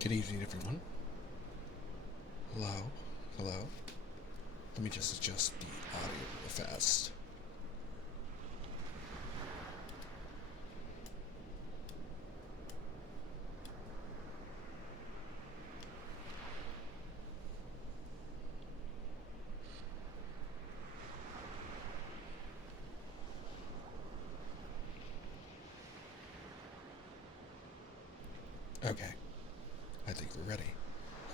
Good evening, everyone. Hello, hello. Let me just adjust the audio real fast. Okay, I think we're ready.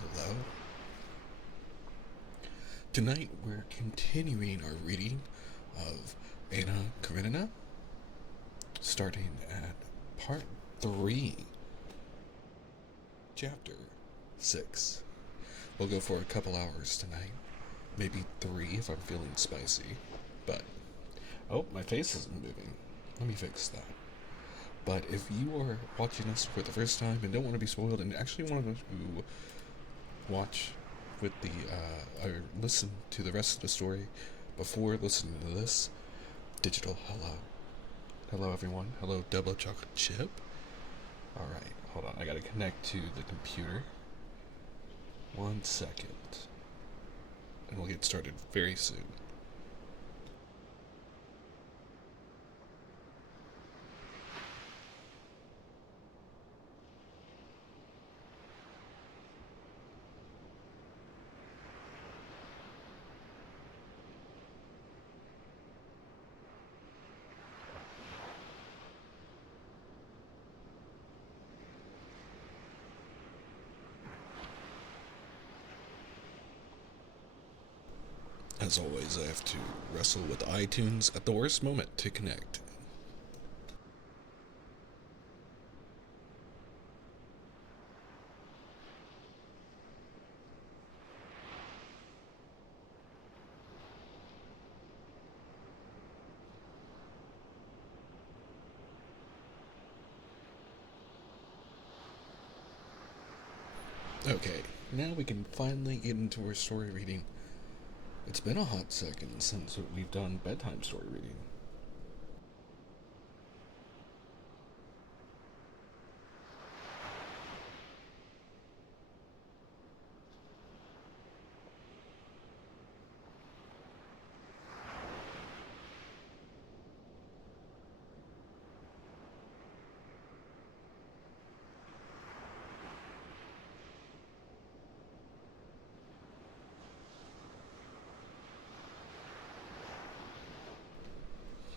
Hello. Tonight we're continuing our reading of Anna Karenina, starting at part 3, chapter 6. We'll go for a couple hours tonight, maybe 3 if I'm feeling spicy, but. Oh, my face isn't moving. Let me fix that. But if you are watching us for the first time and don't want to be spoiled and actually want to watch with the or listen to the rest of the story before listening to this, digital hello everyone, hello double chocolate chip. All right, hold on, I gotta connect to the computer. 1 second, and we'll get started very soon. As always, I have to wrestle with iTunes at the worst moment to connect. Okay, now we can finally get into our story reading. It's been a hot second since we've done bedtime story reading.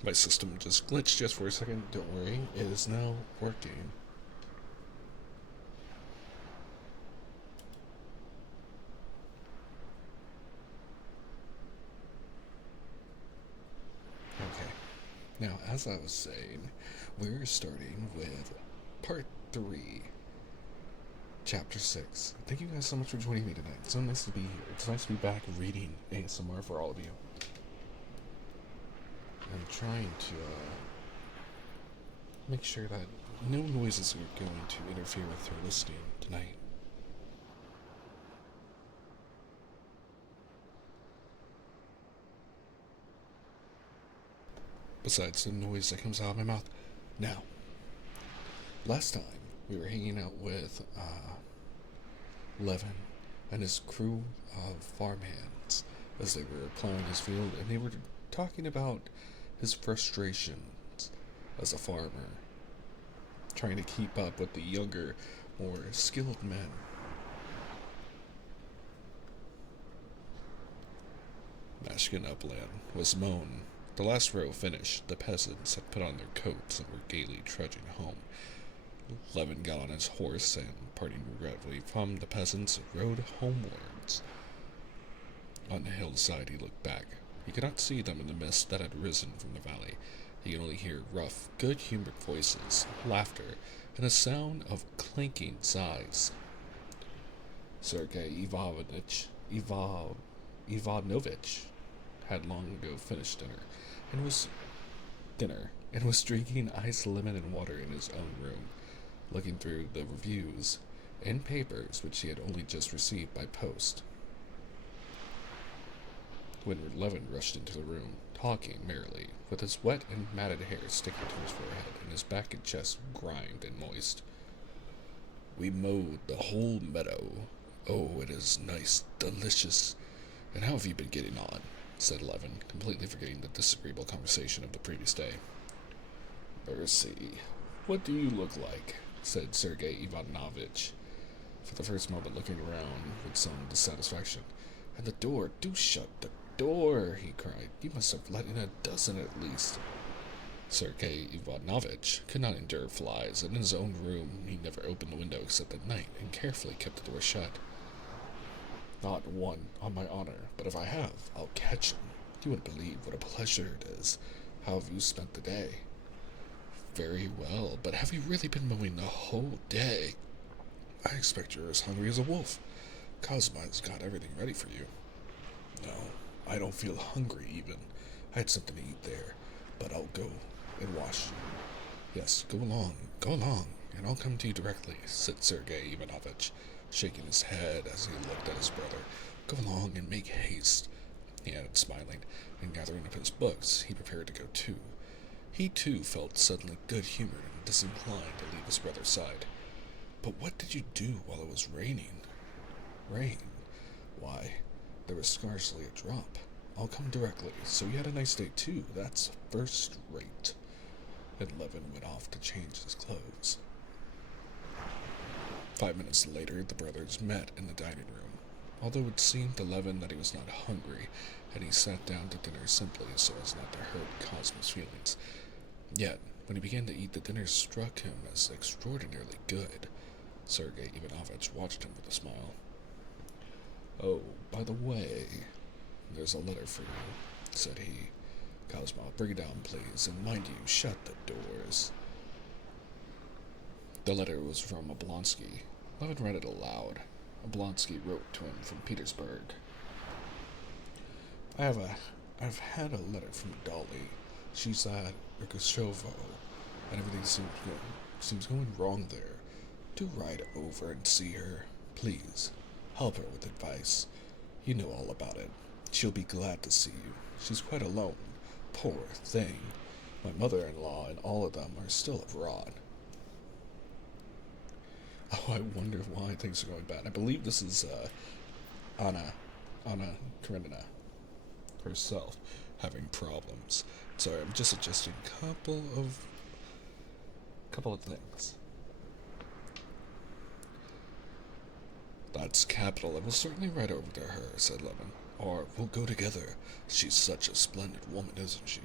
My system just glitched just for a second. Don't worry, it is now working. Okay. Now, as I was saying, we're starting with part 3, chapter 6. Thank you guys so much for joining me tonight. It's so nice to be here. It's nice to be back reading ASMR for all of you. I'm trying to make sure that no noises are going to interfere with your listening tonight. Besides the noise that comes out of my mouth. Now, last time we were hanging out with Levin and his crew of farmhands as they were plowing his field, and they were talking about his frustrations as a farmer, trying to keep up with the younger, more skilled men. Mashkin upland was mown. The last row finished, the peasants had put on their coats and were gaily trudging home. Levin got on his horse and, parting regretfully from the peasants, rode homewards. On the hillside he looked back. He could not see them in the mist that had risen from the valley. He could only hear rough, good-humored voices, laughter, and a sound of clinking sighs. Sergei Ivanovich had long ago finished dinner and was drinking iced lemon and water in his own room, looking through the reviews and papers which he had only just received by post. When Levin rushed into the room, talking merrily, with his wet and matted hair sticking to his forehead and his back and chest grimed and moist. We mowed the whole meadow. Oh, it is nice, delicious. And how have you been getting on? Said Levin, completely forgetting the disagreeable conversation of the previous day. Mercy, what do you look like? Said Sergei Ivanovich, for the first moment looking around with some dissatisfaction. And the door, do shut the door, he cried. You must have let in a dozen at least. Sergei Ivanovich could not endure flies, and in his own room he never opened the window except at night, and carefully kept the door shut. Not one, on my honor, but if I have, I'll catch him. You wouldn't believe what a pleasure it is. How have you spent the day? Very well, but have you really been mowing the whole day? I expect you're as hungry as a wolf. Cosmo's got everything ready for you. No, I don't feel hungry even. I had something to eat there, but I'll go and wash. Yes, go along, and I'll come to you directly, said Sergei Ivanovich, shaking his head as he looked at his brother. Go along and make haste, he added, smiling, and gathering up his books, he prepared to go too. He too felt suddenly good-humored and disinclined to leave his brother's side. But what did you do while it was raining? Rain? Why, there was scarcely a drop. I'll come directly. So you had a nice day too. That's first rate. And Levin went off to change his clothes. 5 minutes later, the brothers met in the dining room. Although it seemed to Levin that he was not hungry, and he sat down to dinner simply so as not to hurt Cosmo's feelings. Yet, when he began to eat, the dinner struck him as extraordinarily good. Sergei Ivanovich watched him with a smile. Oh, by the way, there's a letter for you, said he. Cosmo, bring it down, please, and mind you, shut the doors. The letter was from Oblonsky. Levin read it aloud. Oblonsky wrote to him from Petersburg. I've had a letter from Dolly. She's at Rikoshovo, and everything seems going wrong there. Do ride over and see her, please. Help her with advice. You know all about it. She'll be glad to see you. She's quite alone. Poor thing. My mother-in-law and all of them are still abroad. Oh, I wonder why things are going bad. I believe this is Anna Karenina herself having problems. Sorry, I'm just adjusting a couple of things. That's capital. I will certainly ride over to her, said Levin. Or we'll go together. She's such a splendid woman, isn't she?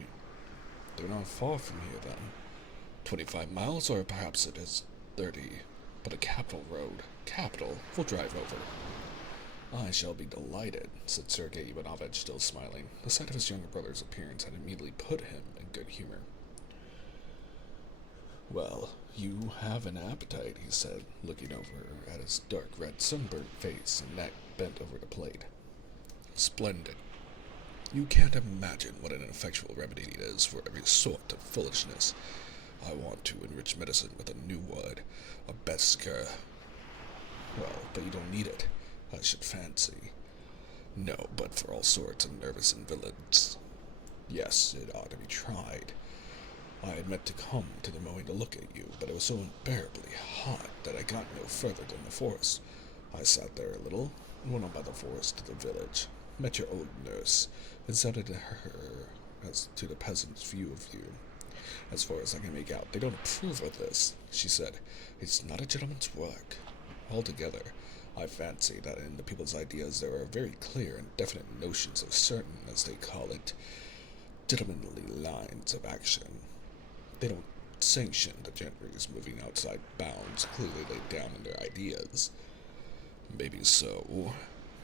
They're not far from here, then. 25 miles, or perhaps it is 30. But a capital road. Capital. We'll drive over. I shall be delighted, said Sergei Ivanovich, still smiling. The sight of his younger brother's appearance had immediately put him in good humor. Well, you have an appetite, he said, looking over at his dark red sunburnt face and neck bent over the plate. Splendid. You can't imagine what an effectual remedy it is for every sort of foolishness. I want to enrich medicine with a new word, a beska. Well, but you don't need it, I should fancy. No, but for all sorts of nervous invalids. Yes, it ought to be tried. I had meant to come to the mowing to look at you, but it was so unbearably hot that I got no further than the forest. I sat there a little, and went on by the forest to the village, met your old nurse, and said to her as to the peasants' view of you. As far as I can make out, they don't approve of this, she said. It's not a gentleman's work. Altogether, I fancy that in the people's ideas there are very clear and definite notions of certain, as they call it, gentlemanly lines of action. They don't sanction the gentry's moving outside bounds clearly laid down in their ideas. Maybe so,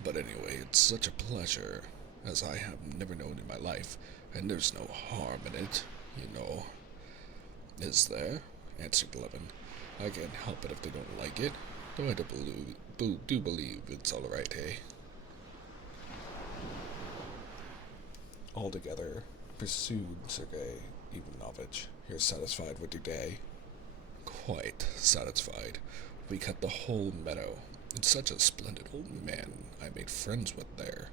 but anyway, it's such a pleasure, as I have never known in my life, and there's no harm in it, you know. Is there? Answered Levin. I can't help it if they don't like it, though I do believe it's all right, eh? Altogether, pursued Sergei Ivanovich, you're satisfied with your day? Quite satisfied. We cut the whole meadow. It's such a splendid old man I made friends with there.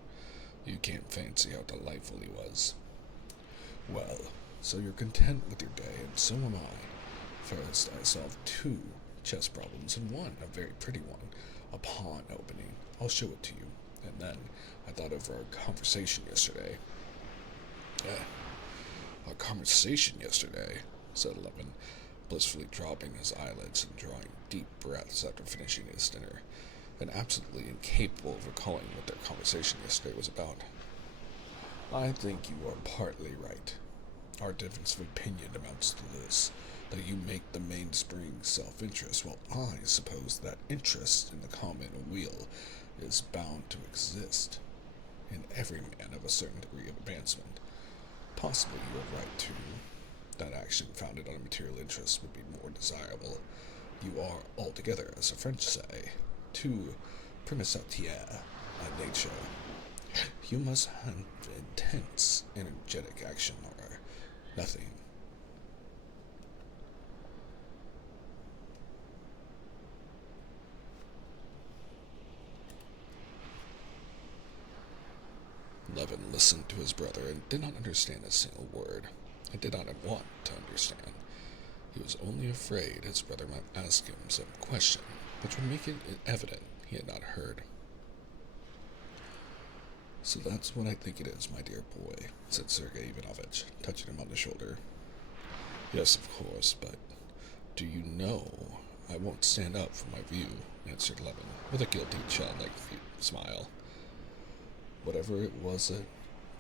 You can't fancy how delightful he was. Well, so you're content with your day, and so am I. First, I solved two chess problems and won a very pretty one. A pawn opening. I'll show it to you. And then I thought of our conversation yesterday. Our conversation yesterday, said Levin, blissfully dropping his eyelids and drawing deep breaths after finishing his dinner, and absolutely incapable of recalling what their conversation yesterday was about. I think you are partly right. Our difference of opinion amounts to this, that you make the mainspring self-interest, while I suppose that interest in the common weal is bound to exist in every man of a certain degree of advancement. Possibly you are right, too. That action founded on a material interest would be more desirable. You are altogether, as the French say, too primitière à nature. You must have intense, energetic action, or nothing. Levin listened to his brother and did not understand a single word, and did not want to understand. He was only afraid his brother might ask him some question which would make it evident he had not heard. So that's what I think it is, my dear boy, said Sergei Ivanovitch, touching him on the shoulder. Yes, of course, but do you know I won't stand up for my view, answered Levin, with a guilty, childlike smile. Whatever it was that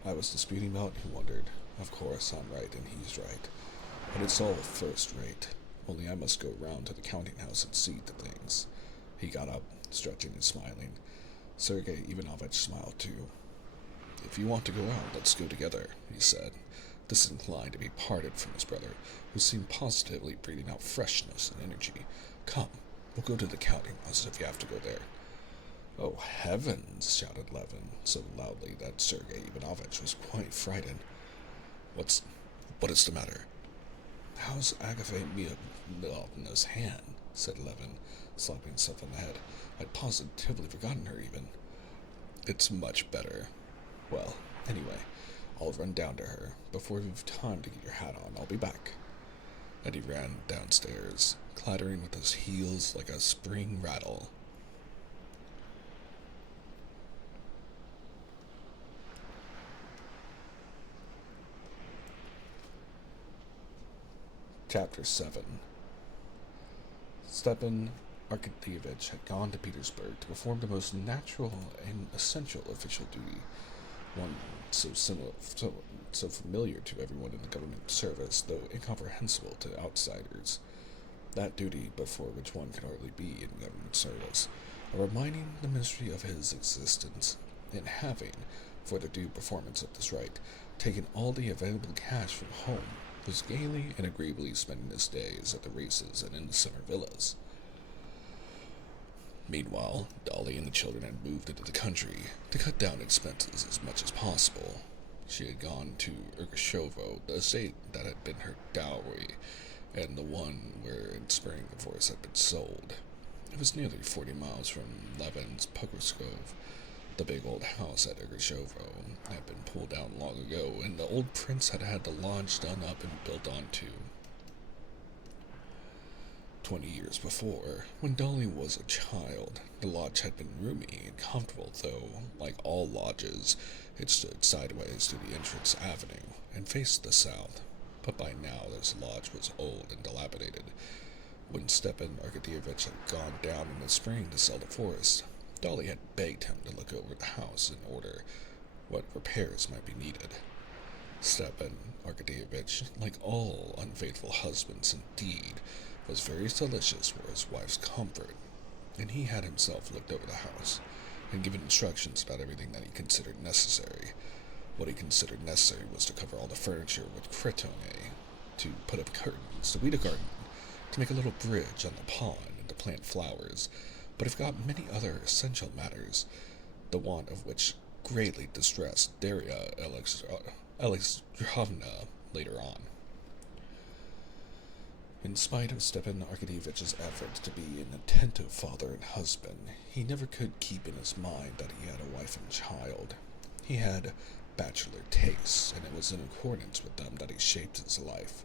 I was disputing about, he wondered. Of course, I'm right and he's right. But it's all first rate. Only I must go round to the counting house and see to things. He got up, stretching and smiling. Sergei Ivanovitch smiled too. If you want to go out, let's go together, he said, disinclined to be parted from his brother, who seemed positively breathing out freshness and energy. Come, we'll go to the counting house if you have to go there. Oh, heavens, shouted Levin, so loudly that Sergei Ivanovitch was quite frightened. What is the matter? How's Agafea Milovna's hand? Said Levin, slapping himself on the head. I'd positively forgotten her, even. It's much better. Well, anyway, I'll run down to her. Before you've time to get your hat on, I'll be back. And he ran downstairs, clattering with his heels like a spring rattle. Chapter 7. Stepan Arkadyevitch had gone to Petersburg to perform the most natural and essential official duty, one so familiar to everyone in the government service, though incomprehensible to outsiders. That duty before which one could hardly be in government service, of reminding the ministry of his existence, and having, for the due performance of this rite, taken all the available cash from home, was gaily and agreeably spending his days at the races and in the summer villas. Meanwhile, Dolly and the children had moved into the country to cut down expenses as much as possible. She had gone to Ergashovo, the estate that had been her dowry, and the one where in spring the forest had been sold. It was nearly 40 miles from Levin's Pokrovskov. The big old house at Ergashovo had been pulled down long ago, and the old prince had had the lodge done up and built onto. 20 years before, when Dolly was a child, the lodge had been roomy and comfortable, though, like all lodges, it stood sideways to the entrance avenue and faced the south. But by now this lodge was old and dilapidated. When Stepan Arkadyevitch had gone down in the spring to sell the forest, Dolly had begged him to look over the house and order what repairs might be needed. Stepan Arkadyevitch, like all unfaithful husbands indeed, was very solicitous for his wife's comfort, and he had himself looked over the house and given instructions about everything that he considered necessary. What he considered necessary was to cover all the furniture with cretonne, to put up curtains, to weed a garden, to make a little bridge on the pond, and to plant flowers, but he forgot many other essential matters, the want of which greatly distressed Darya Alexandrovna later on. In spite of Stepan Arkadyevitch's efforts to be an attentive father and husband, he never could keep in his mind that he had a wife and child. He had bachelor tastes, and it was in accordance with them that he shaped his life.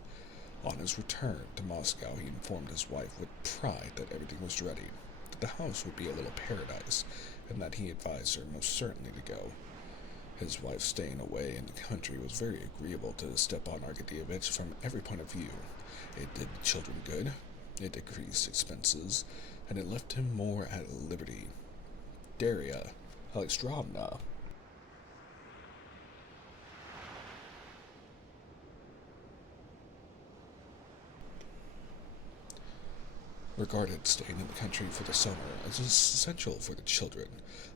On his return to Moscow, he informed his wife with pride that everything was ready, that the house would be a little paradise, and that he advised her most certainly to go. His wife staying away in the country was very agreeable to Stepan Arkadyevitch from every point of view. It did the children good, it decreased expenses, and it left him more at liberty. Darya Alexandrovna regarded staying in the country for the summer as essential for the children,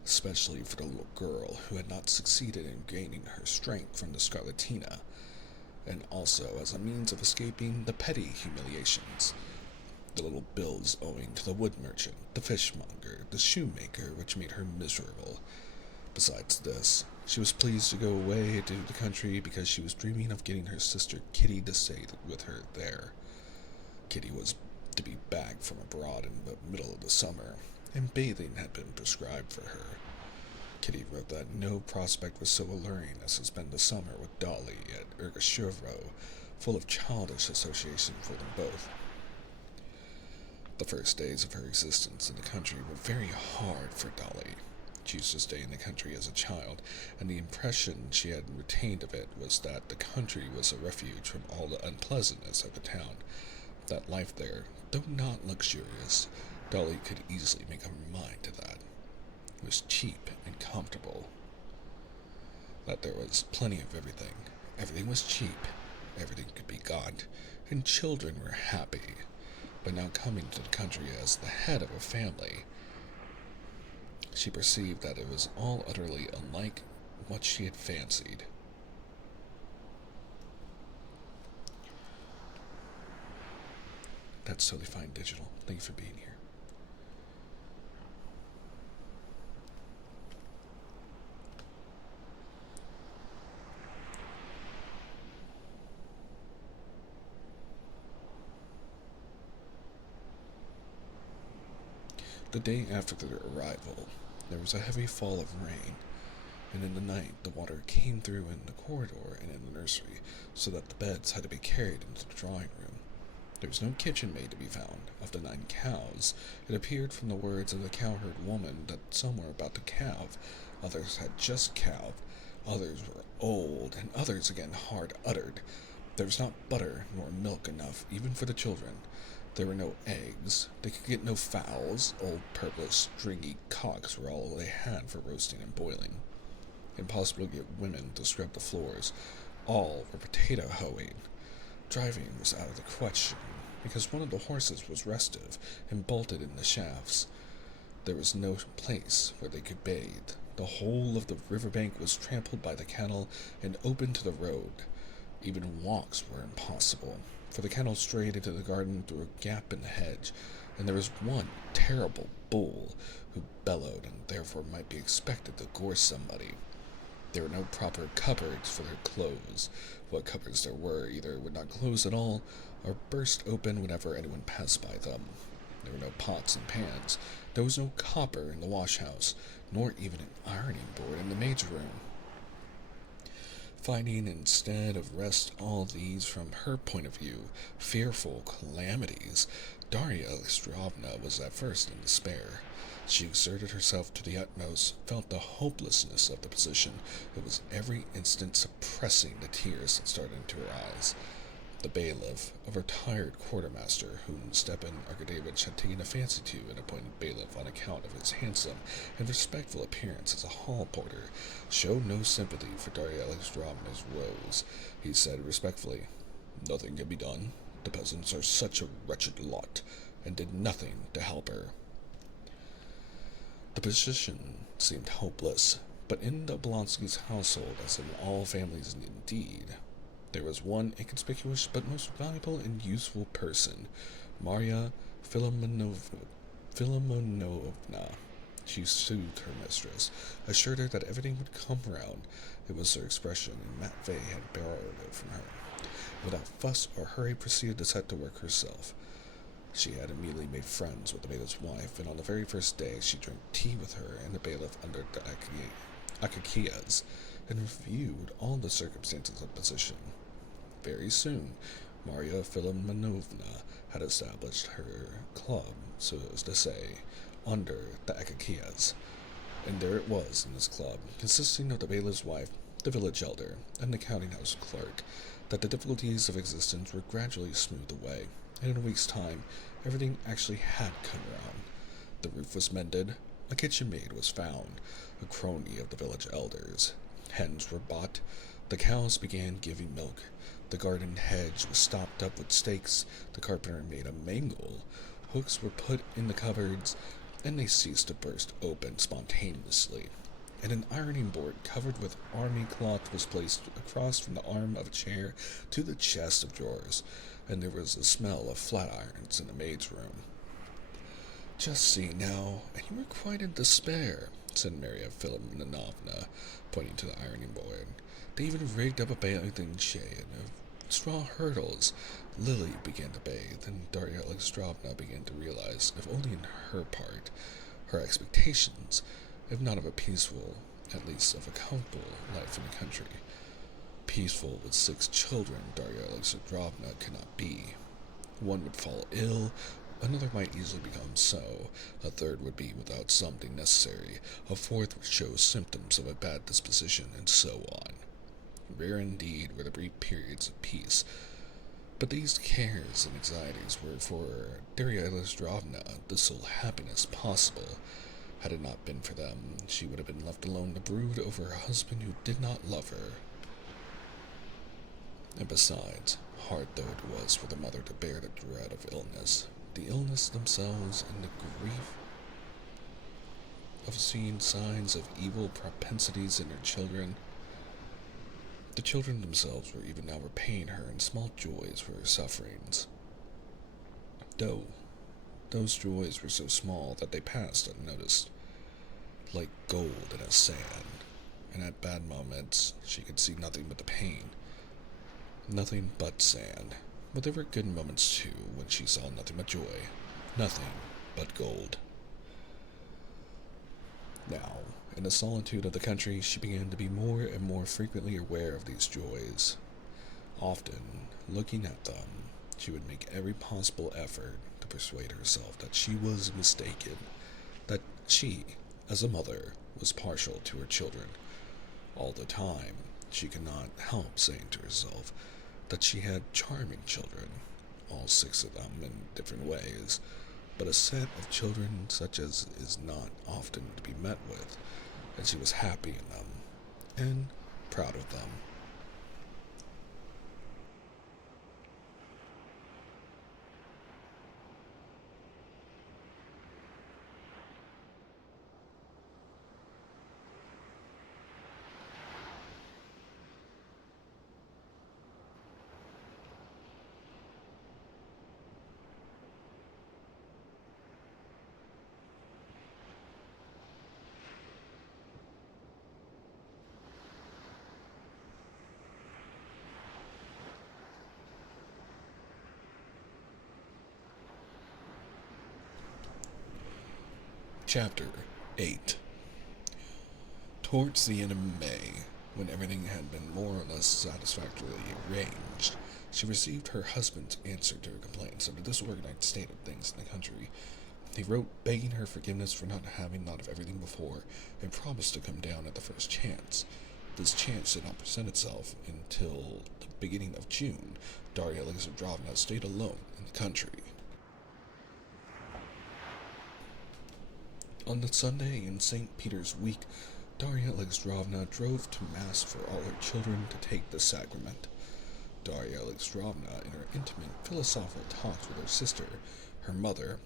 especially for the little girl who had not succeeded in gaining her strength from the scarlatina, and also as a means of escaping the petty humiliations, the little bills owing to the wood merchant, the fishmonger, the shoemaker, which made her miserable. Besides this, she was pleased to go away to the country because she was dreaming of getting her sister Kitty to stay with her there. Kitty was to be back from abroad in the middle of the summer, and bathing had been prescribed for her. Kitty wrote that no prospect was so alluring as to spend the summer with Dolly at Ergashevro, full of childish association for them both. The first days of her existence in the country were very hard for Dolly. She used to stay in the country as a child, and the impression she had retained of it was that the country was a refuge from all the unpleasantness of the town. That life there, though not luxurious, Dolly could easily make up her mind to that. It was cheap and comfortable. That there was plenty of everything. Everything was cheap. Everything could be got, and children were happy. But now coming to the country as the head of a family, she perceived that it was all utterly unlike what she had fancied. That's totally fine, Digital. Thank you for being here. The day after their arrival, there was a heavy fall of rain, and in the night the water came through in the corridor and in the nursery, so that the beds had to be carried into the drawing room. There was no kitchen maid to be found. Of the 9 cows, it appeared from the words of the cowherd woman that some were about to calve, others had just calved, others were old, and others again hard-uddered. There was not butter nor milk enough even for the children. There were no eggs. They could get no fowls. Old, purple, stringy cocks were all they had for roasting and boiling. Impossible to get women to scrub the floors. All were potato hoeing. Driving was out of the question, because one of the horses was restive and bolted in the shafts. There was no place where they could bathe. The whole of the riverbank was trampled by the cattle and open to the road. Even walks were impossible, for the cattle strayed into the garden through a gap in the hedge, and there was one terrible bull who bellowed and therefore might be expected to gore somebody. There were no proper cupboards for their clothes. What cupboards there were either would not close at all, or burst open whenever anyone passed by them. There were no pots and pans. There was no copper in the wash-house, nor even an ironing board in the maid's room. Finding instead of rest all these from her point of view fearful calamities, Darya Alexandrovna was at first in despair. She exerted herself to the utmost, felt the hopelessness of the position, but was every instant suppressing the tears that started into her eyes. The bailiff, a retired quartermaster whom Stepan Arkadyevitch had taken a fancy to and appointed bailiff on account of his handsome and respectful appearance as a hall porter, showed no sympathy for Darya Alexandrovna's woes. He said respectfully, "Nothing can be done. The peasants are such a wretched lot," and did nothing to help her. The position seemed hopeless, but in the Oblonsky's household, as in all families indeed, there was one inconspicuous but most valuable and useful person, Marya Filomonovna. She soothed her mistress, assured her that everything would come round. It was her expression, and Matvey had borrowed it from her. Without fuss or hurry, proceeded to set to work herself. She had immediately made friends with the bailiff's wife, and on the very first day she drank tea with her and the bailiff under the Akakias, and reviewed all the circumstances of the position. Very soon, Maria Filimonovna had established her club, so as to say, under the Akakias. And there it was in this club, consisting of the bailiff's wife, the village elder, and the counting house clerk, that the difficulties of existence were gradually smoothed away, and in a week's time everything actually had come around. The roof was mended, a kitchen maid was found, a crony of the village elders. Hens were bought, the cows began giving milk, the garden hedge was stopped up with stakes, the carpenter made a mangle, hooks were put in the cupboards, and they ceased to burst open spontaneously, and an ironing board covered with army cloth was placed across from the arm of a chair to the chest of drawers, and there was a smell of flat irons in the maid's room. Just see now, and you were quite in despair, said Maria Filimonovna, pointing to the ironing board. They even rigged up a bathing shade of straw hurdles. Lily began to bathe, and Darya Alexandrovna began to realize, if only in her part, her expectations, if not of a peaceful, at least of a comfortable life in the country. Peaceful with 6 children, Darya Alexandrovna could not be. One would fall ill, another might easily become so, a third would be without something necessary, a fourth would show symptoms of a bad disposition, and so on. Rare indeed were the brief periods of peace, but these cares and anxieties were for Darya Alexandrovna the sole happiness possible. Had it not been for them, she would have been left alone to brood over a husband who did not love her. And besides, hard though it was for the mother to bear the dread of illness, the illness themselves, and the grief of seeing signs of evil propensities in her children, the children themselves were even now repaying her in small joys for her sufferings, though those joys were so small that they passed unnoticed, like gold in a sand, and at bad moments she could see nothing but the pain, nothing but sand. But there were good moments too, when she saw nothing but joy, nothing but gold. Now, in the solitude of the country, she began to be more and more frequently aware of these joys. Often, looking at them, she would make every possible effort to persuade herself that she was mistaken, that she, as a mother, was partial to her children. All the time, she could not help saying to herself that she had charming children, all 6 of them in different ways, but a set of children such as is not often to be met with, and she was happy in them, and proud of them. Chapter 8. Towards the end of May, when everything had been more or less satisfactorily arranged, she received her husband's answer to her complaints of the disorganized state of things in the country. He wrote begging her forgiveness for not having thought of everything before, and promised to come down at the first chance. This chance did not present itself until the beginning of June. Darya Alexandrovna stayed alone in the country. On the Sunday in St. Peter's week, Darya Alexandrovna drove to Mass for all her children to take the sacrament. Darya Alexandrovna, in her intimate philosophical talks with her sister, her mother,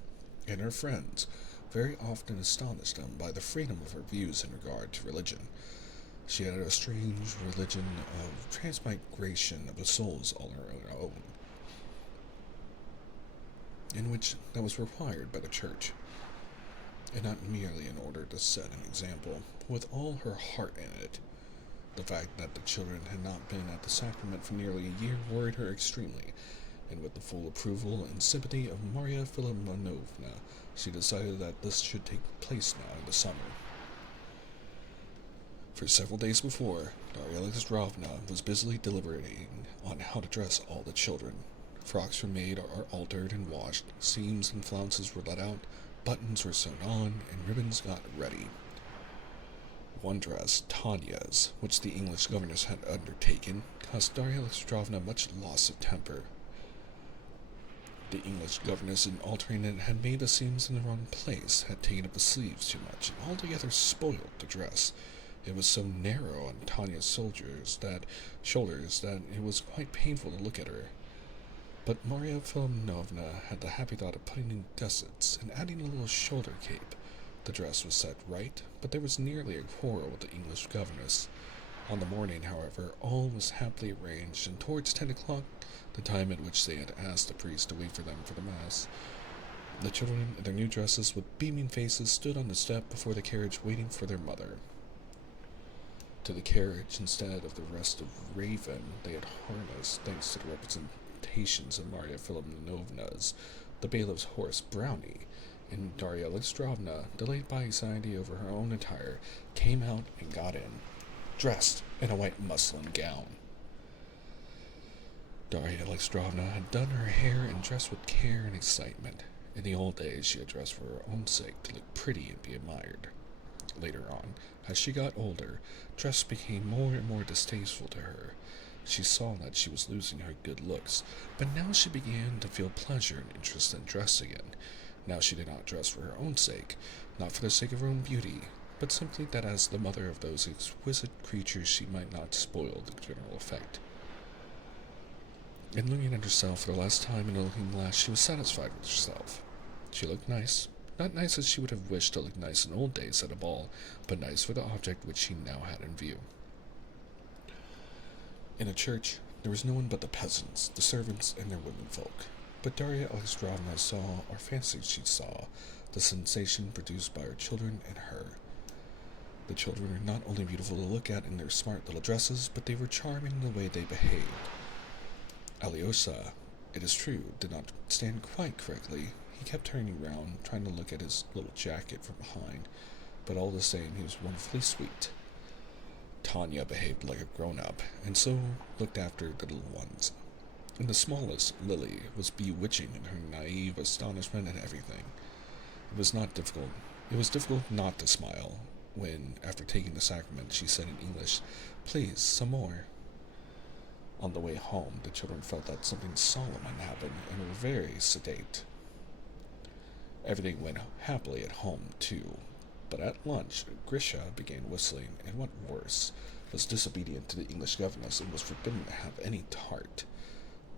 and her friends, very often astonished them by the freedom of her views in regard to religion. She had a strange religion of transmigration of the souls all her own, in which that was required by the Church, and not merely in order to set an example, but with all her heart in it. The fact that the children had not been at the sacrament for nearly a year worried her extremely, and with the full approval and sympathy of Maria Filimonovna, she decided that this should take place now in the summer. For several days before, Darya Alexandrovna was busily deliberating on how to dress all the children. Frocks were made or altered and washed, seams and flounces were let out, buttons were sewn on, and ribbons got ready. One dress, Tanya's, which the English governess had undertaken, caused Darya Alexandrovna much loss of temper. The English governess, in altering it, had made the seams in the wrong place, had taken up the sleeves too much, and altogether spoiled the dress. It was so narrow on Tanya's shoulders that it was quite painful to look at her. But Maria Filimonovna had the happy thought of putting in gussets and adding a little shoulder cape. The dress was set right, but there was nearly a quarrel with the English governess. On the morning, however, all was happily arranged, and towards 10 o'clock, the time at which they had asked the priest to wait for them for the mass, the children in their new dresses with beaming faces stood on the step before the carriage waiting for their mother. To the carriage, instead of the rest of Raven, they had harnessed, thanks to the representations of Maria Filimonovna's, the bailiff's horse Brownie, and Darya Alexandrovna, delayed by anxiety over her own attire, came out and got in, dressed in a white muslin gown. Darya Alexandrovna had done her hair and dressed with care and excitement. In the old days, she had dressed for her own sake, to look pretty and be admired. Later on, as she got older, dress became more and more distasteful to her. She saw that she was losing her good looks, but now she began to feel pleasure and interest in dress again. Now she did not dress for her own sake, not for the sake of her own beauty, but simply that as the mother of those exquisite creatures she might not spoil the general effect. In looking at herself for the last time in a looking glass, she was satisfied with herself. She looked nice, not nice as she would have wished to look nice in old days at a ball, but nice for the object which she now had in view. In a church, there was no one but the peasants, the servants, and their womenfolk. But Darya Alexandrovna saw, or fancied she saw, the sensation produced by her children and her. The children were not only beautiful to look at in their smart little dresses, but they were charming in the way they behaved. Alyosha, it is true, did not stand quite correctly. He kept turning round, trying to look at his little jacket from behind, but all the same he was wonderfully sweet. Tanya behaved like a grown-up, and so looked after the little ones. And the smallest, Lily, was bewitching in her naive astonishment at everything. It was difficult not to smile when, after taking the sacrament, she said in English, "Please, some more." On the way home, the children felt that something solemn had happened, and were very sedate. Everything went happily at home, too, but at lunch, Grisha began whistling, and what worse, was disobedient to the English governess, and was forbidden to have any tart.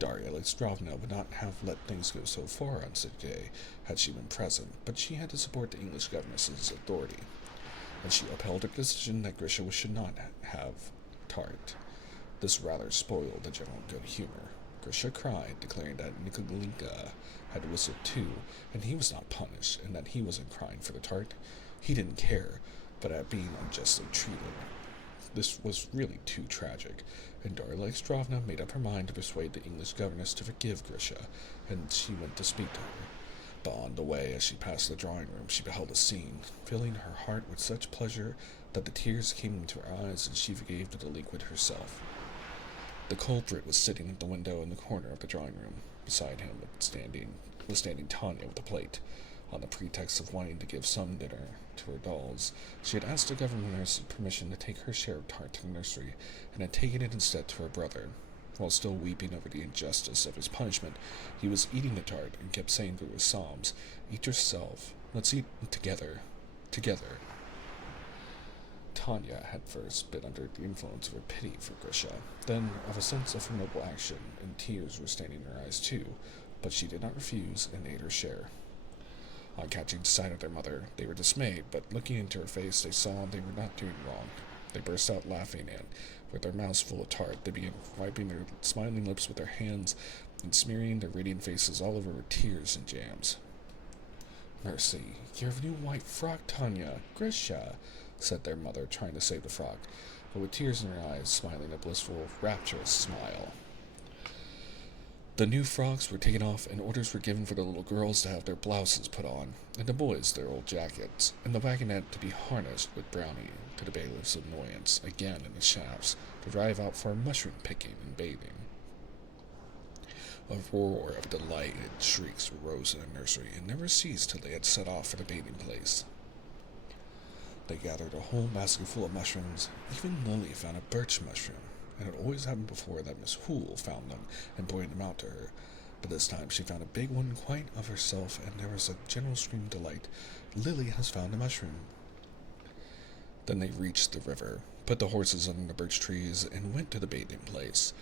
Darya Alexandrovna would not have let things go so far on such a day had she been present, but she had to support the English governess's authority, and she upheld her decision that Grisha should not have tart. This rather spoiled the general good humor. Grisha cried, declaring that Nikolinka had whistled too, and he was not punished, and that he wasn't crying for the tart. He didn't care, but at being unjustly treated. This was really too tragic, and Darya Alexandrovna made up her mind to persuade the English governess to forgive Grisha, and she went to speak to her. But on the way, as she passed the drawing-room, she beheld a scene, filling her heart with such pleasure that the tears came into her eyes, and she forgave the delinquent herself. The culprit was sitting at the window in the corner of the drawing-room. Beside him was standing Tanya with a plate. On the pretext of wanting to give some dinner to her dolls, she had asked the governess's permission to take her share of tart to the nursery, and had taken it instead to her brother. While still weeping over the injustice of his punishment, he was eating the tart, and kept saying through his sobs, "Eat yourself. Let's eat together. Together." Tanya had first been under the influence of her pity for Grisha, then of a sense of her noble action, and tears were staining her eyes too, but she did not refuse, and ate her share. On catching sight of their mother, they were dismayed, but looking into her face, they saw they were not doing wrong. They burst out laughing, and, with their mouths full of tart, they began wiping their smiling lips with their hands, and smearing their radiant faces all over with tears and jams. "Mercy, you have a new white frock, Tanya. Grisha," said their mother, trying to save the frock, but with tears in her eyes, smiling a blissful, rapturous smile. The new frocks were taken off, and orders were given for the little girls to have their blouses put on, and the boys their old jackets, and the wagonette to be harnessed with Brownie, to the bailiff's annoyance, again in the shafts, to drive out for mushroom picking and bathing. A roar of delight and shrieks rose in the nursery and never ceased till they had set off for the bathing place. They gathered a whole basket full of mushrooms. Even Lily found a birch mushroom. It had always happened before that Miss Hoole found them and pointed them out to her, but this time she found a big one quite of herself, and there was a general scream of delight. Lily has found a mushroom. Then they reached the river, put the horses under the birch trees, and went to the bathing place.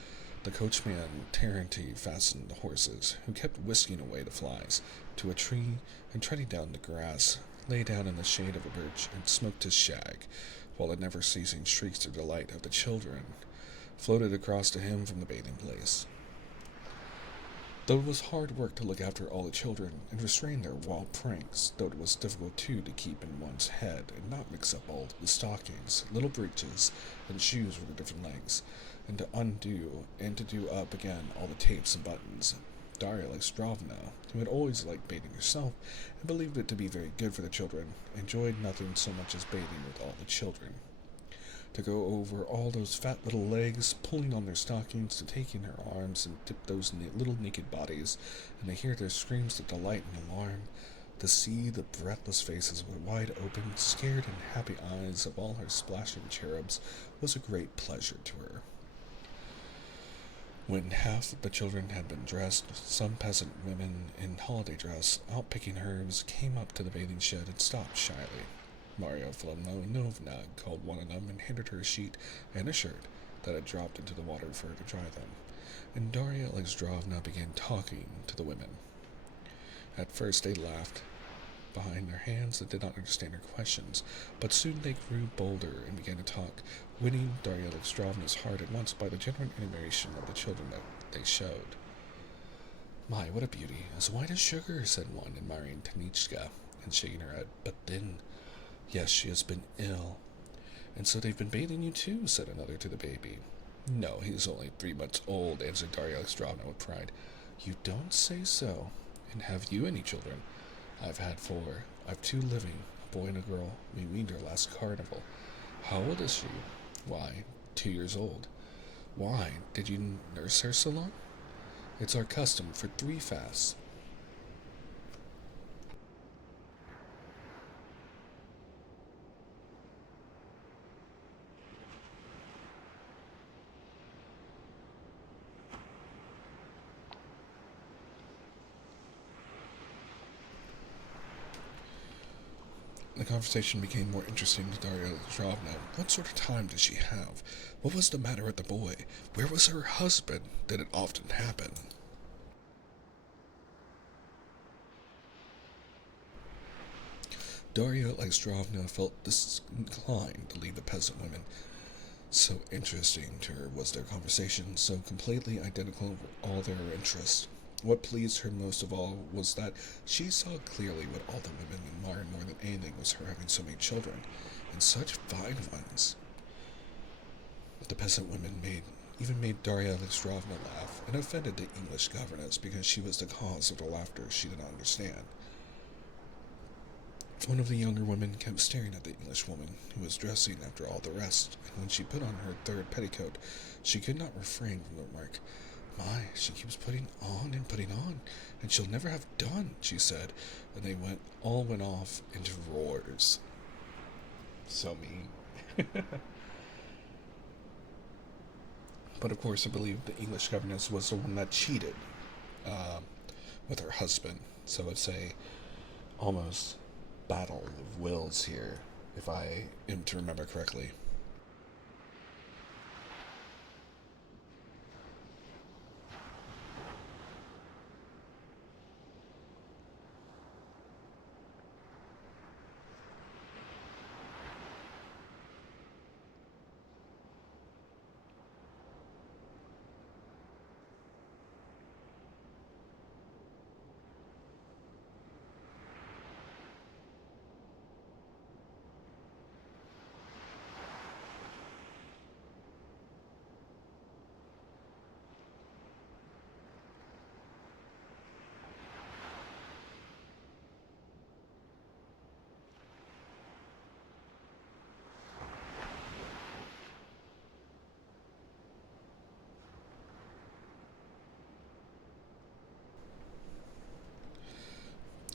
The coachman Tarrantine fastened the horses, who kept whisking away the flies, to a tree, and treading down the grass, lay down in the shade of a birch and smoked his shag, while the never-ceasing shrieks of delight of the children floated across to him from the bathing place. Though it was hard work to look after all the children and restrain their wild pranks, though it was difficult too to keep in one's head and not mix up all the stockings, little breeches, and shoes for the different legs, and to undo and to do up again all the tapes and buttons. Darya Alexandrovna, who had always liked bathing herself and believed it to be very good for the children, enjoyed nothing so much as bathing with all the children. To go over all those fat little legs, pulling on their stockings, to take in her arms and dip those little naked bodies, and to hear their screams of delight and alarm, to see the breathless faces with wide open, scared and happy eyes of all her splashing cherubs, was a great pleasure to her. When half of the children had been dressed, some peasant women in holiday dress, out picking herbs, came up to the bathing shed and stopped shyly. Maria Filimonovna called one of them and handed her a sheet and a shirt that had dropped into the water for her to dry them, and Darya Alexandrovna began talking to the women. At first they laughed behind their hands and did not understand her questions, but soon they grew bolder and began to talk, winning Darya Alexandrovna's heart at once by the genuine animation of the children that they showed. "My, what a beauty, as white as sugar," said one, admiring Tanichka and shaking her head. "But then, yes, she has been ill." "And so they've been bathing you too," said another to the baby. "No, he's only 3 months old," answered Darya Alexandrovna with pride. "You don't say so. And have you any children?" "I've had 4. I've 2 living, a boy and a girl. We weaned her last carnival." "How old is she?" "Why, 2 years old." "Why, did you nurse her so long?" "It's our custom for 3 fasts." The conversation became more interesting to Darya Alexandrovna. What sort of time did she have? What was the matter with the boy? Where was her husband? Did it often happen? Darya Alexandrovna felt disinclined to leave the peasant women. So interesting to her was their conversation, so completely identical were all their interests. What pleased her most of all was that she saw clearly what all the women admired more than anything was her having so many children, and such fine ones. The peasant women even made Darya Alexandrovna laugh, and offended the English governess because she was the cause of the laughter she did not understand. One of the younger women kept staring at the Englishwoman, who was dressing after all the rest, and when she put on her 3rd petticoat, she could not refrain from the remark, "My, she keeps putting on, and she'll never have done," she said, and they all went off into roars. So mean. But of course, I believe the English governess was the one that cheated uh, with her husband. So it's a almost battle of wills here, if I am to remember correctly.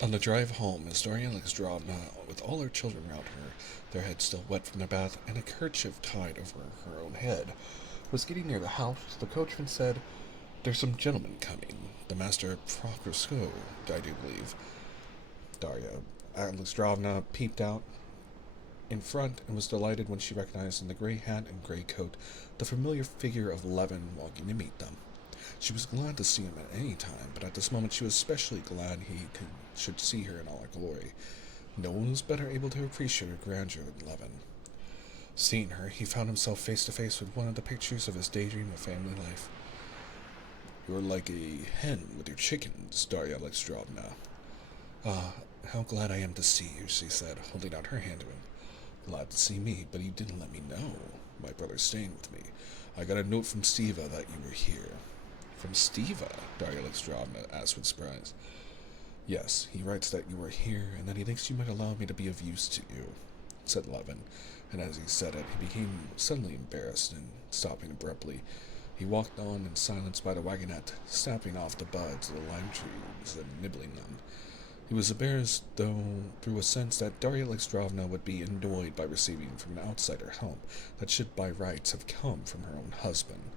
On the drive home, as Daria Alexandrovna, with all her children around her, their heads still wet from their bath, and a kerchief tied over her own head, was getting near the house, the coachman said, "There's some gentlemen coming. The master Prokosko, I do believe." Daria Alexandrovna peeped out in front and was delighted when she recognized in the gray hat and gray coat the familiar figure of Levin walking to meet them. She was glad to see him at any time, but at this moment she was especially glad should see her in all her glory. No one was better able to appreciate her grandeur than Levin. Seeing her, he found himself face to face with one of the pictures of his daydream of family life. "You're like a hen with your chickens, Darya Alexandrovna." "Ah, how glad I am to see you," she said, holding out her hand to him. "Glad to see me, but you didn't let me know. My brother's staying with me. I got a note from Stiva that you were here." "From Stiva?" Darya Alexandrovna asked with surprise. "Yes, he writes that you are here, and that he thinks you might allow me to be of use to you," said Levin, and as he said it, he became suddenly embarrassed, and, stopping abruptly, he walked on in silence by the wagonette, snapping off the buds of the lime trees and nibbling them. He was embarrassed, though, through a sense that Darya Alexandrovna would be annoyed by receiving from an outsider help that should by rights have come from her own husband.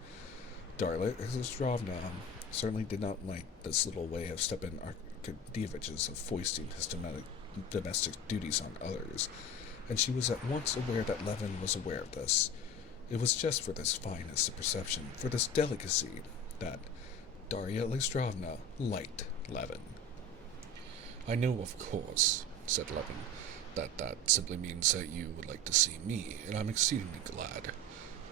Darya Alexandrovna certainly did not like this little way of Stepan Arkadyevitch's of foisting his domestic duties on others, and she was at once aware that Levin was aware of this. It was just for this fineness of perception, for this delicacy, that Darya Alexandrovna liked Levin. "I know, of course," said Levin, that simply means that you would like to see me, and I'm exceedingly glad.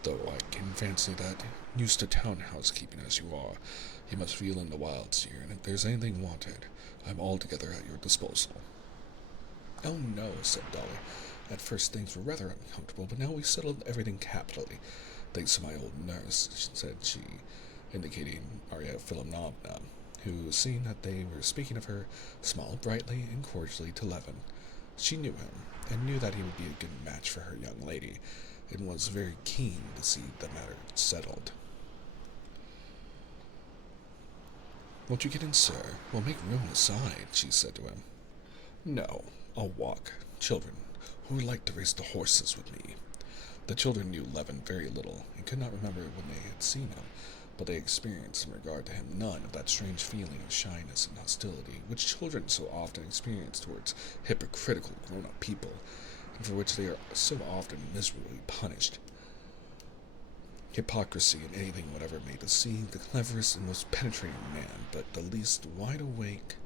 Though I can fancy that, used to town housekeeping as you are, you must feel in the wilds here, and if there's anything wanted, I'm altogether at your disposal." "Oh, no," said Dolly. "At first things were rather uncomfortable, but now we've settled everything capitally. Thanks to my old nurse," said she, indicating Arya Philimonovna, who, seeing that they were speaking of her, smiled brightly and cordially to Levin. She knew him, and knew that he would be a good match for her young lady, and was very keen to see the matter settled. "Won't you get in, sir? We'll make room aside," she said to him. "No, I'll walk. Children, who would like to race the horses with me?" The children knew Levin very little, and could not remember when they had seen him, but they experienced in regard to him none of that strange feeling of shyness and hostility which children so often experience towards hypocritical grown-up people, and for which they are so often miserably punished. Hypocrisy in anything whatever may deceive the cleverest and most penetrating man, but the least wide-awake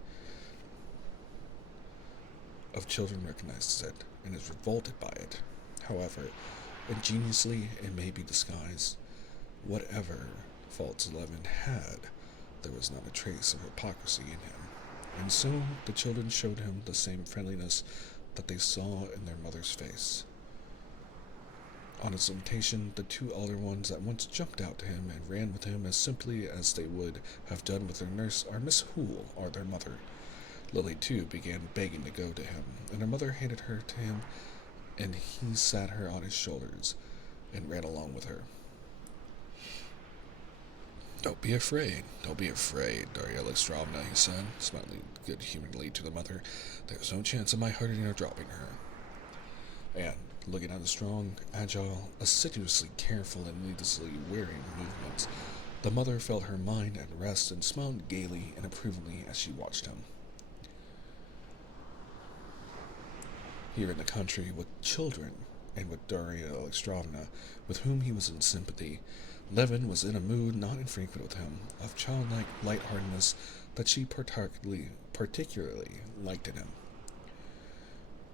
of children recognizes it, and is revolted by it. However ingeniously it may be disguised, whatever faults Levin had, there was not a trace of hypocrisy in him, and so the children showed him the same friendliness that they saw in their mother's face. On his invitation, the two elder ones at once jumped out to him and ran with him as simply as they would have done with their nurse or Miss Hoole or their mother. Lily, too, began begging to go to him, and her mother handed her to him, and he sat her on his shoulders and ran along with her. Don't be afraid, Darya Alexandrovna," he said, smiling good-humoredly to the mother. "There's no chance of my hurting or dropping her." And, looking at the strong, agile, assiduously careful, and needlessly wearing movements, the mother felt her mind at rest and smiled gaily and approvingly as she watched him. Here in the country, with children, and with Darya Alexandrovna, with whom he was in sympathy, Levin was in a mood not infrequent with him, of childlike lightheartedness that she particularly liked in him.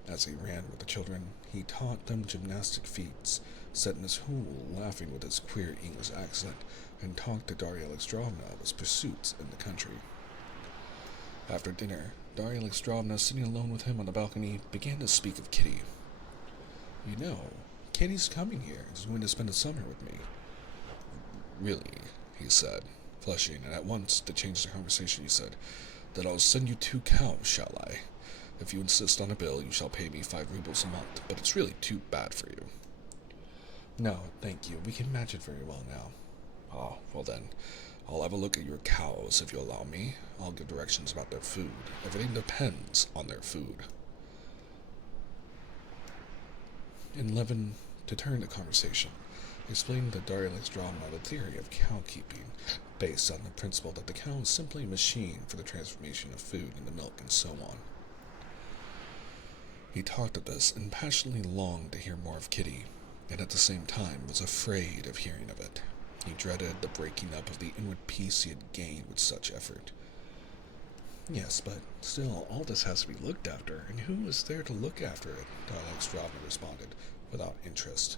As he ran with the children, he taught them gymnastic feats, set Miss Hoole laughing with his queer English accent, and talked to Darya Alexandrovna of his pursuits in the country. After dinner, Darya Alexandrovna, sitting alone with him on the balcony, began to speak of Kitty. "You know, Kitty's coming here and is going to spend the summer with me." "Really?" he said, flushing, and at once, to change the conversation, he said, "Then I'll send you 2 cows, shall I? If you insist on a bill, you shall pay me 5 rubles a month, but it's really too bad for you." "No, thank you, we can manage it very well now." "Ah, well then, I'll have a look at your cows if you allow me. I'll give directions about their food. Everything depends on their food. And Levin, to turn the conversation, explained to Darya Alexandrovna the theory of cow keeping, based on the principle that the cow is simply a machine for the transformation of food into milk and so on. He talked of this and passionately longed to hear more of Kitty, and at the same time was afraid of hearing of it. He dreaded the breaking up of the inward peace he had gained with such effort. Yes, but still, all this has to be looked after, and who is there to look after it? Alexandrovna responded, without interest.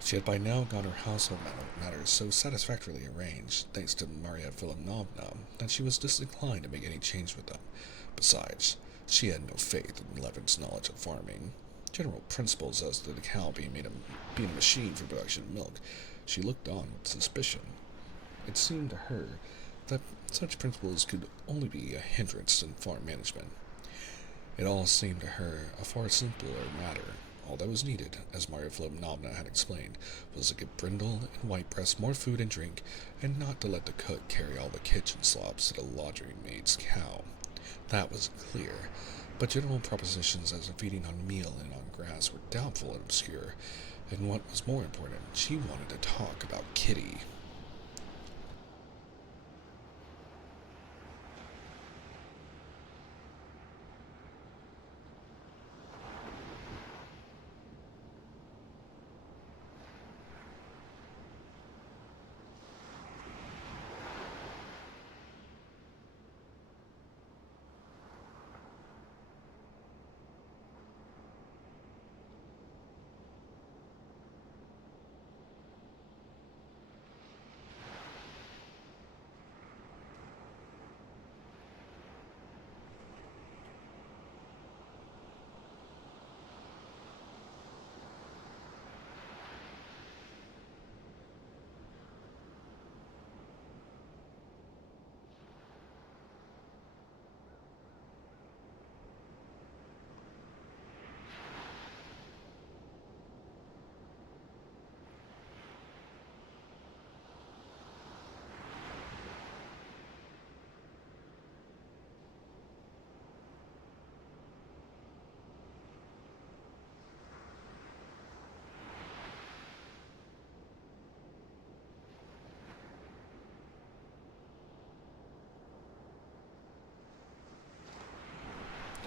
She had by now got her household matters so satisfactorily arranged, thanks to Marya Philimonovna, that she was disinclined to make any change with them. Besides, she had no faith in Levin's knowledge of farming. General principles as to the cow being a machine for production of milk, she looked on with suspicion. It seemed to her that such principles could only be a hindrance in farm management. It all seemed to her a far simpler matter. All that was needed, as Marya Philimonovna had explained, was to give Brindle and Whitebreast more food and drink, and not to let the cook carry all the kitchen slops to the laundry maid's cow. That was clear, but general propositions as to feeding on meal and on grass were doubtful and obscure, and what was more important, she wanted to talk about Kitty.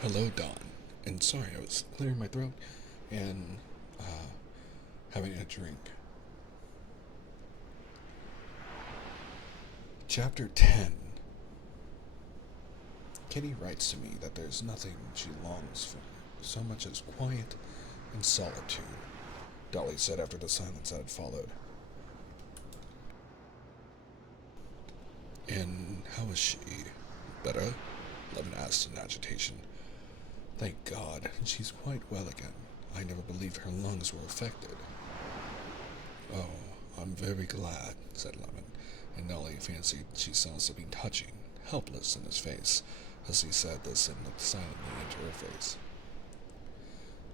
Hello, Don. And sorry, I was clearing my throat and having a drink. Chapter 10. Kitty writes to me that there's nothing she longs for so much as quiet and solitude, Dolly said after the silence that had followed. And how is she? Better? Levin asked in agitation. Thank God, she's quite well again. I never believed her lungs were affected. Oh, I'm very glad, said Levin, and Dolly fancied she saw something touching, helpless in his face, as he said this and looked silently into her face.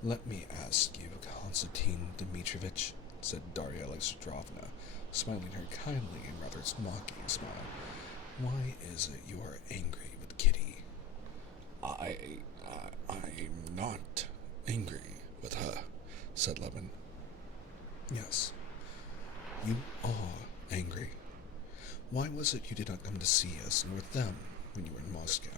Let me ask you, Konstantin Dmitrievich, said Darya Alexandrovna, smiling her kindly and rather mocking smile. Why is it you are angry with Kitty? I'm not angry with her, said Levin. Yes, you are angry. Why was it you did not come to see us and with them when you were in Moscow?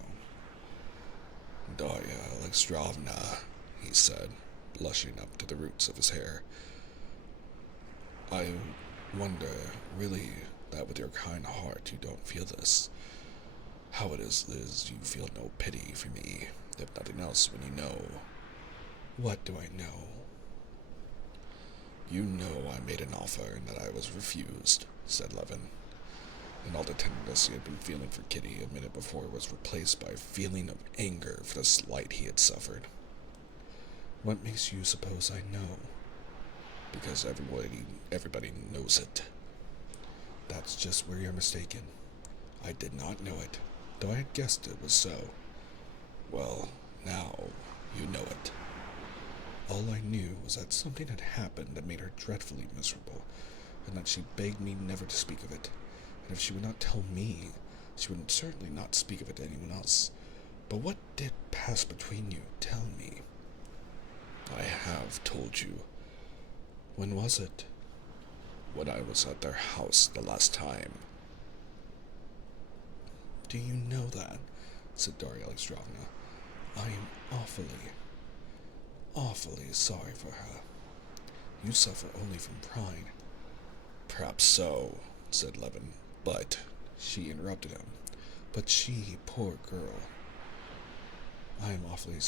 Darya Alexandrovna, he said, blushing up to the roots of his hair. I wonder, really, that with your kind heart you don't feel this. How it is you feel no pity for me, if nothing else, when you know. What do I know? You know I made an offer and that I was refused, said Levin. And all the tenderness he had been feeling for Kitty a minute before was replaced by a feeling of anger for the slight he had suffered. What makes you suppose I know? Because everybody knows it. That's just where you're mistaken. I did not know it, though I had guessed it was so. Well, now you know it. All I knew was that something had happened that made her dreadfully miserable, and that she begged me never to speak of it. and if she would not tell me, she would certainly not speak of it to anyone else. But what did pass between you? Tell me. I have told you. When was it? When I was at their house the last time. Do you know that? Said Darya Alexandrovna. I am awfully sorry for her. You suffer only from pride. Perhaps so, said Levin, but she interrupted him. But she, poor girl. I am awfully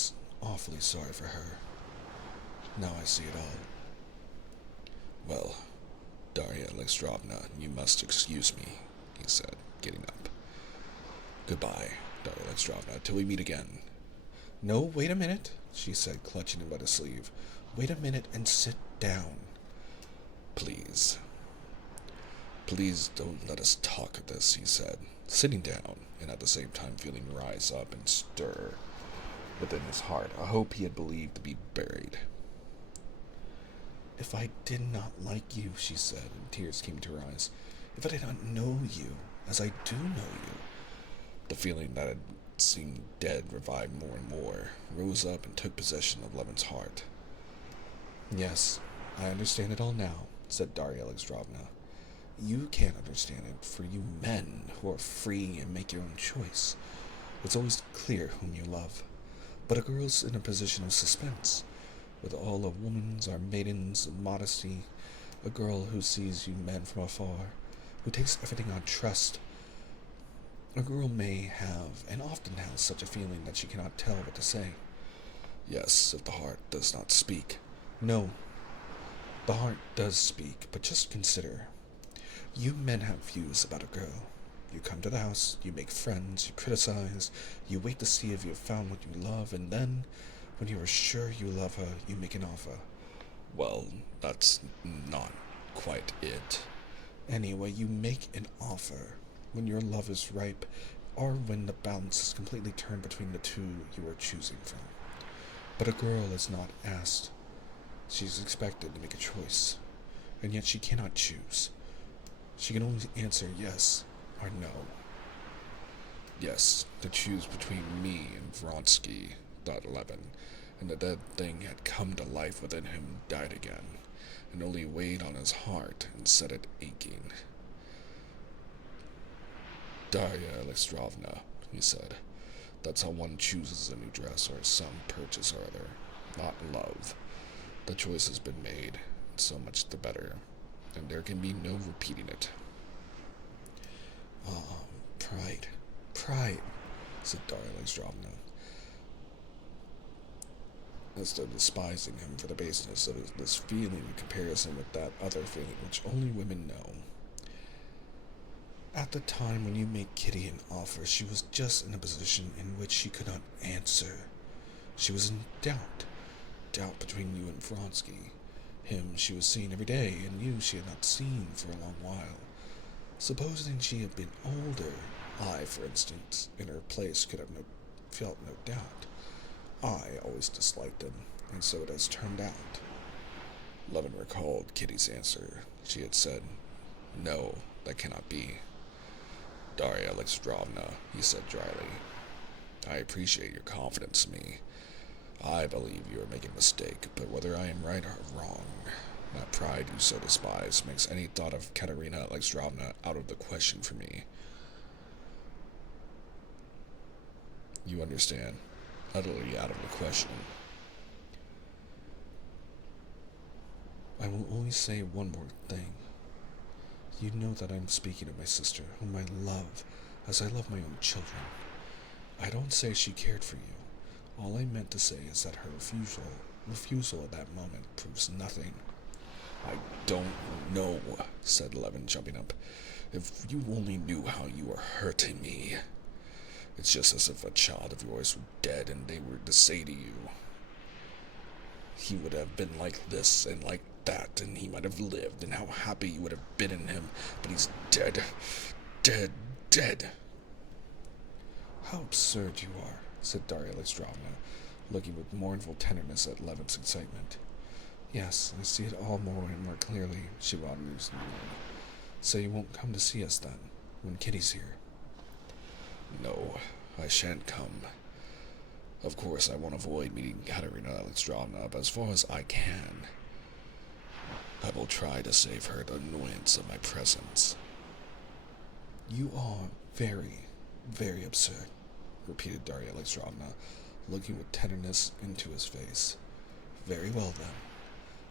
sorry for her. Now I see it all. Well, Darya Alexandrovna, you must excuse me, he said, getting up. Goodbye, Darya Alexandrovna, till we meet again. No, wait a minute, she said, clutching him by the sleeve. Wait a minute and sit down. Please. Please don't let us talk of this, he said, sitting down, and at the same time feeling rise up and stir within his heart a hope he had believed to be buried. If I did not like you, she said, and tears came to her eyes, if I did not know you, as I do know you. The feeling that had seemed dead revived more and more, rose up and took possession of Levin's heart. Yes, I understand it all now, said Darya Alexandrovna. You can't understand it, for you men who are free and make your own choice. It's always clear whom you love. But a girl's in a position of suspense. With all a woman's are maidens of modesty, a girl who sees you men from afar, who takes everything on trust. A girl may have, and often has, such a feeling that she cannot tell what to say. Yes, if the heart does not speak. No, the heart does speak, but just consider. You men have views about a girl. You come to the house, you make friends, you criticize, you wait to see if you have found what you love, and then, when you are sure you love her, you make an offer. Well, that's not quite it. Anyway, you make an offer when your love is ripe, or when the balance is completely turned between the two you are choosing from. But a girl is not asked. She is expected to make a choice, and yet she cannot choose. She can only answer yes or no. Yes, to choose between me and Vronsky, thought Levin, and the dead thing had come to life within him, died again, and only weighed on his heart and set it aching. Darya Alexandrovna, he said, that's how one chooses a new dress or some purchase or other, not love. The choice has been made, and so much the better, and there can be no repeating it. Pride, said Darya Alexandrovna, as though despising him for the baseness of this feeling in comparison with that other feeling which only women know. At the time when you made Kitty an offer, she was just in a position in which she could not answer. She was in doubt between you and Vronsky. Him she was seeing every day, and you she had not seen for a long while. Supposing she had been older, I, for instance, in her place could have felt no doubt. I always disliked him, and so it has turned out. Levin recalled Kitty's answer. She had said, "No, that cannot be." "Darya Alexandrovna," he said dryly, "I appreciate your confidence in me. I believe you are making a mistake, but whether I am right or wrong, that pride you so despise makes any thought of Katerina Alexandrovna out of the question for me. You understand? Utterly out of the question." I will only say one more thing. You know that I am speaking of my sister, whom I love as I love my own children. I don't say she cared for you. All I meant to say is that her refusal at that moment proves nothing. "I don't know," said Levin, jumping up. "If you only knew how you are hurting me. It's just as if a child of yours were dead and they were to say to you, he would have been like this and like that, and he might have lived, and how happy you would have been in him, but he's dead, dead." "How absurd you are," said Darya Alexandrovna, looking with mournful tenderness at Levin's excitement. "Yes, I see it all more and more clearly," she went on musingly. "So you won't come to see us then?" when Kitty's here. No, I shan't come. Of course, I won't avoid meeting Katerina Alexandrovna, but as far as I can, I will try to save her the annoyance of my presence. You are very, very absurd, repeated Darya Alexandrovna, looking with tenderness into his face. Very well, then.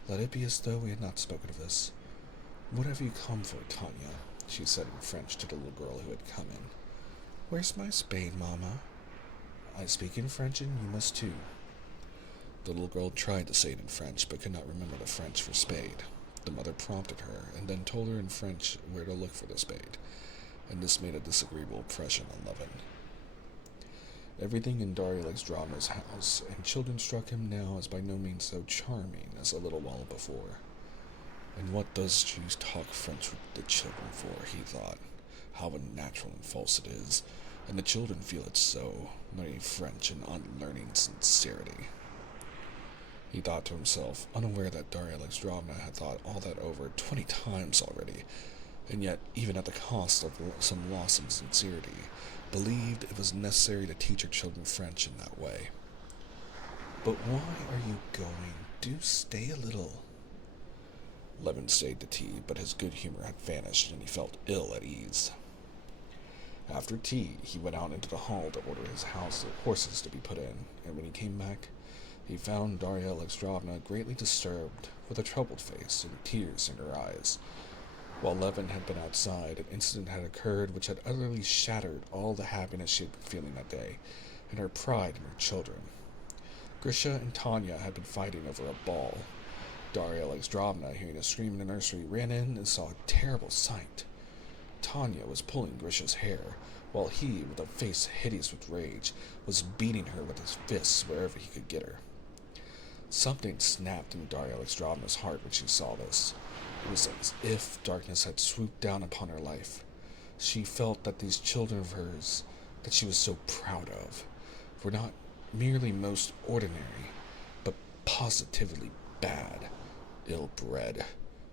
Let it be as though we had not spoken of this. What have you come for, Tanya? She said in French to the little girl who had come in. Where's my spade, Mama? I speak in French and you must too. The little girl tried to say it in French, but could not remember the French for spade. The mother prompted her, and then told her in French where to look for the spade, and this made a disagreeable impression on Levin. Everything in Darya Alexandrovna's house and children struck him now as by no means so charming as a little while before. And what does she talk French with the children for, he thought. How unnatural and false it is, and the children feel it so, learning French and unlearning sincerity. He thought to himself, unaware that Darya Alexandrovna had thought all that over 20 times already, and yet, even at the cost of some loss in sincerity, believed it was necessary to teach her children French in that way. But why are you going? Do stay a little. Levin stayed to tea, but his good humor had vanished, and he felt ill at ease. After tea, he went out into the hall to order his horses to be put in, and when he came back, he found Darya Alexandrovna greatly disturbed, with a troubled face and tears in her eyes. While Levin had been outside, an incident had occurred which had utterly shattered all the happiness she had been feeling that day, and her pride in her children. Grisha and Tanya had been fighting over a ball. Darya Alexandrovna, hearing a scream in the nursery, ran in and saw a terrible sight. Tanya was pulling Grisha's hair, while he, with a face hideous with rage, was beating her with his fists wherever he could get her. Something snapped in Darya Alexandrovna's heart when she saw this. It was as if darkness had swooped down upon her life. She felt that these children of hers, that she was so proud of, were not merely most ordinary, but positively bad, ill-bred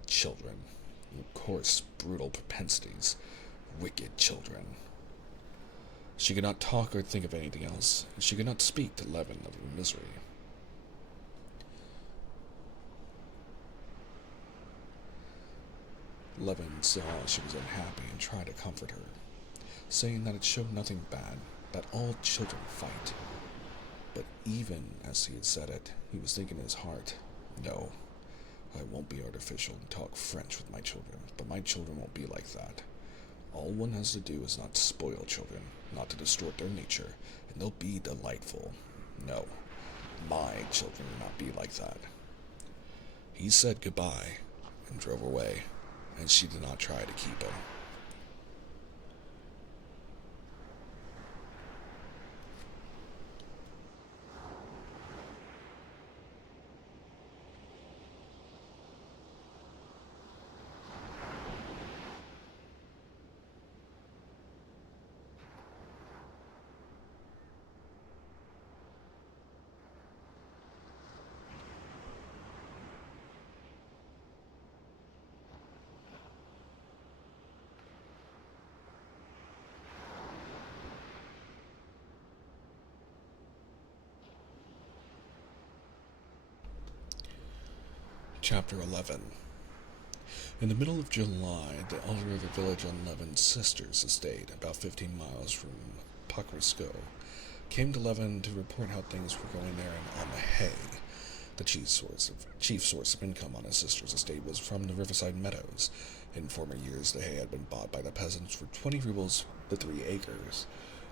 children, coarse, brutal propensities, wicked children. She could not talk or think of anything else, and she could not speak to Levin of her misery. Levin saw she was unhappy and tried to comfort her, saying that it showed nothing bad, that all children fight. But even as he had said it, he was thinking in his heart, no, I won't be artificial and talk French with my children, but my children won't be like that. All one has to do is not to spoil children, not to distort their nature, and they'll be delightful. No, my children will not be like that. He said goodbye and drove away, and she did not try to keep him. Chapter 11. In the middle of July, the elder of the village on Levin's sister's estate, about 15 miles from Pokrovskoe, came to Levin to report how things were going there and on the hay. The chief source of income on his sister's estate was from the riverside meadows. In former years, the hay had been bought by the peasants for 20 rubles the 3 acres.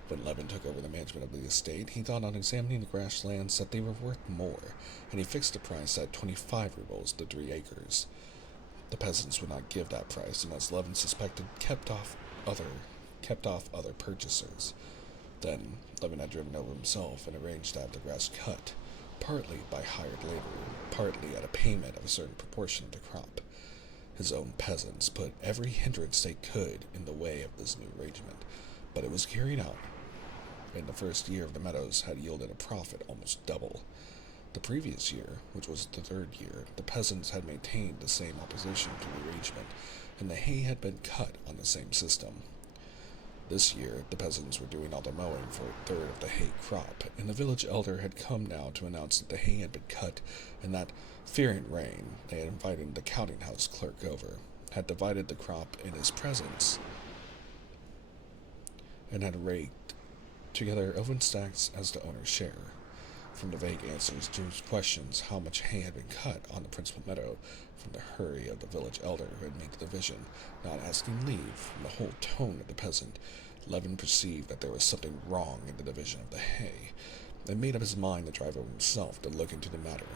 When Levin took over the management of the estate, he thought on examining the grasslands that they were worth more, and he fixed the price at 25 rubles the 3 acres. The peasants would not give that price, and as Levin suspected, kept off other purchasers. Then Levin had driven over himself and arranged to have the grass cut, partly by hired labor, partly at a payment of a certain proportion of the crop. His own peasants put every hindrance they could in the way of this new arrangement, but it was carried out. In the first year of the meadows had yielded a profit almost double. The previous year, which was the 3rd year, the peasants had maintained the same opposition to the arrangement, and the hay had been cut on the same system. This year, the peasants were doing all the mowing for a third of the hay crop, and the village elder had come now to announce that the hay had been cut, and that, fearing rain, they had invited the counting house clerk over, had divided the crop in his presence, and had raked together 11 stacks as the owner's share. From the vague answers to his questions how much hay had been cut on the principal meadow, from the hurry of the village elder who had made the division, not asking leave, from the whole tone of the peasant, Levin perceived that there was something wrong in the division of the hay, and made up his mind to drive over himself to look into the matter.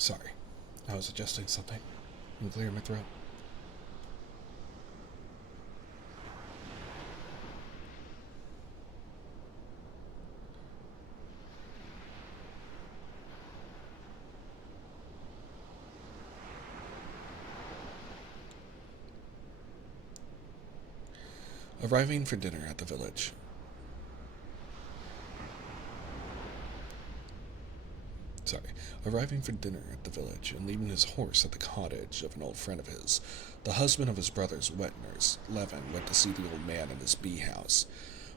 Sorry, I was adjusting something. I'm clearing my throat. Arriving for dinner at the village. Arriving for dinner at the village and leaving his horse at the cottage of an old friend of his, the husband of his brother's wet nurse, Levin went to see the old man in his bee house,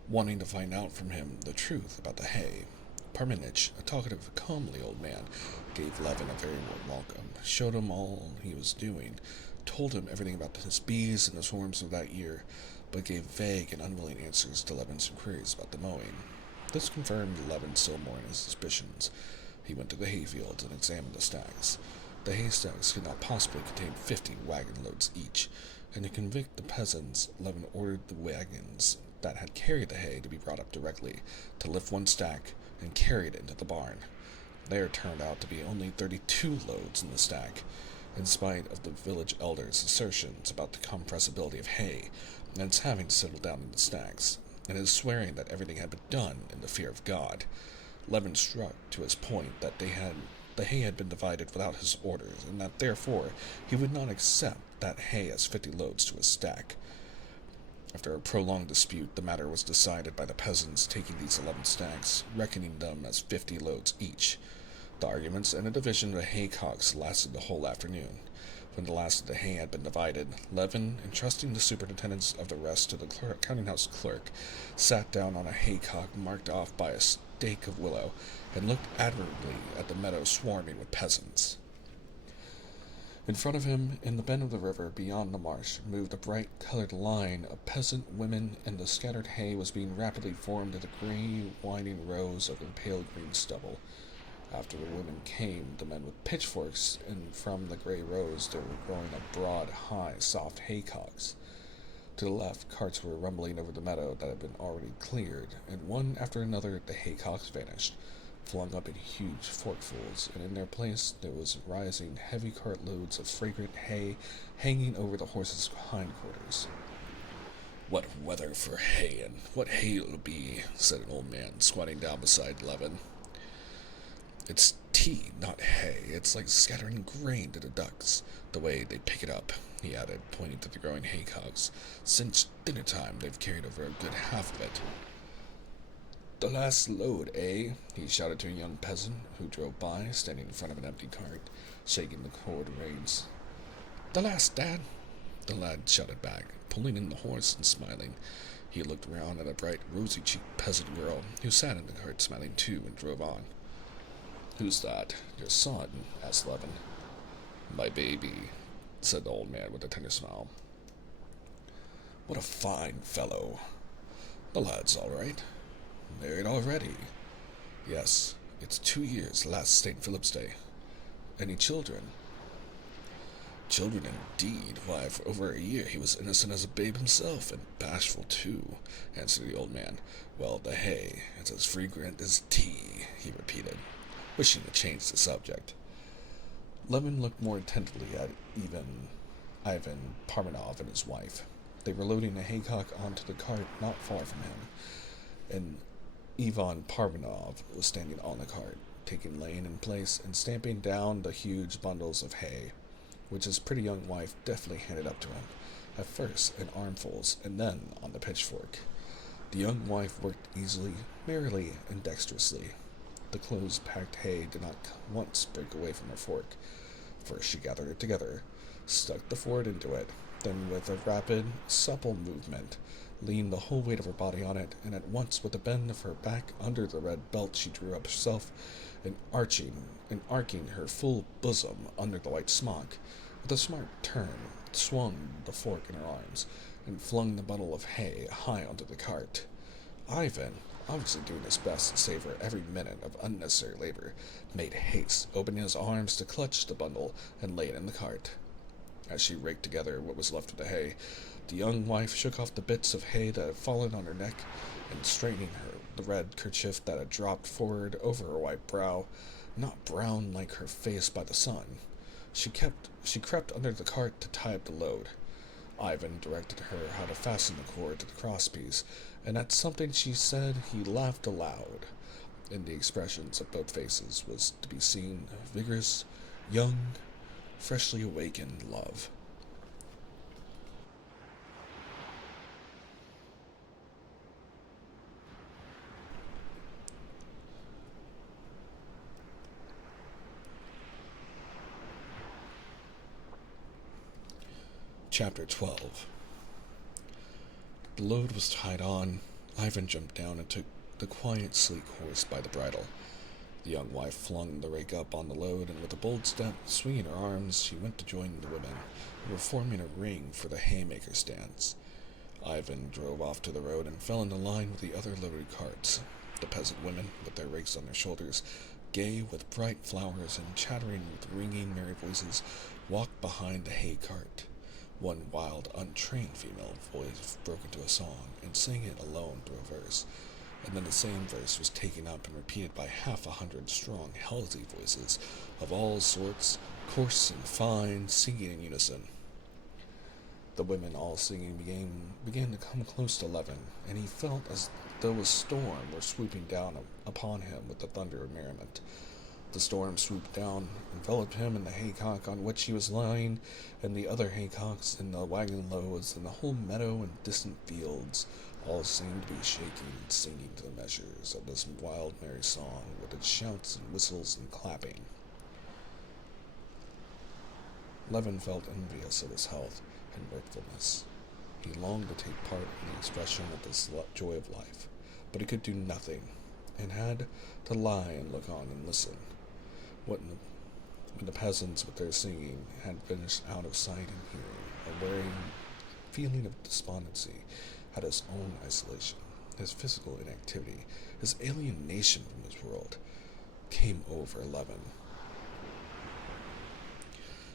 wanting to find out from him the truth about the hay. Parmenich, a talkative, comely old man, gave Levin a very warm welcome, showed him all he was doing, told him everything about his bees and the swarms of that year, but gave vague and unwilling answers to Levin's inquiries about the mowing. This confirmed Levin still more in his suspicions. He went to the hayfields and examined the stacks. The haystacks could not possibly contain 50 wagon loads each, and to convict the peasants, Levin ordered the wagons that had carried the hay to be brought up directly, to lift one stack and carry it into the barn. There turned out to be only 32 loads in the stack, in spite of the village elder's assertions about the compressibility of hay, and its having to settle down in the stacks, and his swearing that everything had been done in the fear of God. Levin struck to his point that the hay had been divided without his orders, and that therefore he would not accept that hay as 50 loads to a stack. After a prolonged dispute, the matter was decided by the peasants taking these 11 stacks, reckoning them as 50 loads each. The arguments and the division of the haycocks lasted the whole afternoon. When the last of the hay had been divided, Levin, entrusting the superintendence of the rest to the counting house clerk, sat down on a haycock marked off by a stake of willow, and looked admiringly at the meadow swarming with peasants. In front of him, in the bend of the river beyond the marsh, moved a bright-colored line of peasant women, and the scattered hay was being rapidly formed into gray, winding rows of the pale green stubble. After the women came the men with pitchforks, and from the gray rows there were growing up broad, high, soft haycocks. To the left, carts were rumbling over the meadow that had been already cleared, and one after another the haycocks vanished, flung up in huge forkfuls, and in their place there was rising heavy cartloads of fragrant hay hanging over the horses' hindquarters. "What weather for hay, and what hay it'll be," said an old man, squatting down beside Levin. "It's tea, not hay. It's like scattering grain to the ducks, the way they pick it up," he added, pointing to the growing haycocks. "Since dinner time they've carried over a good half of it." "The last load, eh?" he shouted to a young peasant who drove by, standing in front of an empty cart, shaking the cord reins. "The last, Dad," the lad shouted back, pulling in the horse and smiling. He looked round at a bright, rosy-cheeked peasant girl, who sat in the cart smiling too, and drove on. "Who's that? Your son?" asked Levin. "My baby," said the old man with a tender smile. "What a fine fellow." "The lad's all right." "Married already?" "Yes, it's 2 years, last St. Philip's Day." "Any children?" "Children indeed. Why, for over a year he was innocent as a babe himself, and bashful too," answered the old man. "Well, the hay, it's as fragrant as tea," he repeated, wishing to change the subject. Levin looked more attentively at Ivan Parmenov and his wife. They were loading a haycock onto the cart not far from him, and Ivan Parmenov was standing on the cart, taking Lane in place and stamping down the huge bundles of hay, which his pretty young wife deftly handed up to him, at first in armfuls and then on the pitchfork. The young wife worked easily, merrily, and dexterously. The close-packed hay did not once break away from her fork. First she gathered it together, stuck the fork into it, then with a rapid, supple movement, leaned the whole weight of her body on it, and at once with a bend of her back under the red belt she drew up herself, and arcing her full bosom under the white smock. With a smart turn, swung the fork in her arms, and flung the bundle of hay high onto the cart. Ivan, obviously doing his best to save her every minute of unnecessary labor, made haste, opening his arms to clutch the bundle and lay it in the cart. As she raked together what was left of the hay, the young wife shook off the bits of hay that had fallen on her neck, and straightening the red kerchief that had dropped forward over her white brow, not brown like her face by the sun, she crept under the cart to tie up the load. Ivan directed her how to fasten the cord to the crosspiece, and at something she said he laughed aloud. In the expressions of both faces was to be seen vigorous, young, freshly awakened love. Chapter 12. The load was tied on. Ivan jumped down and took the quiet, sleek horse by the bridle. The young wife flung the rake up on the load, and with a bold step, swinging her arms, she went to join the women, who were forming a ring for the haymaker's dance. Ivan drove off to the road and fell into line with the other loaded carts. The peasant women, with their rakes on their shoulders, gay with bright flowers and chattering with ringing merry voices, walked behind the hay cart. One wild, untrained female voice broke into a song, and sang it alone through a verse, and then the same verse was taken up and repeated by 100 strong, healthy voices of all sorts, coarse and fine, singing in unison. The women all singing began to come close to Levin, and he felt as though a storm were swooping down upon him with the thunder of merriment. The storm swooped down, enveloped him in the haycock on which he was lying, and the other haycocks in the wagon loads, and the whole meadow and distant fields all seemed to be shaking and singing to the measures of this wild merry song, with its shouts and whistles and clapping. Levin felt envious of his health and wakefulness. He longed to take part in the expression of this joy of life, but he could do nothing, and had to lie and look on and listen. When the peasants with their singing had finished out of sight and hearing, a wearing feeling of despondency at his own isolation, his physical inactivity, his alienation from his world, came over Levin.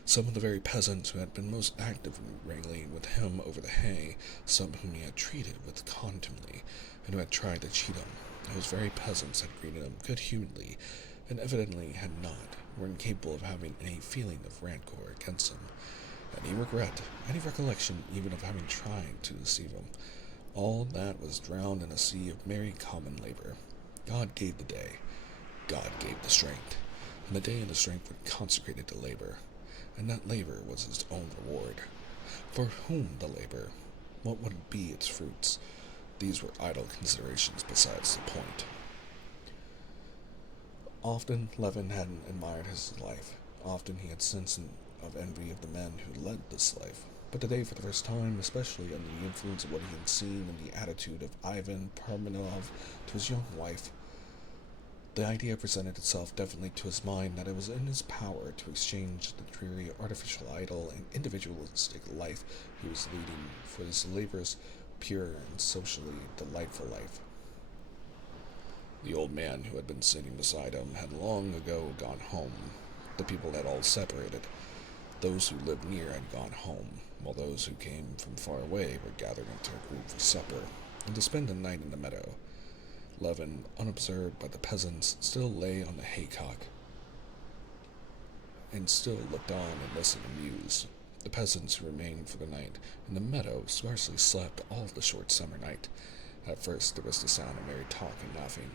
Some of the very peasants who had been most active in wrangling with him over the hay, some whom he had treated with contumely, and who had tried to cheat him, those very peasants had greeted him good-humoredly, and evidently had not, were incapable of having any feeling of rancor against him, any regret, any recollection even of having tried to deceive him. All that was drowned in a sea of merry common labor. God gave the day. God gave the strength. And the day and the strength were consecrated to labor. And that labor was his own reward. For whom the labor? What would be its fruits? These were idle considerations besides the point. Often Levin had admired his life. Often he had sense of envy of the men who led this life. But today, for the first time, especially under the influence of what he had seen in the attitude of Ivan Parmenov to his young wife, the idea presented itself definitely to his mind that it was in his power to exchange the dreary, artificial, idle, and individualistic life he was leading for this laborious, pure, and socially delightful life. The old man who had been sitting beside him had long ago gone home. The people had all separated. Those who lived near had gone home, while those who came from far away were gathered into a group for supper, and to spend the night in the meadow. Levin, unobserved by the peasants, still lay on the haycock. and still looked on and listened amused. The peasants who remained for the night in the meadow scarcely slept all the short summer night. At first there was the sound of merry talk and laughing,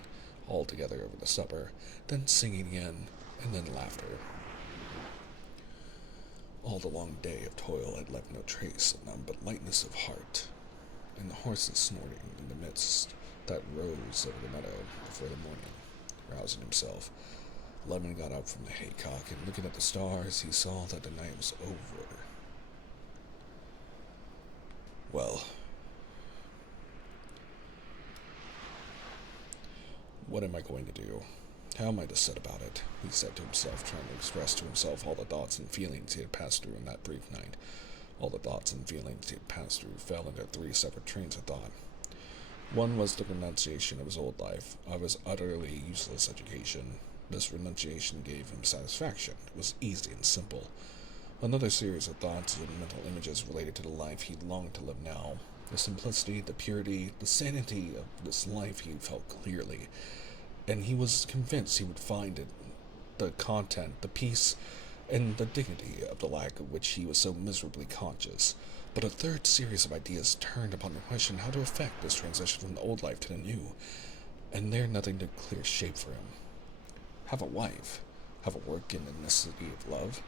all together over the supper, then singing again, and then laughter. All the long day of toil had left no trace of them but lightness of heart, and the horses snorting in the mist that rose over the meadow before the morning. Rousing himself, Lemon got up from the haycock, and looking at the stars, he saw that the night was over. Well, what am I going to do? How am I to set about it? He said to himself, trying to express to himself all the thoughts and feelings he had passed through in that brief night. All the thoughts and feelings he had passed through fell into three separate trains of thought. One was the renunciation of his old life, of his utterly useless education. This renunciation gave him satisfaction. It was easy and simple. Another series of thoughts and mental images related to the life he longed to live now. The simplicity, the purity, the sanity of this life he felt clearly, and he was convinced he would find it, the content, the peace, and the dignity of the lack of which he was so miserably conscious. But a third series of ideas turned upon the question how to effect this transition from the old life to the new, and there nothing took clear shape for him. Have a wife, have a work in the necessity of love,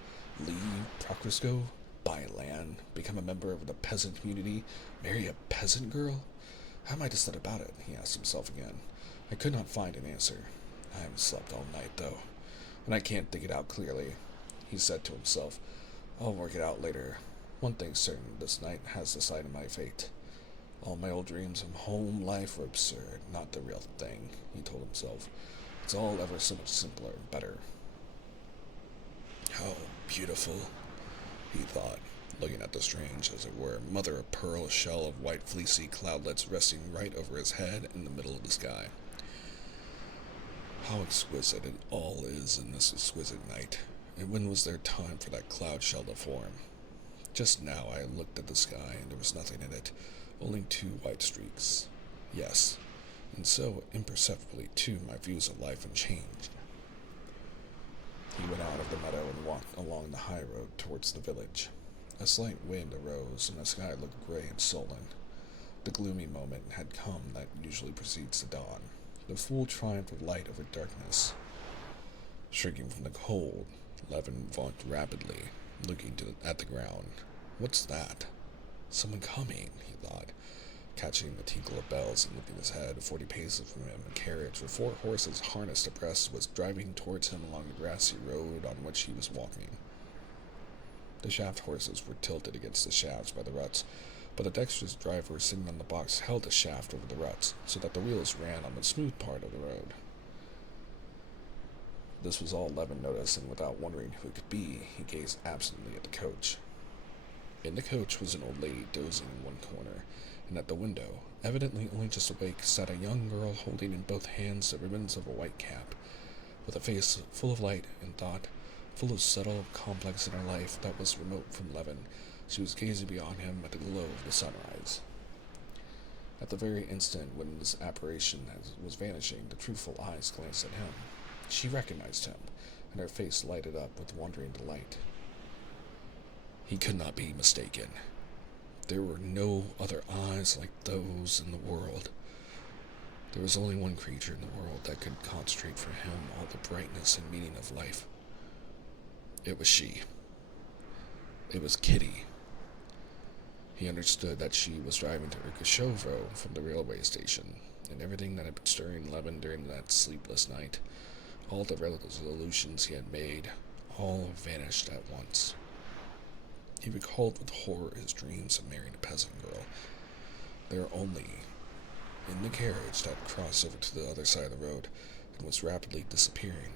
leave Procrisco, buy land, become a member of the peasant community, marry a peasant girl? How am I to set about it? He asked himself again. I could not find an answer. I haven't slept all night, though, and I can't think it out clearly. He said to himself, I'll work it out later. One thing's certain, this night has decided my fate. All my old dreams of home life were absurd, not the real thing, he told himself. It's all ever so much simpler and better. How beautiful, he thought, looking at the strange, as it were, mother-of-pearl shell of white fleecy cloudlets resting right over his head in the middle of the sky. How exquisite it all is in this exquisite night, and when was there time for that cloud shell to form? Just now I looked at the sky, and there was nothing in it, only two white streaks. Yes, and so imperceptibly, too, my views of life had changed. He went out of the meadow and walked along the high road towards the village. A slight wind arose, and the sky looked gray and sullen. The gloomy moment had come that usually precedes the dawn, the full triumph of light over darkness. Shrinking from the cold, Levin walked rapidly, looking at the ground. What's that? Someone coming, he thought, catching the tinkle of bells and lifting his head. 40 paces from him, a carriage with 4 horses harnessed abreast was driving towards him along the grassy road on which he was walking. The shaft horses were tilted against the shafts by the ruts, but the dexterous driver sitting on the box held the shaft over the ruts, so that the wheels ran on the smooth part of the road. This was all Levin noticed, and without wondering who it could be, he gazed absently at the coach. In the coach was an old lady dozing in one corner, and at the window, evidently only just awake, sat a young girl holding in both hands the ribbons of a white cap. With a face full of light and thought, full of subtle complex in her life that was remote from Levin, she was gazing beyond him at the glow of the sunrise. At the very instant when this apparition was vanishing, the truthful eyes glanced at him. She recognized him, and her face lighted up with wondering delight. He could not be mistaken. There were no other eyes like those in the world. There was only one creature in the world that could concentrate for him all the brightness and meaning of life. It was she. It was Kitty. He understood that she was driving to Urkashovo from the railway station, and everything that had been stirring Levin during that sleepless night, all the resolutions he had made, all vanished at once. He recalled with horror his dreams of marrying a peasant girl. There only, in the carriage that crossed over to the other side of the road and was rapidly disappearing,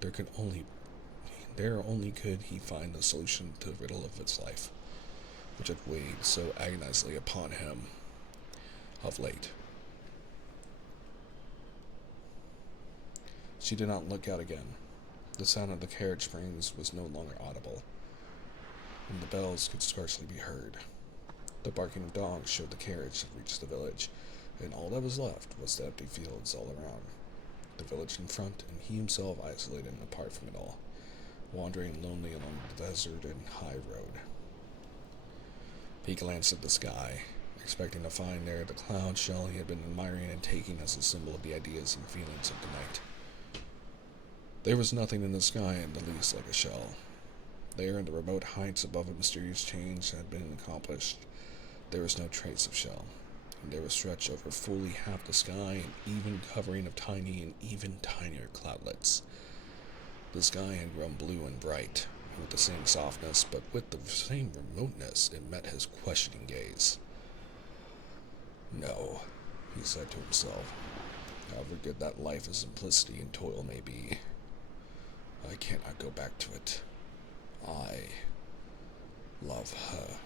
there only could he find the solution to the riddle of his life, which had weighed so agonizingly upon him of late. She did not look out again. The sound of the carriage springs was no longer audible, and the bells could scarcely be heard. The barking of dogs showed the carriage had reached the village, and all that was left was the empty fields all around. The village in front, and he himself isolated and apart from it all. wandering lonely along the deserted high road. He glanced at the sky, expecting to find there the cloud shell he had been admiring and taking as a symbol of the ideas and feelings of the night. There was nothing in the sky in the least like a shell. There, in the remote heights above, a mysterious change had been accomplished. There was no trace of shell, and there was stretched over fully half the sky an even covering of tiny and even tinier cloudlets. The sky had grown blue and bright, and with the same softness, but with the same remoteness, it met his questioning gaze. No, he said to himself, however good that life of simplicity and toil may be, I cannot go back to it. I love her.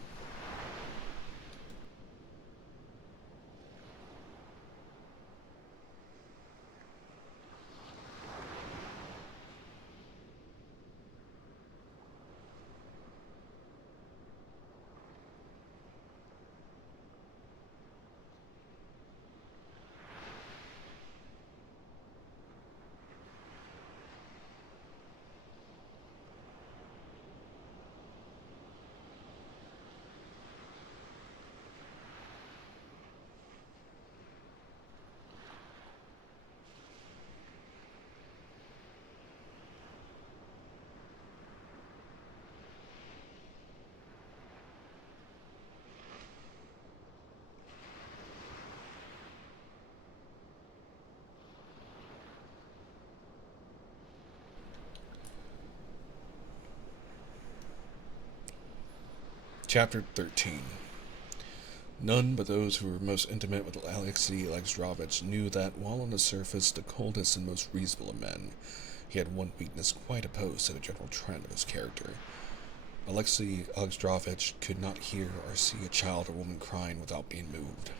Chapter 13. None but those who were most intimate with Alexei Alexandrovich knew that, while on the surface the coldest and most reasonable of men, he had one weakness quite opposed to the general trend of his character. Alexei Alexandrovich could not hear or see a child or woman crying without being moved.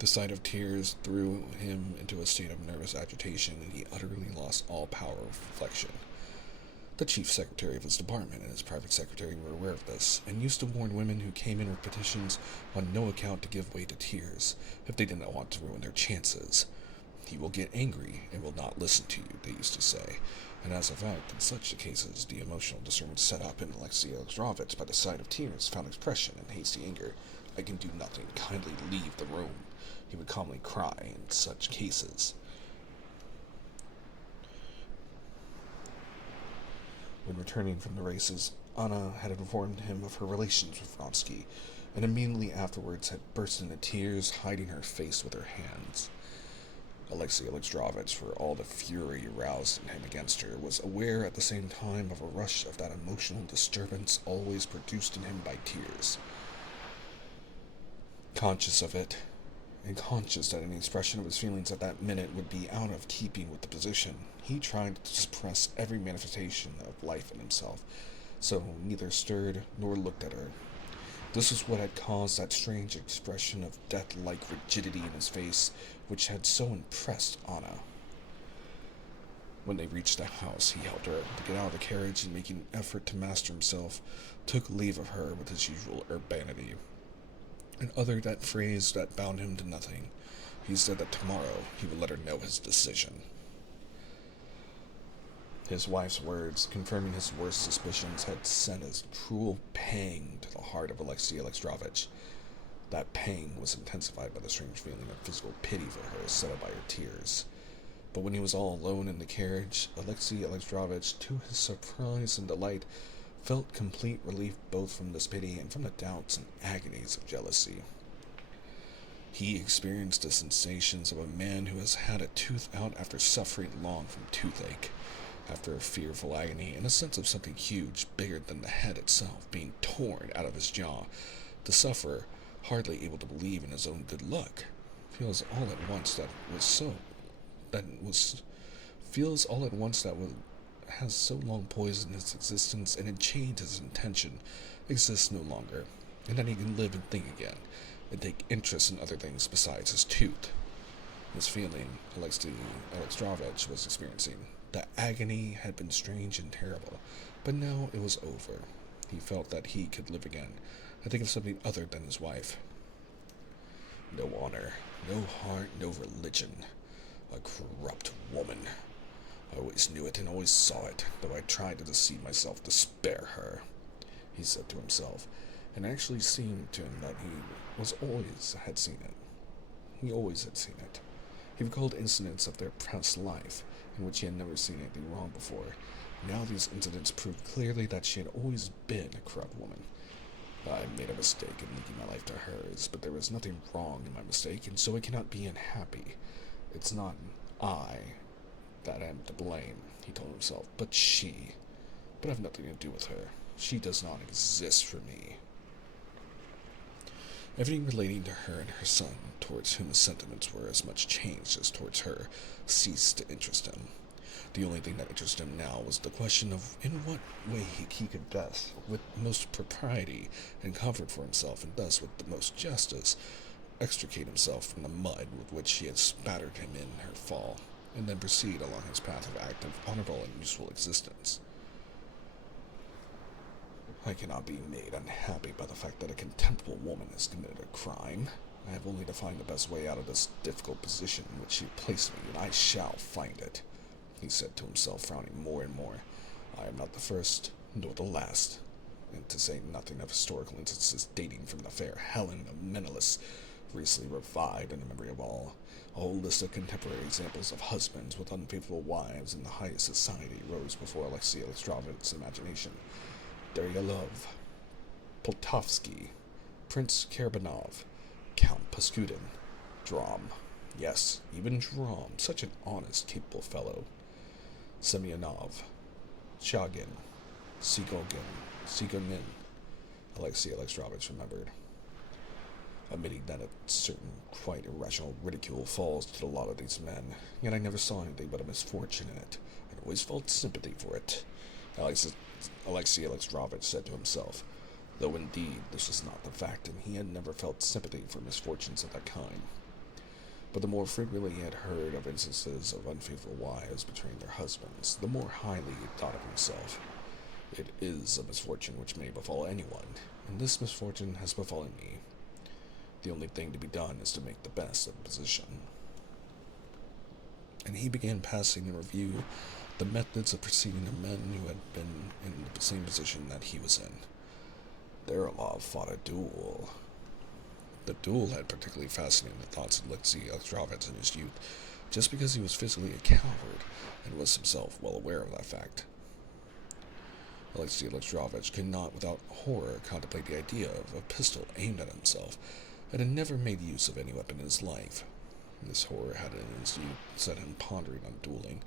The sight of tears threw him into a state of nervous agitation, and he utterly lost all power of reflection. The chief secretary of his department and his private secretary were aware of this, and used to warn women who came in with petitions on no account to give way to tears, if they did not want to ruin their chances. He will get angry and will not listen to you, they used to say, and as a fact, in such cases, the emotional discernment set up in Alexei Alexandrovich by the sight of tears found expression in hasty anger. I can do nothing, kindly leave the room, he would calmly cry in such cases. When returning from the races, Anna had informed him of her relations with Vronsky, and immediately afterwards had burst into tears, hiding her face with her hands. Alexei Alexandrovich, for all the fury aroused in him against her, was aware at the same time of a rush of that emotional disturbance always produced in him by tears. Conscious of it, and conscious that any expression of his feelings at that minute would be out of keeping with the position, he tried to suppress every manifestation of life in himself, so neither stirred nor looked at her. This was what had caused that strange expression of death-like rigidity in his face, which had so impressed Anna. When they reached the house, he helped her to get out of the carriage, and making an effort to master himself, took leave of her with his usual urbanity, and uttered that phrase that bound him to nothing. He said that tomorrow he would let her know his decision. His wife's words, confirming his worst suspicions, had sent a cruel pang to the heart of Alexei Alexandrovich. That pang was intensified by the strange feeling of physical pity for her set up by her tears. But when he was all alone in the carriage, Alexei Alexandrovich, to his surprise and delight, felt complete relief both from this pity and from the doubts and agonies of jealousy. He experienced the sensations of a man who has had a tooth out after suffering long from toothache, after a fearful agony, and a sense of something huge, bigger than the head itself, being torn out of his jaw. The sufferer, hardly able to believe in his own good luck, feels all at once that has so long poisoned his existence and enchained his intention, exists no longer, and that he can live and think again, and take interest in other things besides his tooth. This feeling Alexei Alexandrovich was experiencing. The agony had been strange and terrible, but now it was over. He felt that he could live again, and think of something other than his wife. No honor, no heart, no religion. A corrupt woman. I always knew it and always saw it, though I tried to deceive myself to spare her, he said to himself, and it actually seemed to him that had seen it. He always had seen it. He recalled incidents of their past life in which he had never seen anything wrong before. Now these incidents proved clearly that she had always been a corrupt woman. I made a mistake in linking my life to hers, but there was nothing wrong in my mistake, and so I cannot be unhappy. It's not I that am to blame, he told himself, but she. But I have nothing to do with her. She does not exist for me. Everything relating to her and her son, towards whom his sentiments were as much changed as towards her, ceased to interest him. The only thing that interested him now was the question of in what way he could best, with most propriety and comfort for himself, and thus with the most justice, extricate himself from the mud with which she had spattered him in her fall, and then proceed along his path of active, honorable, and useful existence. I cannot be made unhappy by the fact that a contemptible woman has committed a crime. I have only to find the best way out of this difficult position in which she placed me, and I shall find it, he said to himself, frowning more and more. I am not the first, nor the last, and to say nothing of historical instances dating from the fair Helen of Menelaus, recently revived in the memory of all. A whole list of contemporary examples of husbands with unfaithful wives in the highest society rose before Alexei Alexandrovich's imagination. Daryalov, Poltavsky, Prince Karabanov, Count Paskudin, Drom. Yes, even Drom, such an honest, capable fellow. Semyonov, Chagin, Sigonin, Alexei Alexandrovich remembered, admitting that a certain quite irrational ridicule falls to the lot of these men. Yet I never saw anything but a misfortune in it, and always felt sympathy for it. Alexei Alexandrovich said to himself, though indeed this was not the fact, and he had never felt sympathy for misfortunes of that kind. But the more frequently he had heard of instances of unfaithful wives betraying their husbands, the more highly he thought of himself. It is a misfortune which may befall anyone, and this misfortune has befallen me. The only thing to be done is to make the best of the position. And he began passing in review the methods of proceeding of men who had been in the same position that he was in. Daryalov fought a duel. The duel had particularly fascinated the thoughts of Alexei Alexandrovich in his youth, just because he was physically a coward, and was himself well aware of that fact. Alexei Alexandrovich could not without horror contemplate the idea of a pistol aimed at himself, and had never made use of any weapon in his life. This horror had in his youth set him pondering on dueling,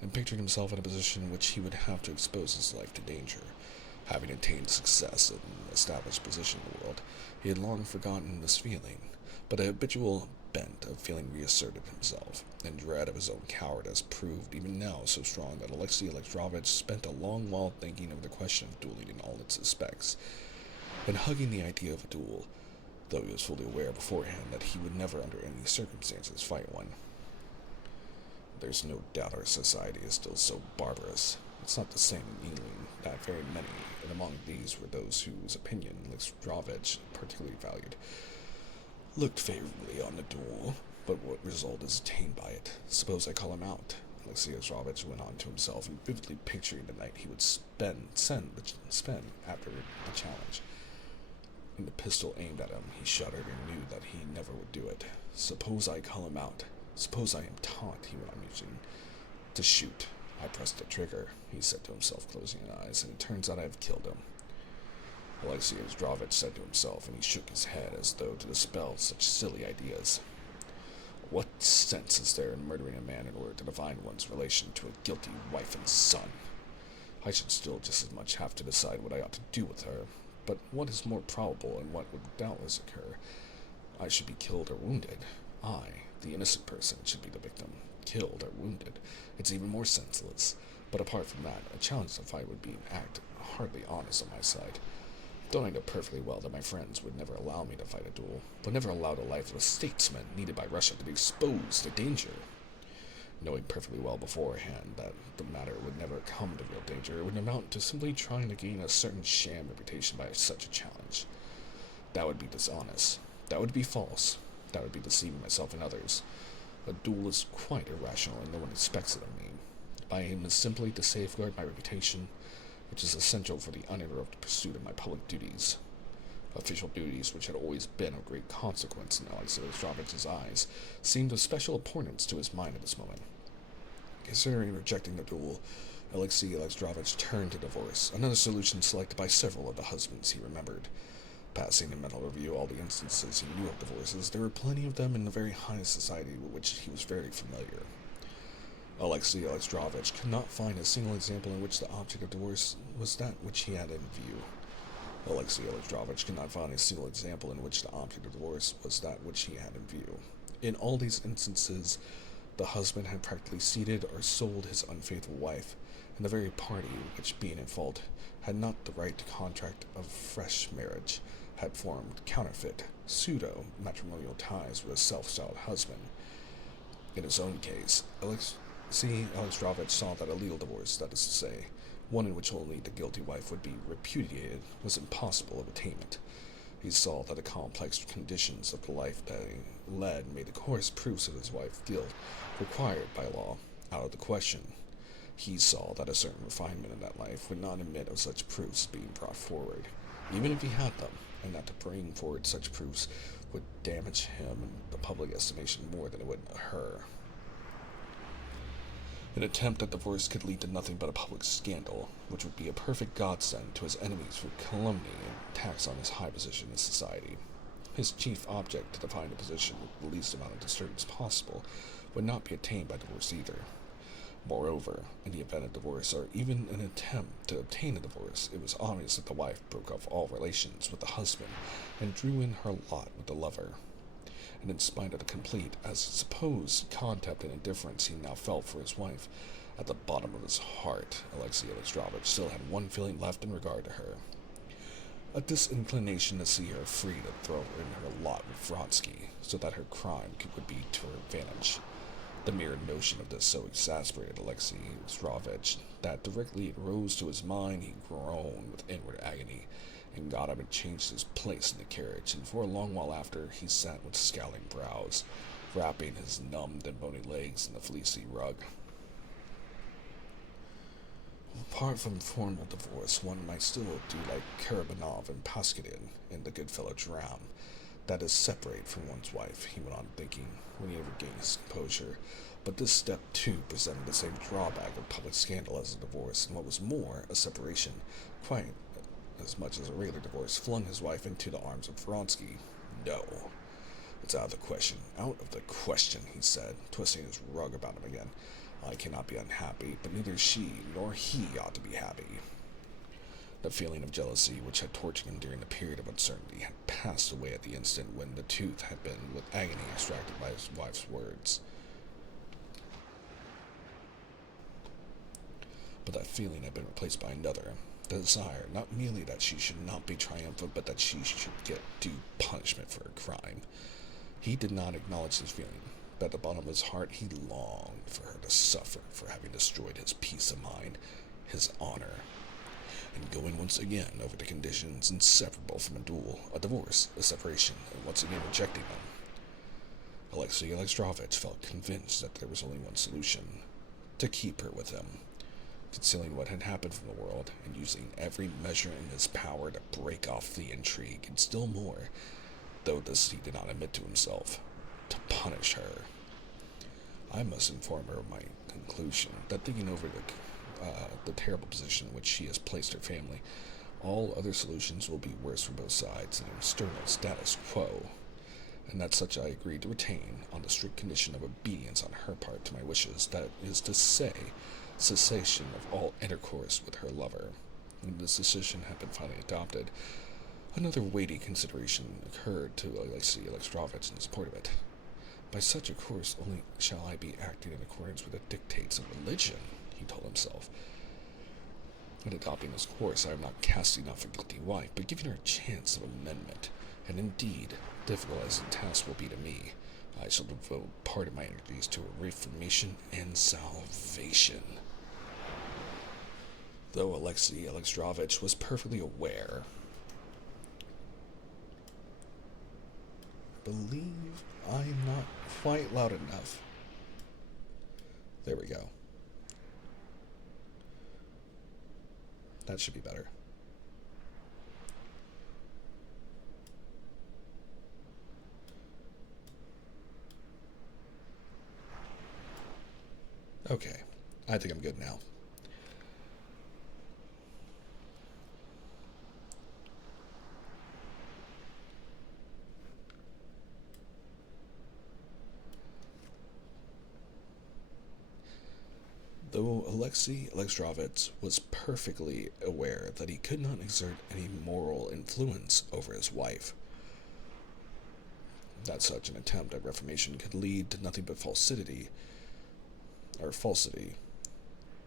and pictured himself in a position in which he would have to expose his life to danger. Having attained success in an established position in the world, he had long forgotten this feeling, but a habitual bent of feeling reasserted himself, and dread of his own cowardice proved even now so strong that Alexei Alexandrovich spent a long while thinking of the question of dueling in all its aspects, and hugging the idea of a duel, though he was fully aware beforehand that he would never under any circumstances fight one. There's no doubt our society is still so barbarous. It's not the same in England that very many, and among these were those whose opinion Alexandrovich particularly valued, looked favorably on the duel, but what result is attained by it? Suppose I call him out? Alexei Alexandrovich went on to himself, and vividly picturing the night he would spend after the challenge. And the pistol aimed at him, he shuddered and knew that he never would do it. Suppose I call him out? Suppose I am taught, he went on musing, to shoot. I pressed the trigger, he said to himself, closing his eyes, and it turns out I have killed him. Alexei Alexandrovich said to himself, and he shook his head as though to dispel such silly ideas. What sense is there in murdering a man in order to define one's relation to a guilty wife and son? I should still just as much have to decide what I ought to do with her, but what is more probable, and what would doubtless occur? I should be killed or wounded. I, the innocent person, should be the victim. Killed or wounded. It's even more senseless. But apart from that, a challenge to fight would be an act hardly honest on my side. Though I know perfectly well that my friends would never allow me to fight a duel, would never allow the life of a statesman needed by Russia to be exposed to danger. Knowing perfectly well beforehand that the matter would never come to real danger, it would amount to simply trying to gain a certain sham reputation by such a challenge. That would be dishonest. That would be false. That would be deceiving myself and others. A duel is quite irrational, and no one expects it of me. My aim is simply to safeguard my reputation, which is essential for the uninterrupted pursuit of my public duties. Official duties, which had always been of great consequence in Alexei Alexandrovich's eyes, seemed of special importance to his mind at this moment. Considering rejecting the duel, Alexei Alexandrovich turned to divorce, another solution selected by several of the husbands he remembered. Passing in mental review all the instances he knew of divorces, there were plenty of them in the very highest society with which he was very familiar. Alexei Alexandrovich could not find a single example in which the object of divorce was that which he had in view. Alexei Alexandrovich could not find a single example in which the object of divorce was that which he had in view. In all these instances, the husband had practically ceded or sold his unfaithful wife, and the very party which, being in fault, had not the right to contract a fresh marriage, had formed counterfeit, pseudo-matrimonial ties with a self-styled husband. In his own case, Alexei Alexandrovich saw that a legal divorce, that is to say, one in which only the guilty wife would be repudiated, was impossible of attainment. He saw that the complex conditions of the life that he led made the coarse proofs of his wife's guilt, required by law, out of the question. He saw that a certain refinement in that life would not admit of such proofs being brought forward, even if he had them, and that to bring forward such proofs would damage him in the public estimation more than it would her. An attempt at divorce could lead to nothing but a public scandal, which would be a perfect godsend to his enemies for calumny and attacks on his high position in society. His chief object, to find a position with the least amount of disturbance possible, would not be attained by divorce either. Moreover, in the event of divorce, or even an attempt to obtain a divorce, it was obvious that the wife broke off all relations with the husband and drew in her lot with the lover. And in spite of the complete, as supposed, contempt and indifference he now felt for his wife, at the bottom of his heart, Alexei Alexandrovich still had one feeling left in regard to her. A disinclination to see her free to throw in her lot with Vronsky, so that her crime would be to her advantage. The mere notion of this so exasperated Alexei Alexandrovich that directly it rose to his mind he groaned with inward agony, and got up and changed his place in the carriage, and for a long while after he sat with scowling brows, wrapping his numbed and bony legs in the fleecy rug. Apart from formal divorce, one might still do like Karabanov and Paskudin in The Goodfellow Dram, that is, separate from one's wife, he went on thinking, when he regained his composure. But this step, too, presented the same drawback of public scandal as a divorce, and what was more, a separation, quite as much as a regular divorce, flung his wife into the arms of Vronsky. No, it's out of the question. Out of the question, he said, twisting his rug about him again. I cannot be unhappy, but neither she nor he ought to be happy. The feeling of jealousy which had tortured him during the period of uncertainty had passed away at the instant when the tooth had been with agony extracted by his wife's words. But that feeling had been replaced by another, the desire not merely that she should not be triumphant, but that she should get due punishment for her crime. He did not acknowledge this feeling, but at the bottom of his heart he longed for her to suffer for having destroyed his peace of mind, his honor. And going once again over the conditions inseparable from a duel, a divorce, a separation, and once again rejecting them, Alexei Alexandrovich felt convinced that there was only one solution: to keep her with him, concealing what had happened from the world, and using every measure in his power to break off the intrigue, and still more, though this he did not admit to himself, to punish her. I must inform her of my conclusion, that thinking over the terrible position in which she has placed her family, all other solutions will be worse for both sides, an external status quo, and that such I agreed to retain, on the strict condition of obedience on her part to my wishes, that is to say, cessation of all intercourse with her lover. When this decision had been finally adopted, another weighty consideration occurred to Alexei Alexandrovich in support of it. By such a course only shall I be acting in accordance with the dictates of religion, he told himself. In adopting this course, I am not casting off a guilty wife, but giving her a chance of amendment, and indeed, difficult as the task will be to me, I shall devote part of my energies to her reformation and salvation. Though Alexei Alexandrovich was perfectly aware, I believe I'm not quite loud enough. There we go. That should be better. Okay, I think I'm good now. Though Alexei Alexandrovich was perfectly aware that he could not exert any moral influence over his wife, that such an attempt at reformation could lead to nothing but falsity,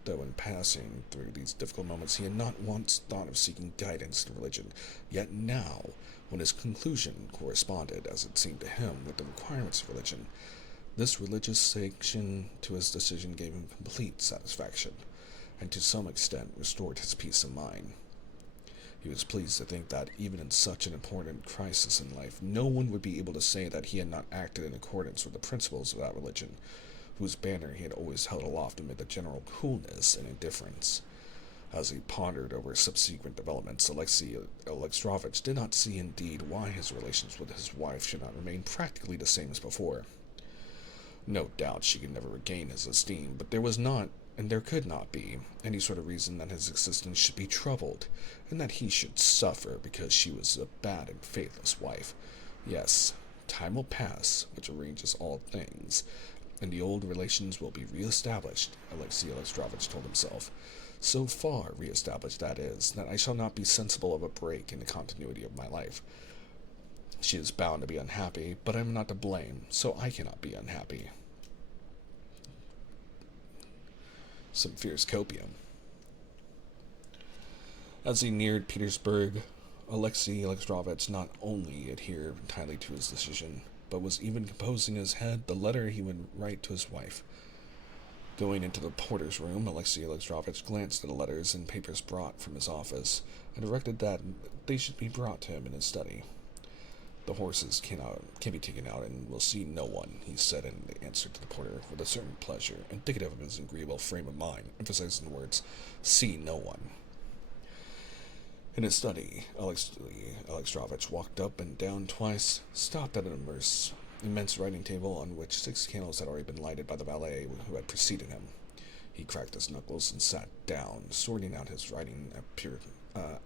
though in passing through these difficult moments he had not once thought of seeking guidance in religion, yet now, when his conclusion corresponded, as it seemed to him, with the requirements of religion, this religious sanction to his decision gave him complete satisfaction, and to some extent restored his peace of mind. He was pleased to think that, even in such an important crisis in life, no one would be able to say that he had not acted in accordance with the principles of that religion, whose banner he had always held aloft amid the general coolness and indifference. As he pondered over subsequent developments, Alexei Alexandrovich did not see indeed why his relations with his wife should not remain practically the same as before. No doubt she could never regain his esteem, but there was not, and there could not be, any sort of reason that his existence should be troubled, and that he should suffer because she was a bad and faithless wife. Yes, time will pass, which arranges all things, and the old relations will be re-established, Alexei Alexandrovich told himself. So far re-established, that is, that I shall not be sensible of a break in the continuity of my life. She is bound to be unhappy, but I am not to blame, so I cannot be unhappy. Some fierce copium. As he neared Petersburg, Alexei Alexandrovich not only adhered entirely to his decision, but was even composing in his head the letter he would write to his wife. Going into the porter's room, Alexei Alexandrovich glanced at the letters and papers brought from his office, and directed that they should be brought to him in his study. The horses can be taken out and will see no one, he said in answer to the porter, with a certain pleasure, indicative of his agreeable frame of mind, emphasizing the words, see no one. In his study, Alexei Alexandrovich walked up and down twice, stopped at an immense writing table on which 6 candles had already been lighted by the valet who had preceded him. He cracked his knuckles and sat down, sorting out his writing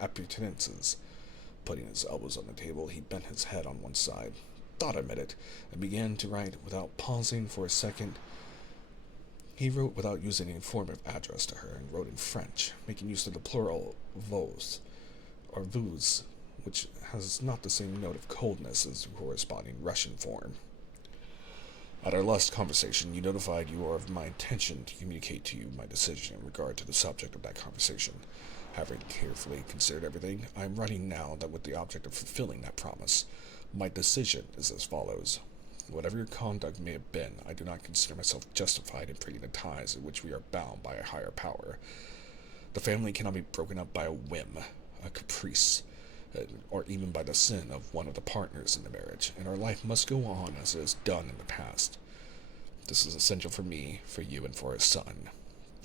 appurtenances. Putting his elbows on the table, he bent his head on one side, thought a minute, and began to write without pausing for a second. He wrote without using any form of address to her, and wrote in French, making use of the plural vos, or vous, which has not the same note of coldness as the corresponding Russian form. At our last conversation, you notified you of my intention to communicate to you my decision in regard to the subject of that conversation. Having carefully considered everything, I am writing now that with the object of fulfilling that promise. My decision is as follows. Whatever your conduct may have been, I do not consider myself justified in breaking the ties in which we are bound by a higher power. The family cannot be broken up by a whim, a caprice, or even by the sin of one of the partners in the marriage, and our life must go on as it has done in the past. This is essential for me, for you, and for our son.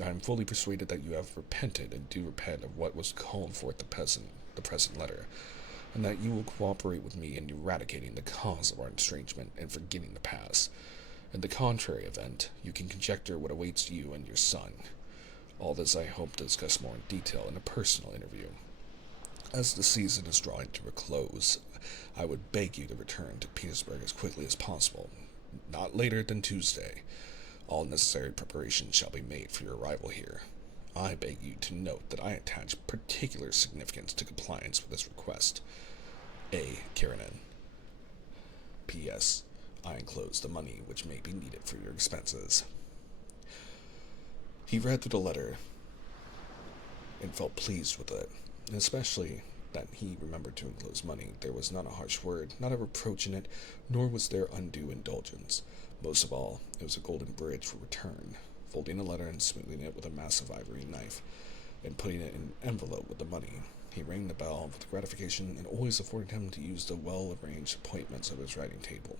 I am fully persuaded that you have repented and do repent of what was called forth the present letter, and that you will cooperate with me in eradicating the cause of our estrangement and forgetting the past. In the contrary event, you can conjecture what awaits you and your son. All this I hope to discuss more in detail in a personal interview. As the season is drawing to a close, I would beg you to return to Petersburg as quickly as possible, not later than Tuesday. All necessary preparations shall be made for your arrival here. I beg you to note that I attach particular significance to compliance with this request. A. Karenina. P.S. I enclose the money which may be needed for your expenses. He read through the letter and felt pleased with it, and especially that he remembered to enclose money. There was not a harsh word, not a reproach in it, nor was there undue indulgence. Most of all, it was a golden bridge for return. Folding the letter and smoothing it with a massive ivory knife, and putting it in an envelope with the money, he rang the bell with gratification and always afforded him to use the well-arranged appointments of his writing table.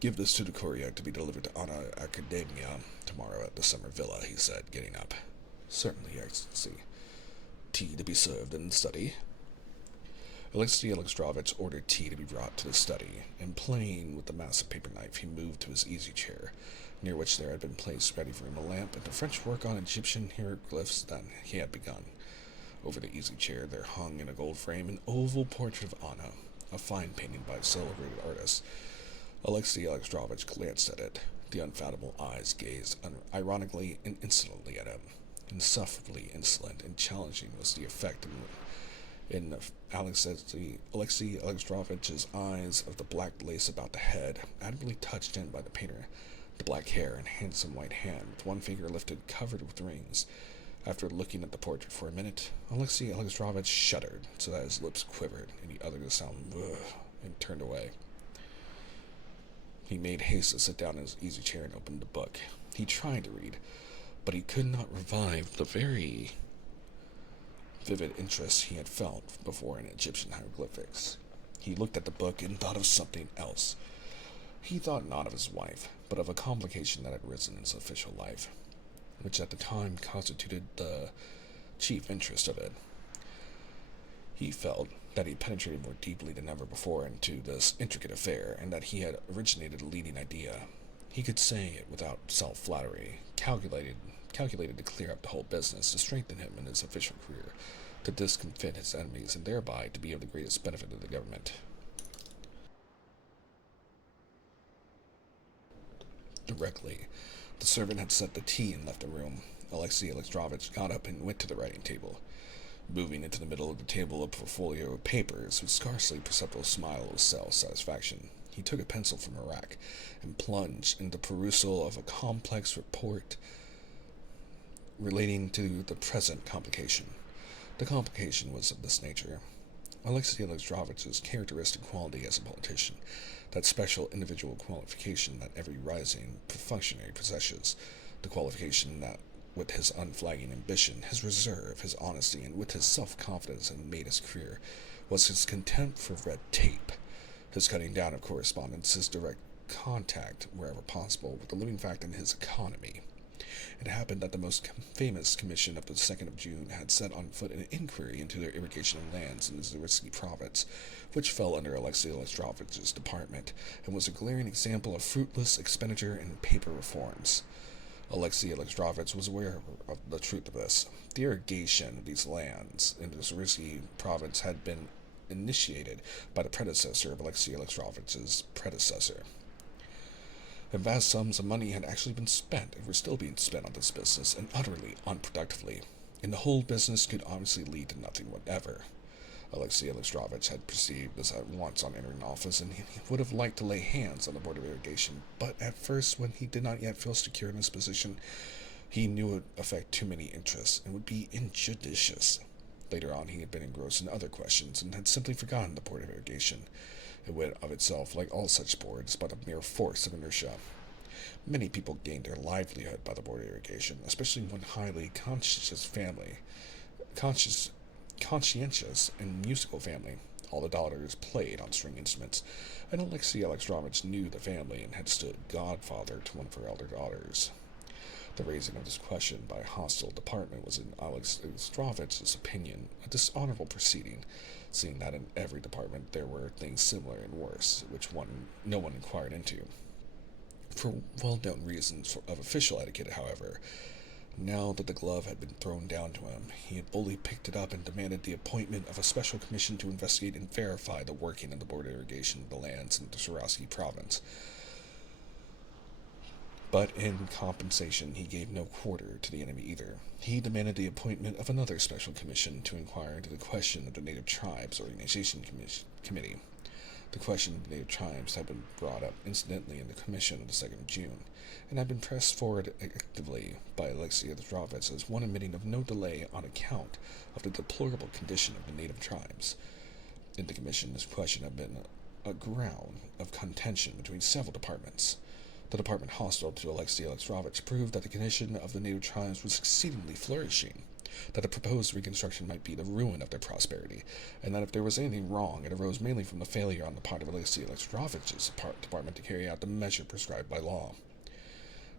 Give this to the courier to be delivered to Anna Karenina tomorrow at the summer villa, he said, getting up. Certainly, Your Excellency. Tea to be served in the study. Alexei Alexandrovich ordered tea to be brought to the study, and playing with the massive paper knife, he moved to his easy chair, near which there had been placed ready for him a lamp and the French work on Egyptian hieroglyphs that he had begun. Over the easy chair there hung in a gold frame an oval portrait of Anna, a fine painting by a celebrated artist. Alexei Alexandrovich glanced at it. The unfathomable eyes gazed ironically and insolently at him. Insufferably insolent and challenging was the effect in Alexei Alexandrovich's eyes of the black lace about the head, admirably touched in by the painter, the black hair and handsome white hand, with one finger lifted, covered with rings. After looking at the portrait for a minute, Alexei Alexandrovich shuddered, so that his lips quivered, and he uttered a sound "ugh" and turned away. He made haste to sit down in his easy chair and opened the book. He tried to read, but he could not revive the very vivid interest he had felt before in Egyptian hieroglyphics. He looked at the book and thought of something else. He thought not of his wife, but of a complication that had arisen in his official life, which at the time constituted the chief interest of it. He felt that he penetrated more deeply than ever before into this intricate affair, and that he had originated a leading idea. He could say it without self-flattery, calculated to clear up the whole business, to strengthen him in his official career, to discomfit his enemies, and thereby to be of the greatest benefit to the government. Directly the servant had set the tea and left the room, Alexei Alexandrovich got up and went to the writing table. Moving into the middle of the table a portfolio of papers with scarcely perceptible smile of self-satisfaction, he took a pencil from a rack and plunged into the perusal of a complex report relating to the present complication. The complication was of this nature. Alexei Alexandrovich's characteristic quality as a politician, that special individual qualification that every rising functionary possesses, the qualification that, with his unflagging ambition, his reserve, his honesty, and with his self-confidence had made his career, was his contempt for red tape, his cutting down of correspondence, his direct contact, wherever possible, with the living fact in his economy. It happened that the most famous commission of the 2nd of June had set on foot an inquiry into their irrigation of lands in the Zariski province, which fell under Alexei Alexandrovich's department, and was a glaring example of fruitless expenditure and paper reforms. Alexei Alexandrovich was aware of the truth of this. The irrigation of these lands in the Zariski province had been initiated by the predecessor of Alexei Alexandrovich's predecessor. And vast sums of money had actually been spent and were still being spent on this business, and utterly unproductively, and the whole business could obviously lead to nothing whatever. Alexei Alexandrovich had perceived this at once on entering office, and he would have liked to lay hands on the Board of Irrigation, but at first, when he did not yet feel secure in his position, he knew it would affect too many interests, and would be injudicious. Later on, he had been engrossed in other questions, and had simply forgotten the Board of Irrigation. It went of itself, like all such boards, by the mere force of inertia. Many people gained their livelihood by the Board of Irrigation, especially one highly conscientious and musical family. All the daughters played on string instruments, and Alexei Alexandrovich knew the family and had stood godfather to one of her elder daughters. The raising of this question by a hostile department was, in Alexei Alexandrovich's opinion, a dishonorable proceeding, seeing that in every department there were things similar and worse, which no one inquired into. For well-known reasons of official etiquette, however, now that the glove had been thrown down to him, he had boldly picked it up and demanded the appointment of a special commission to investigate and verify the working of the Board of Irrigation of the lands in the Zariski province. But in compensation, he gave no quarter to the enemy either. He demanded the appointment of another special commission to inquire into the question of the Native Tribes Organization Committee. The question of the Native Tribes had been brought up incidentally in the commission of the 2nd of June, and had been pressed forward actively by Alexei Alexandrovich as one admitting of no delay on account of the deplorable condition of the Native Tribes. In the commission, this question had been a ground of contention between several departments. The department hostile to Alexei Alexandrovich proved that the condition of the Native Tribes was exceedingly flourishing, that the proposed reconstruction might be the ruin of their prosperity, and that if there was anything wrong, it arose mainly from the failure on the part of Alexei Alexandrovich's department to carry out the measure prescribed by law.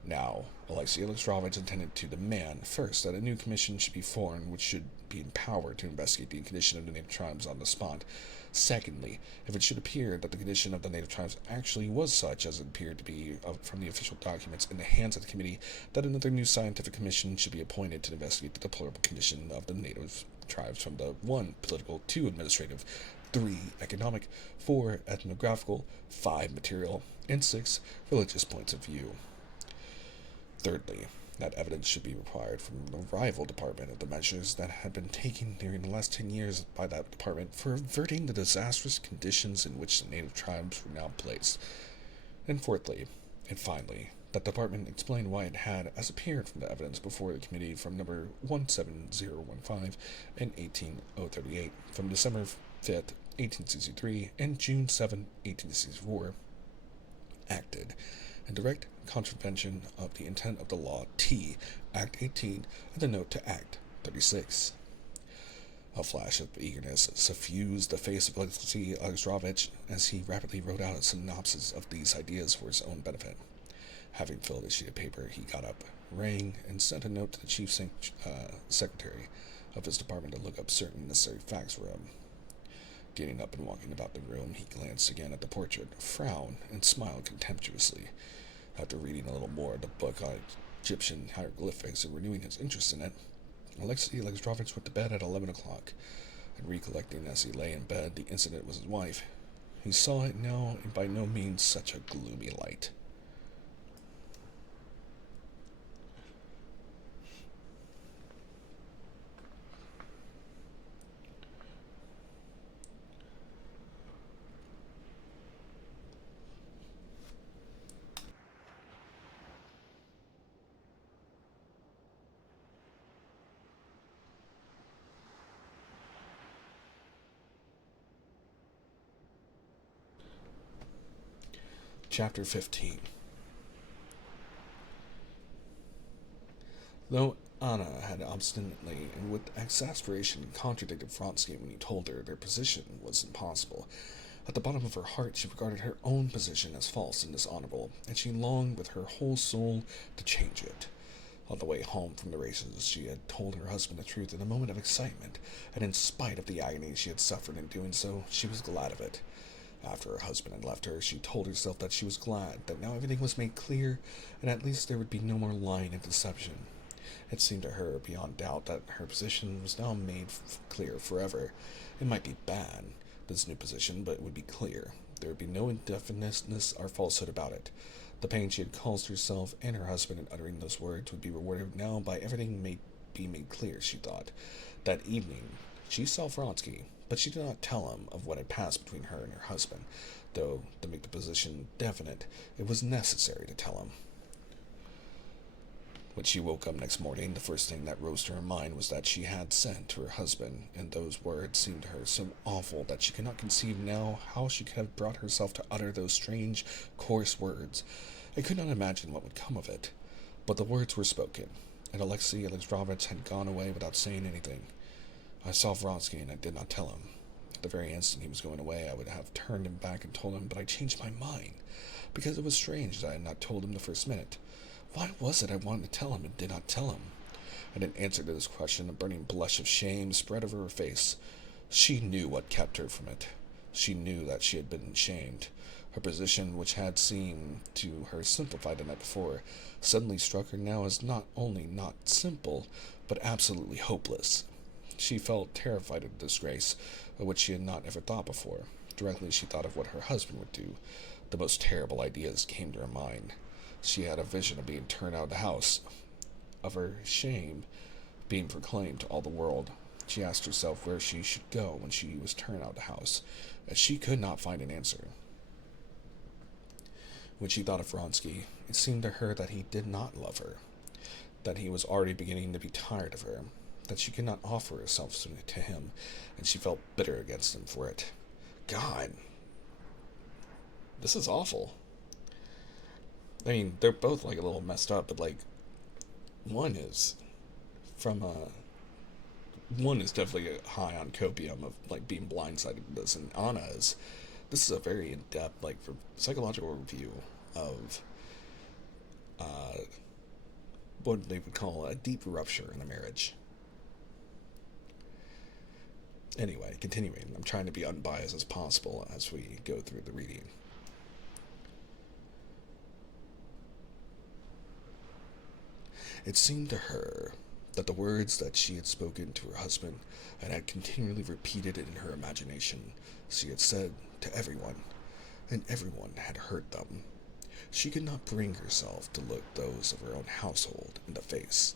Now, Alexei Alexandrovich intended to demand first that a new commission should be formed which should be empowered to investigate the condition of the native tribes on the spot. Secondly, if it should appear that the condition of the native tribes actually was such as it appeared to be from the official documents in the hands of the committee, that another new scientific commission should be appointed to investigate the deplorable condition of the native tribes from the 1. Political, 2. Administrative, 3. Economic, 4. Ethnographical, 5. Material, and 6. Religious points of view. Thirdly, that evidence should be required from the rival department of the measures that had been taken during the last 10 years by that department for averting the disastrous conditions in which the native tribes were now placed. And fourthly, and finally, that department explained why it had, as appeared from the evidence before the committee from number 17015 and 18038, from December 5th, 1863, and June 7, 1864, acted in direct contravention of the intent of the law T, Act 18, and the note to Act 36. A flash of eagerness suffused the face of Alexei Alexandrovich as he rapidly wrote out a synopsis of these ideas for his own benefit. Having filled a sheet of paper, he got up, rang, and sent a note to the chief secretary of his department to look up certain necessary facts for him. Getting up and walking about the room, he glanced again at the portrait, frowned, and smiled contemptuously. After reading a little more of the book on Egyptian hieroglyphics and renewing his interest in it, Alexei Alexandrovich went to bed at 11 o'clock, and recollecting as he lay in bed the incident with his wife, he saw it now in by no means such a gloomy light. Chapter 15. Though Anna had obstinately and with exasperation contradicted Vronsky when he told her their position was impossible, at the bottom of her heart she regarded her own position as false and dishonorable, and she longed with her whole soul to change it. On the way home from the races, she had told her husband the truth in a moment of excitement, and in spite of the agony she had suffered in doing so, she was glad of it. After her husband had left her, she told herself that she was glad that now everything was made clear, and at least there would be no more lying and deception. It seemed to her beyond doubt that her position was now made clear forever. It might be bad, this new position, but it would be clear. There would be no indefiniteness or falsehood about it. The pain she had caused herself and her husband in uttering those words would be rewarded now by everything be made clear, she thought. That evening she saw Vronsky, but she did not tell him of what had passed between her and her husband, though, to make the position definite, it was necessary to tell him. When she woke up next morning, the first thing that rose to her mind was that she had said to her husband, and those words seemed to her so awful that she could not conceive now how she could have brought herself to utter those strange, coarse words, and could not imagine what would come of it. But the words were spoken, and Alexei Alexandrovich had gone away without saying anything. I saw Vronsky, and I did not tell him. At the very instant he was going away, I would have turned him back and told him, but I changed my mind, because it was strange that I had not told him the first minute. Why was it I wanted to tell him and did not tell him? And in answer to this question, a burning blush of shame spread over her face. She knew what kept her from it. She knew that she had been shamed. Her position, which had seemed to her simplified the night before, suddenly struck her now as not only not simple, but absolutely hopeless. She felt terrified of disgrace, of which she had not ever thought before. Directly she thought of what her husband would do, the most terrible ideas came to her mind. She had a vision of being turned out of the house, of her shame being proclaimed to all the world. She asked herself where she should go when she was turned out of the house, and she could not find an answer. When she thought of Vronsky, it seemed to her that he did not love her, that he was already beginning to be tired of her, that she could not offer herself to him, and she felt bitter against him for it. God, this is awful. I mean, they're both, like, a little messed up, but, like, one is from, one is definitely high on copium of, like, being blindsided with this, and Anna is, this is a very in-depth, like, for psychological review of uh, what they would call a deep rupture in the marriage. Anyway, continuing, I'm trying to be unbiased as possible as we go through the reading. It seemed to her that the words that she had spoken to her husband and had continually repeated in her imagination, she had said to everyone, and everyone had heard them. She could not bring herself to look those of her own household in the face.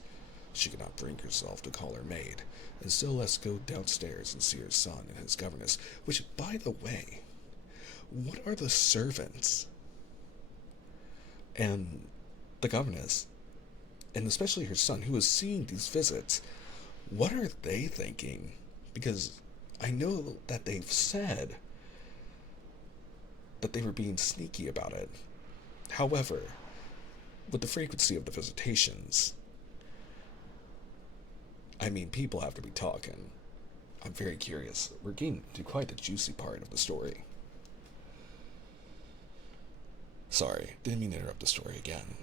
She could not bring herself to call her maid, and still less go downstairs and see her son and his governess, which, by the way, what are the servants and the governess, and especially her son, who is seeing these visits, what are they thinking? Because I know that they've said that they were being sneaky about it. However, with the frequency of the visitations, I mean, people have to be talking. I'm very curious. We're getting to quite the juicy part of the story. Sorry, didn't mean to interrupt the story again.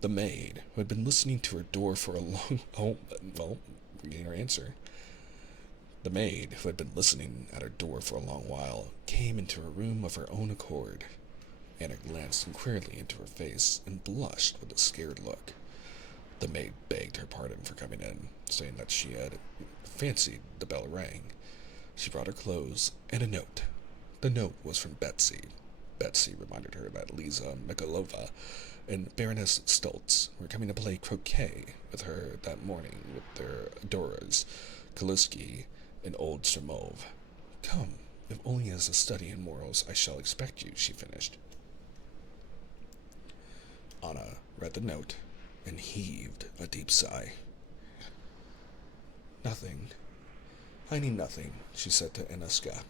The maid, who had been listening to her door for a long... Oh, well, we're getting her answer. The maid, who had been listening at her door for a long while, came into her room of her own accord. Anna glanced inquiringly into her face and blushed with a scared look. The maid begged her pardon for coming in, saying that she had fancied the bell rang. She brought her clothes and a note. The note was from Betsy. Betsy reminded her that Lisa Mikalova and Baroness Stoltz were coming to play croquet with her that morning with their adorers, Kaluski and old Stromov. Come, if only as a study in morals I shall expect you, she finished. Anna read the note and heaved a deep sigh. Nothing. I need nothing, she said to Inuska,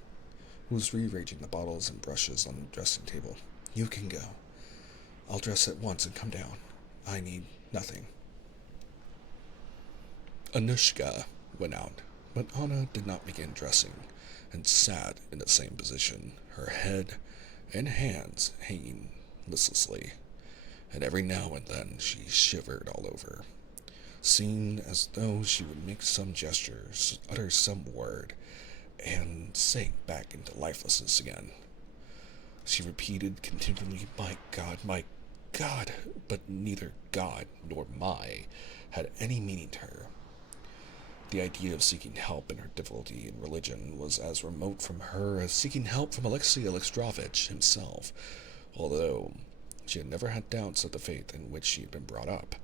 who was rearranging the bottles and brushes on the dressing table. You can go. I'll dress at once and come down. I need nothing. Anushka went out, but Anna did not begin dressing, and sat in the same position, her head and hands hanging listlessly, and every now and then she shivered all over, seemed as though she would make some gesture, utter some word, and sank back into lifelessness again. She repeated continually, my God, but neither God nor my had any meaning to her. The idea of seeking help in her difficulty in religion was as remote from her as seeking help from Alexei Alexandrovitch himself, although she had never had doubts of the faith in which she had been brought up.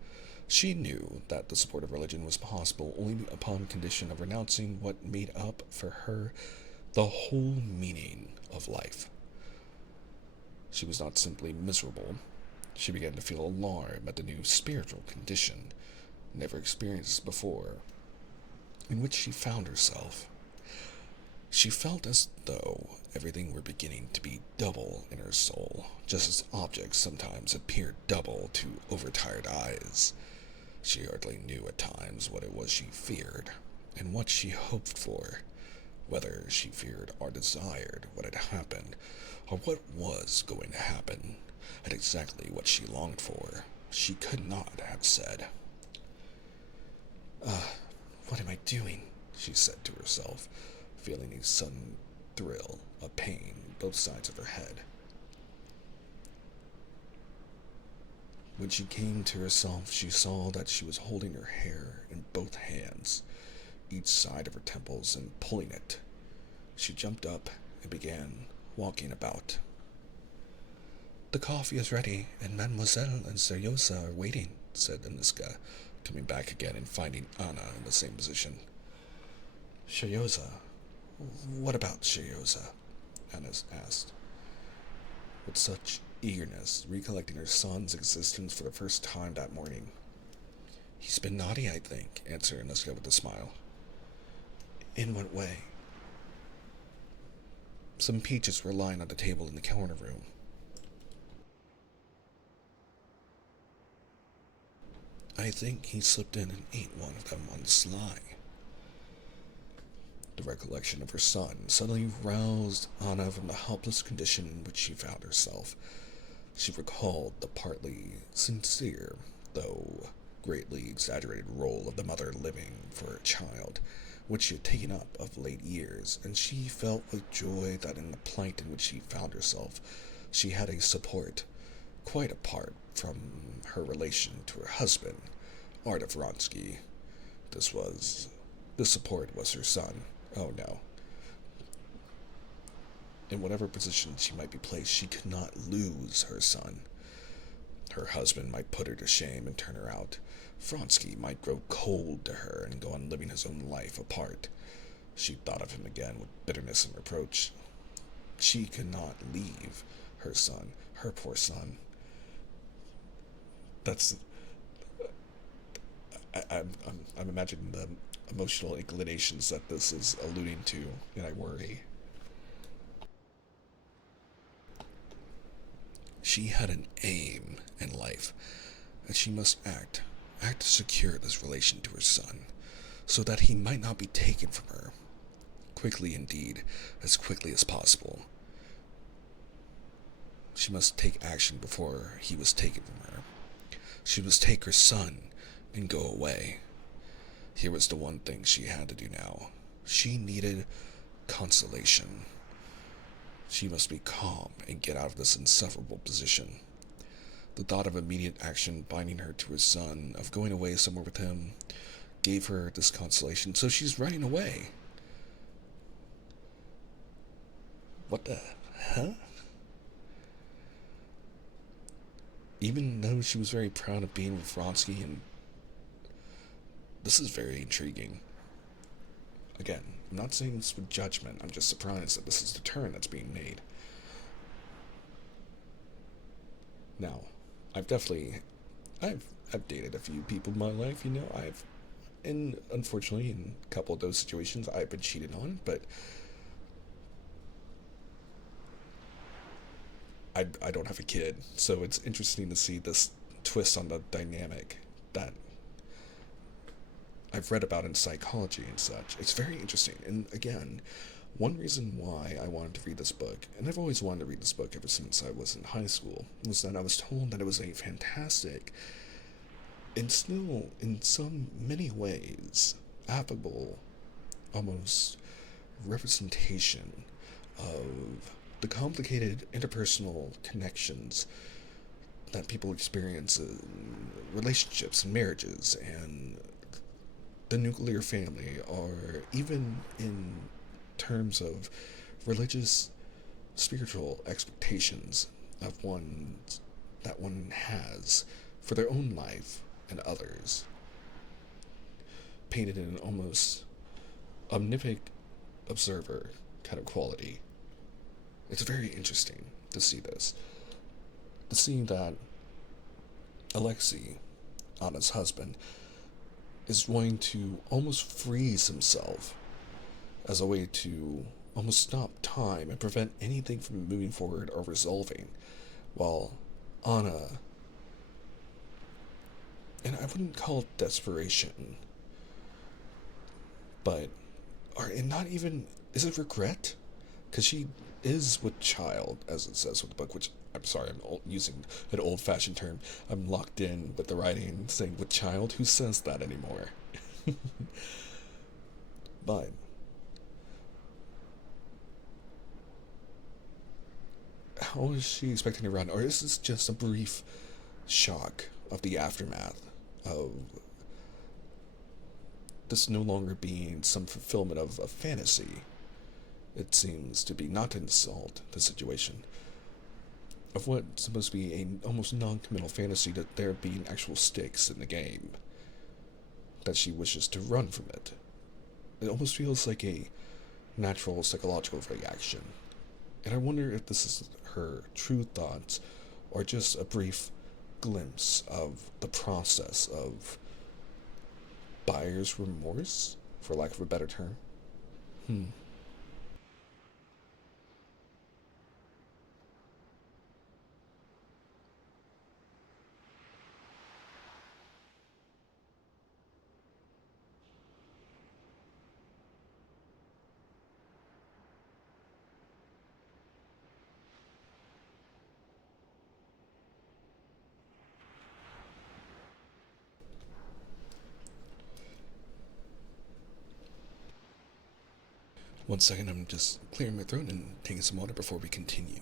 She knew that the support of religion was possible only upon condition of renouncing what made up for her the whole meaning of life. She was not simply miserable. She began to feel alarm at the new spiritual condition, never experienced before, in which she found herself. She felt as though everything were beginning to be double in her soul, just as objects sometimes appear double to overtired eyes. She hardly knew at times what it was she feared, and what she hoped for, whether she feared or desired what had happened, or what was going to happen, and exactly what she longed for, she could not have said. What am I doing? She said to herself, feeling a sudden thrill of pain both sides of her head. When she came to herself, she saw that she was holding her hair in both hands, each side of her temples, and pulling it. She jumped up and began walking about. The coffee is ready, and Mademoiselle and Seryosa are waiting, said Aniska, coming back again and finding Anna in the same position. Seryosa? What about Seryosa? Anna asked, with such eagerness, recollecting her son's existence for the first time that morning. He's been naughty, I think, answered Aniska with a smile. In what way? Some peaches were lying on the table in the corner room. I think he slipped in and ate one of them on the sly. The recollection of her son suddenly roused Anna from the helpless condition in which she found herself. She recalled the partly sincere, though greatly exaggerated role of the mother living for her child, which she had taken up of late years, and she felt with joy that in the plight in which she found herself, she had a support quite apart from her relation to her husband, Arda Vronsky. This was this support was her son. Oh no. In whatever position she might be placed, she could not lose her son. Her husband might put her to shame and turn her out. Vronsky might grow cold to her and go on living his own life apart. She thought of him again with bitterness and reproach. She could not leave her son, her poor son. That's I'm imagining the emotional inclinations that this is alluding to, and I worry. She had an aim in life, and she must act to secure this relation to her son, so that he might not be taken from her. Quickly indeed, as quickly as possible. She must take action before he was taken from her. She must take her son and go away. Here was the one thing she had to do now. She needed consolation. She must be calm and get out of this insufferable position. The thought of immediate action binding her to her son, of going away somewhere with him, gave her this consolation, so she's running away. What the? Huh? Even though she was very proud of being with Vronsky, and this is very intriguing. Again, I'm not saying this with judgment, I'm just surprised that this is the turn that's being made. Now, I've definitely I've dated a few people in my life, and unfortunately in a couple of those situations I've been cheated on, but I don't have a kid, so it's interesting to see this twist on the dynamic that I've read about in psychology and such. It's very interesting. And again, one reason why I wanted to read this book, and I've always wanted to read this book ever since I was in high school, was that I was told that it was a fantastic and still, in some many ways, affable, almost representation of the complicated interpersonal connections that people experience in relationships and marriages and the nuclear family, or even in terms of religious, spiritual expectations of one that one has for their own life and others, painted in an almost omnipotent observer kind of quality. It's very interesting to see this. To see that Alexei, Anna's husband, is wanting to almost freeze himself as a way to almost stop time and prevent anything from moving forward or resolving, while Anna, and I wouldn't call it desperation, but, or and not even, is it regret? Because she is with child, as it says with the book, which I'm sorry, using an old-fashioned term. I'm locked in with the writing saying with child. Who says that anymore? But how is she expecting to run? Or is this just a brief shock of the aftermath of this no longer being some fulfillment of a fantasy? It seems to be, not to insult the situation, of what's supposed to be a almost non-committal fantasy, that there being actual stakes in the game, that she wishes to run from it. It almost feels like a natural psychological reaction. And I wonder if this is her true thoughts, or just a brief glimpse of the process of buyer's remorse, for lack of a better term. One second, I'm just clearing my throat and taking some water before we continue.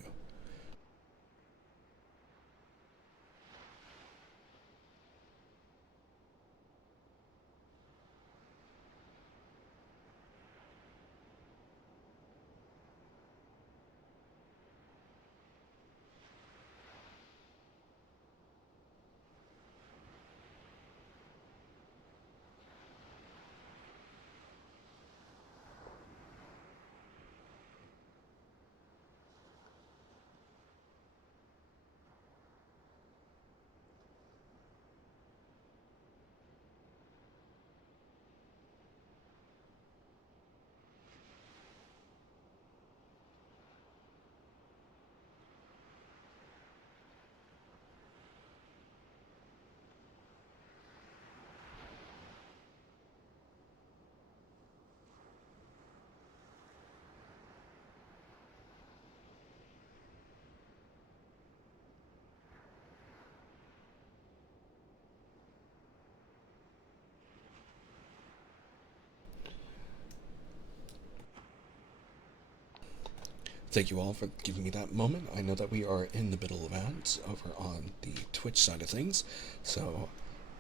Thank you all for giving me that moment. I know that we are in the middle of ads over on the Twitch side of things, so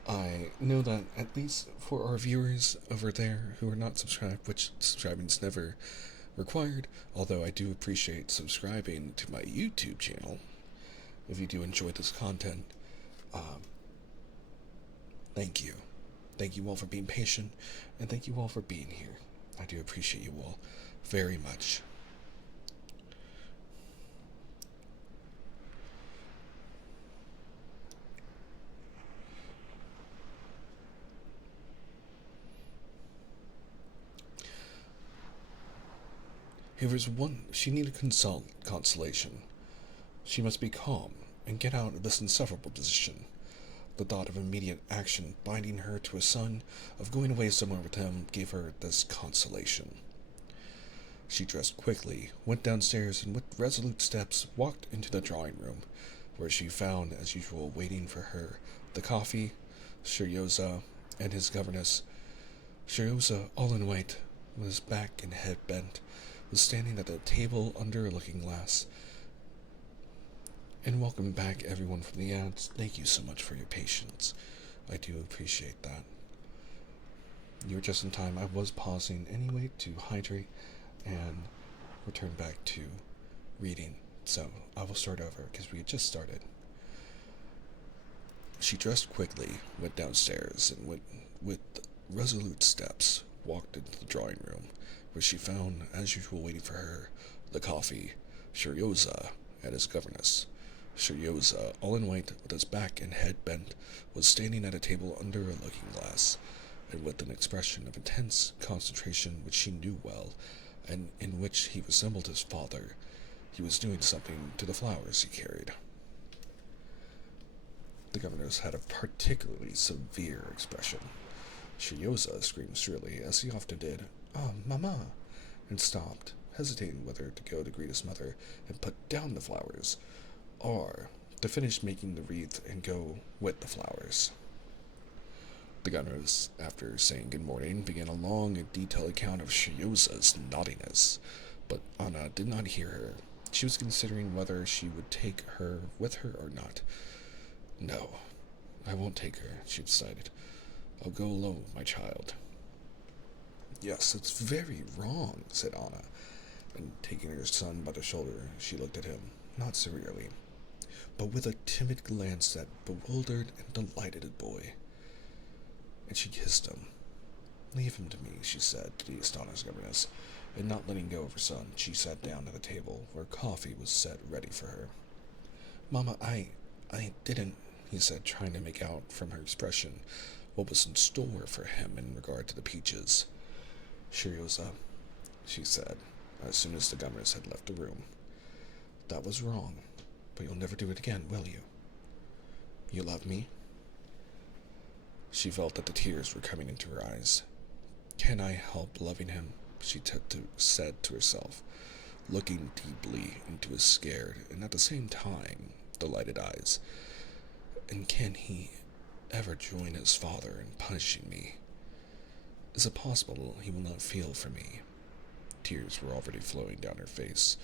I know that at least for our viewers over there who are not subscribed, which subscribing is never required, although I do appreciate subscribing to my YouTube channel. If you do enjoy this content, um, thank you. Thank you all for being patient, and thank you all for being here. I do appreciate you all very much. Here was one she needed consolation. She must be calm and get out of this insufferable position. The thought of immediate action binding her to a son, of going away somewhere with him, gave her this consolation. She dressed quickly, went downstairs, and with resolute steps walked into the drawing room, where she found, as usual, waiting for her the coffee, Shiryoza, and his governess. Shiryoza, all in white, with his back and head bent, was standing at the table under a looking glass. And welcome back, everyone, from the ads. Thank you so much for your patience. I do appreciate that. You were just in time. I was pausing anyway to hydrate and return back to reading. So I will start over because we had just started. She dressed quickly, went downstairs, and with resolute steps walked into the drawing room, where she found, as usual, waiting for her the coffee, Shiryoza, and his governess. Shiryoza, all in white, with his back and head bent, was standing at a table under a looking glass, and with an expression of intense concentration which she knew well, and in which he resembled his father. He was doing something to the flowers he carried. The governess had a particularly severe expression. Shiryoza screamed shrilly, as he often did, "Ah, Mama!" and stopped, hesitating whether to go to greet his mother and put down the flowers, or to finish making the wreath and go with the flowers. The governess, after saying good morning, began a long and detailed account of Shiryoza's naughtiness, but Anna did not hear her. She was considering whether she would take her with her or not. "No, I won't take her," she decided. "I'll go alone with my child." "Yes, it's very wrong," said Anna, and taking her son by the shoulder, she looked at him, not severely, but with a timid glance that bewildered and delighted the boy. And she kissed him. "Leave him to me," she said to the astonished governess, and not letting go of her son, she sat down at the table where coffee was set ready for her. "Mama, I didn't," he said, trying to make out from her expression what was in store for him in regard to the peaches. "Shiryoza," she said, as soon as the governess had left the room, "that was wrong, but you'll never do it again, will you? You love me?" She felt that the tears were coming into her eyes. "Can I help loving him?" she said to herself, looking deeply into his scared and at the same time delighted eyes. "And can he ever join his father in punishing me? Is it possible he will not feel for me? Tears were already flowing down her face,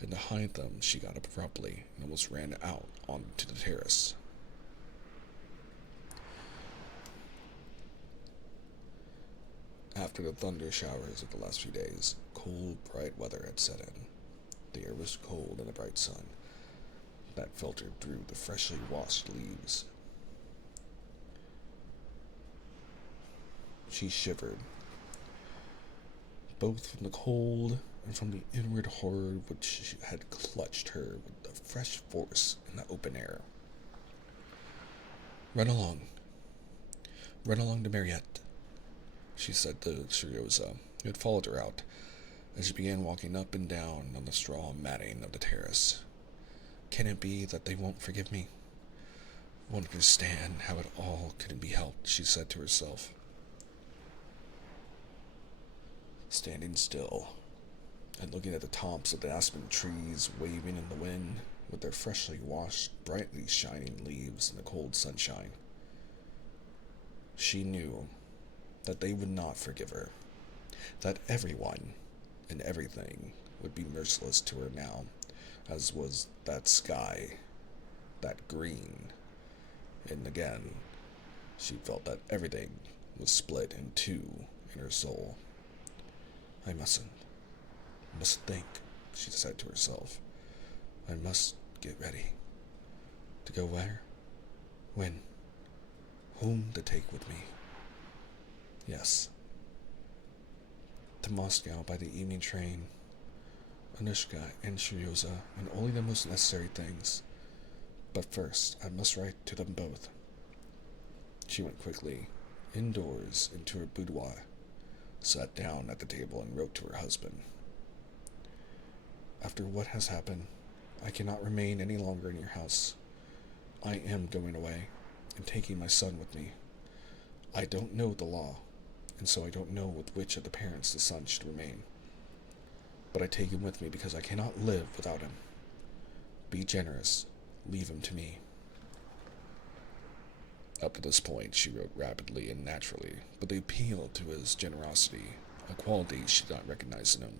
and to hide them, she got up abruptly and almost ran out onto the terrace. After the thunder showers of the last few days, cold, bright weather had set in. The air was cold and the bright sun that filtered through the freshly washed leaves. She shivered, both from the cold and from the inward horror which had clutched her with a fresh force in the open air. Run along to Mariette, she said to Serioza, who had followed her out, as she began walking up and down on the straw matting of the terrace. Can it be that they won't forgive me? Won't understand how it all couldn't be helped, she said to herself. Standing still and looking at the tops of the aspen trees waving in the wind with their freshly washed, brightly shining leaves in the cold sunshine, she knew that they would not forgive her, that everyone and everything would be merciless to her now, as was that sky, that green, and again she felt that everything was split in two in her soul. I mustn't think, she said to herself. I must get ready. To go where? When? Whom to take with me? Yes. To Moscow by the evening train. Anushka and Serioza, and only the most necessary things. But first, I must write to them both. She went quickly indoors into her boudoir, sat down at the table and wrote to her husband. After what has happened, I cannot remain any longer in your house. I am going away and taking my son with me. I don't know the law, and so I don't know with which of the parents the son should remain. But I take him with me because I cannot live without him. Be generous. Leave him to me. Up to this point, she wrote rapidly and naturally, but the appeal to his generosity, a quality she did not recognize in him,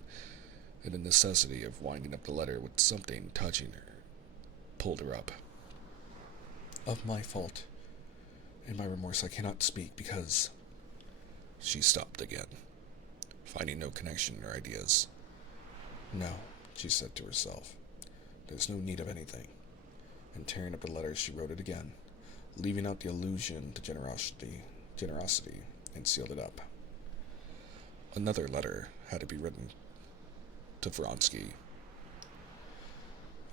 and the necessity of winding up the letter with something touching her, pulled her up. Of my fault and my remorse I cannot speak because... She stopped again, finding no connection in her ideas. No, she said to herself, there's no need of anything. And tearing up the letter, she wrote it again, leaving out the allusion to generosity, and sealed it up. Another letter had to be written to Vronsky.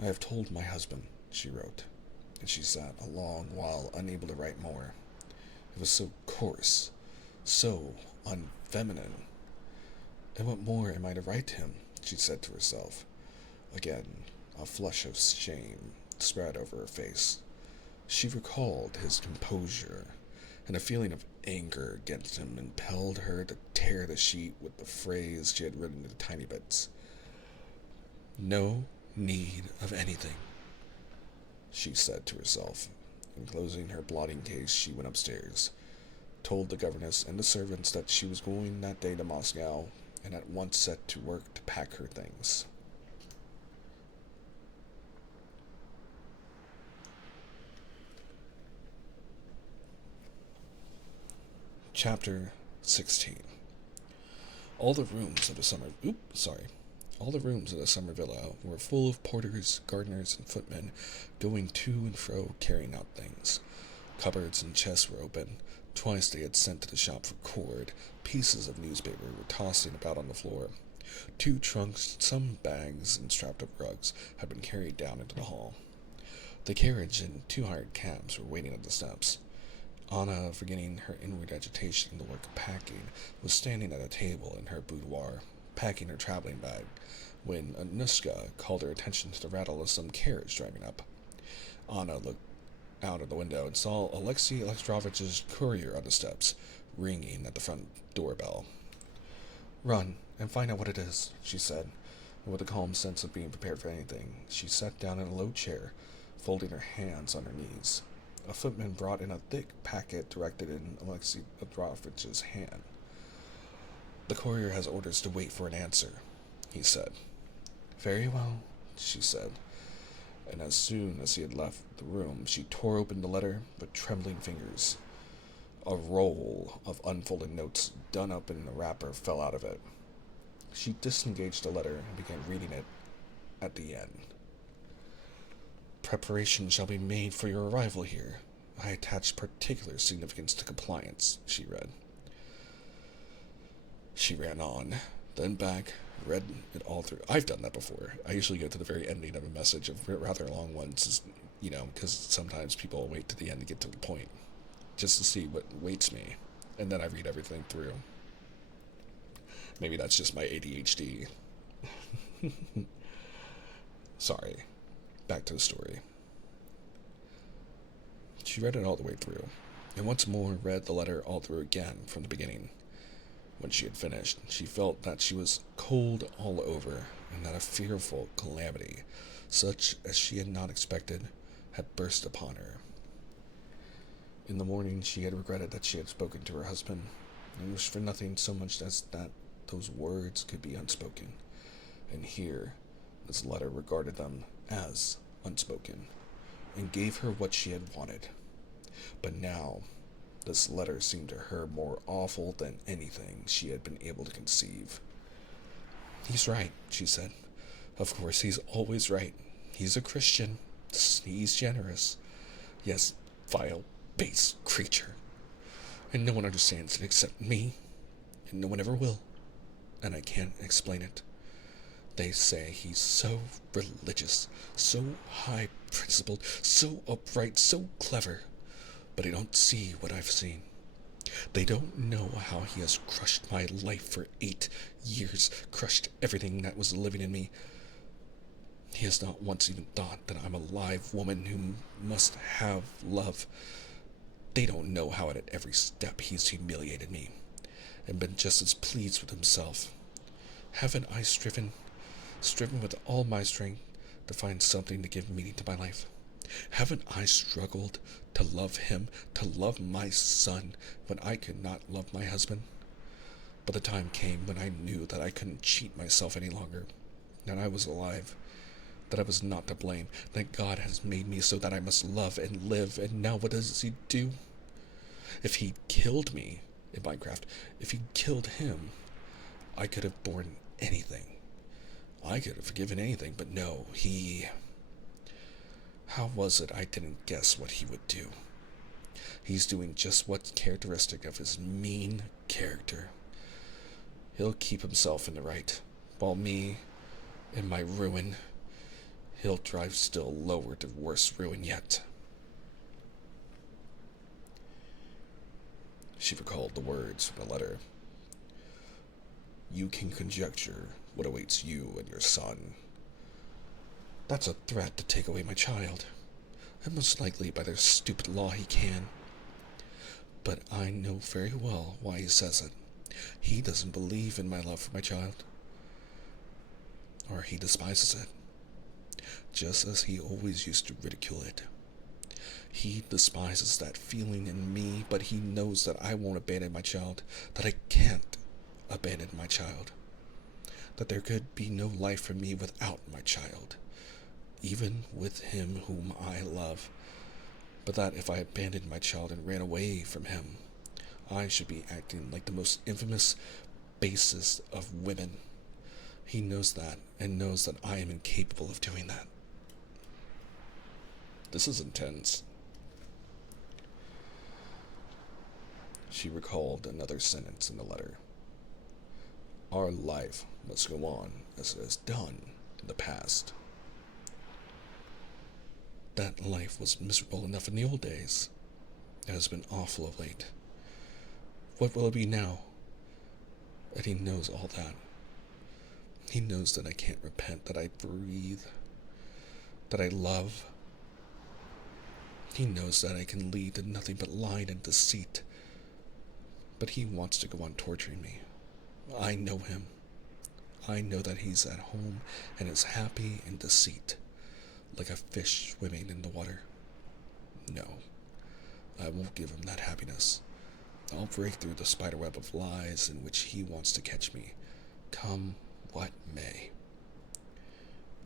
I have told my husband, she wrote, and she sat a long while unable to write more. It was so coarse, so unfeminine. And what more am I to write to him? She said to herself. Again, a flush of shame spread over her face. She recalled his composure, and a feeling of anger against him impelled her to tear the sheet with the phrase she had written into tiny bits. No need of anything, she said to herself, and closing her blotting case, she went upstairs, told the governess and the servants that she was going that day to Moscow, and at once set to work to pack her things. Chapter 16. All the rooms of the summer villa were full of porters, gardeners, and footmen going to and fro carrying out things. Cupboards and chests were open. Twice they had sent to the shop for cord. Pieces of newspaper were tossing about on the floor. 2 trunks, some bags, and strapped-up rugs had been carried down into the hall. The carriage and 2 hired cabs were waiting at the steps. Anna, forgetting her inward agitation in the work of packing, was standing at a table in her boudoir, packing her traveling bag, when Anushka called her attention to the rattle of some carriage driving up. Anna looked out of the window and saw Alexei Alexandrovich's courier on the steps, ringing at the front doorbell. Run and find out what it is, she said, and with a calm sense of being prepared for anything, she sat down in a low chair, folding her hands on her knees. A footman brought in a thick packet directed in Alexei Alexandrovich's hand. The courier has orders to wait for an answer, he said. Very well, she said, and as soon as he had left the room, she tore open the letter with trembling fingers. A roll of unfolded notes done up in a wrapper fell out of it. She disengaged the letter and began reading it at the end. Preparation shall be made for your arrival here. I attach particular significance to compliance, she read. She ran on, then back, read it all through. I've done that before. I usually go to the very ending of a message of rather long ones, because sometimes people wait to the end to get to the point, just to see what waits me, and then I read everything through. Maybe that's just my ADHD. Sorry. Back to the story. She read it all the way through, and once more read the letter all through again from the beginning. When she had finished, she felt that she was cold all over, and that a fearful calamity, such as she had not expected, had burst upon her. In the morning, she had regretted that she had spoken to her husband, and wished for nothing so much as that those words could be unspoken. And here, this letter regarded them as unspoken, and gave her what she had wanted. But now, this letter seemed to her more awful than anything she had been able to conceive. He's right, she said. Of course, he's always right. He's a Christian. He's generous. Yes, vile, base creature. And no one understands it except me. And no one ever will. And I can't explain it. They say he's so religious, so high-principled, so upright, so clever. But I don't see what I've seen. They don't know how he has crushed my life for 8 years, crushed everything that was living in me. He has not once even thought that I'm a live woman who must have love. They don't know how at every step he's humiliated me, and been just as pleased with himself. Haven't I striven with all my strength to find something to give meaning to my life? Haven't I struggled to love him, to love my son, when I could not love my husband? But the time came when I knew that I couldn't cheat myself any longer, that I was alive, that I was not to blame, that God has made me so that I must love and live, and now what does he do? If he killed me in Minecraft, if he killed him, I could have borne anything. I could have forgiven anything, but no, he... How was it I didn't guess what he would do? He's doing just what's characteristic of his mean character. He'll keep himself in the right, while me, in my ruin, he'll drive still lower to worse ruin yet. She recalled the words from the letter. You can conjecture what awaits you and your son. That's a threat to take away my child, and most likely by their stupid law he can. But I know very well why he says it. He doesn't believe in my love for my child, or he despises it, just as he always used to ridicule it. He despises that feeling in me, but he knows that I won't abandon my child, that I can't abandon my child, that there could be no life for me without my child, even with him whom I love, but that if I abandoned my child and ran away from him, I should be acting like the most infamous, basest of women. He knows that, and knows that I am incapable of doing that. This is intense. She recalled another sentence in the letter. Our life must go on as it has done in the past. That life was miserable enough in the old days. It has been awful of late. What will it be now? And he knows all that. He knows that I can't repent, that I breathe, that I love. He knows that I can lead to nothing but lying and deceit. But he wants to go on torturing me. I know him. I know that he's at home and is happy in deceit, like a fish swimming in the water. No, I won't give him that happiness. I'll break through the spiderweb of lies in which he wants to catch me, come what may.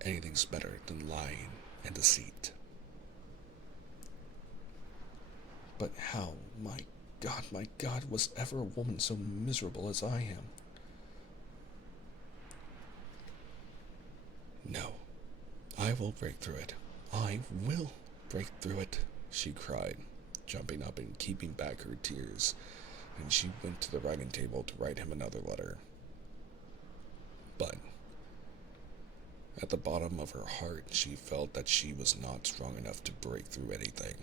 Anything's better than lying and deceit. But how, my God, was ever a woman so miserable as I am? No, I will break through it. I will break through it, she cried, jumping up and keeping back her tears, and she went to the writing table to write him another letter. But at the bottom of her heart, she felt that she was not strong enough to break through anything,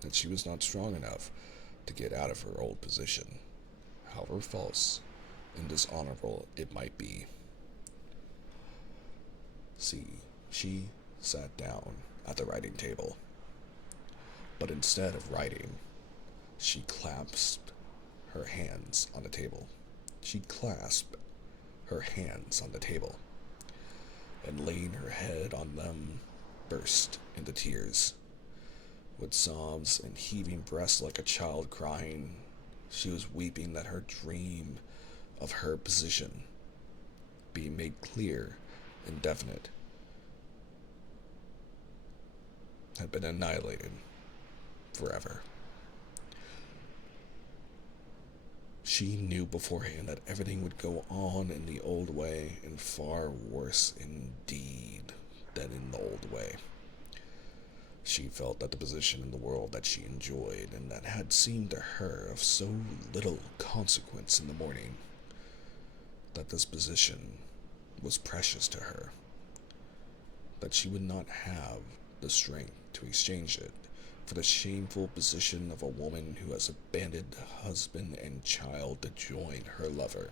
that she was not strong enough to get out of her old position, however false and dishonorable it might be. See, she sat down at the writing table, but instead of writing, she clasped her hands on the table. She clasped her hands on the table, and laying her head on them, burst into tears. With sobs and heaving breasts like a child crying, she was weeping that her dream of her position, being made clear and definite, had been annihilated forever. She knew beforehand that everything would go on in the old way, and far worse indeed than in the old way. She felt that the position in the world that she enjoyed and that had seemed to her of so little consequence in the morning, that this position was precious to her, that she would not have the strength to exchange it for the shameful position of a woman who has abandoned husband and child to join her lover.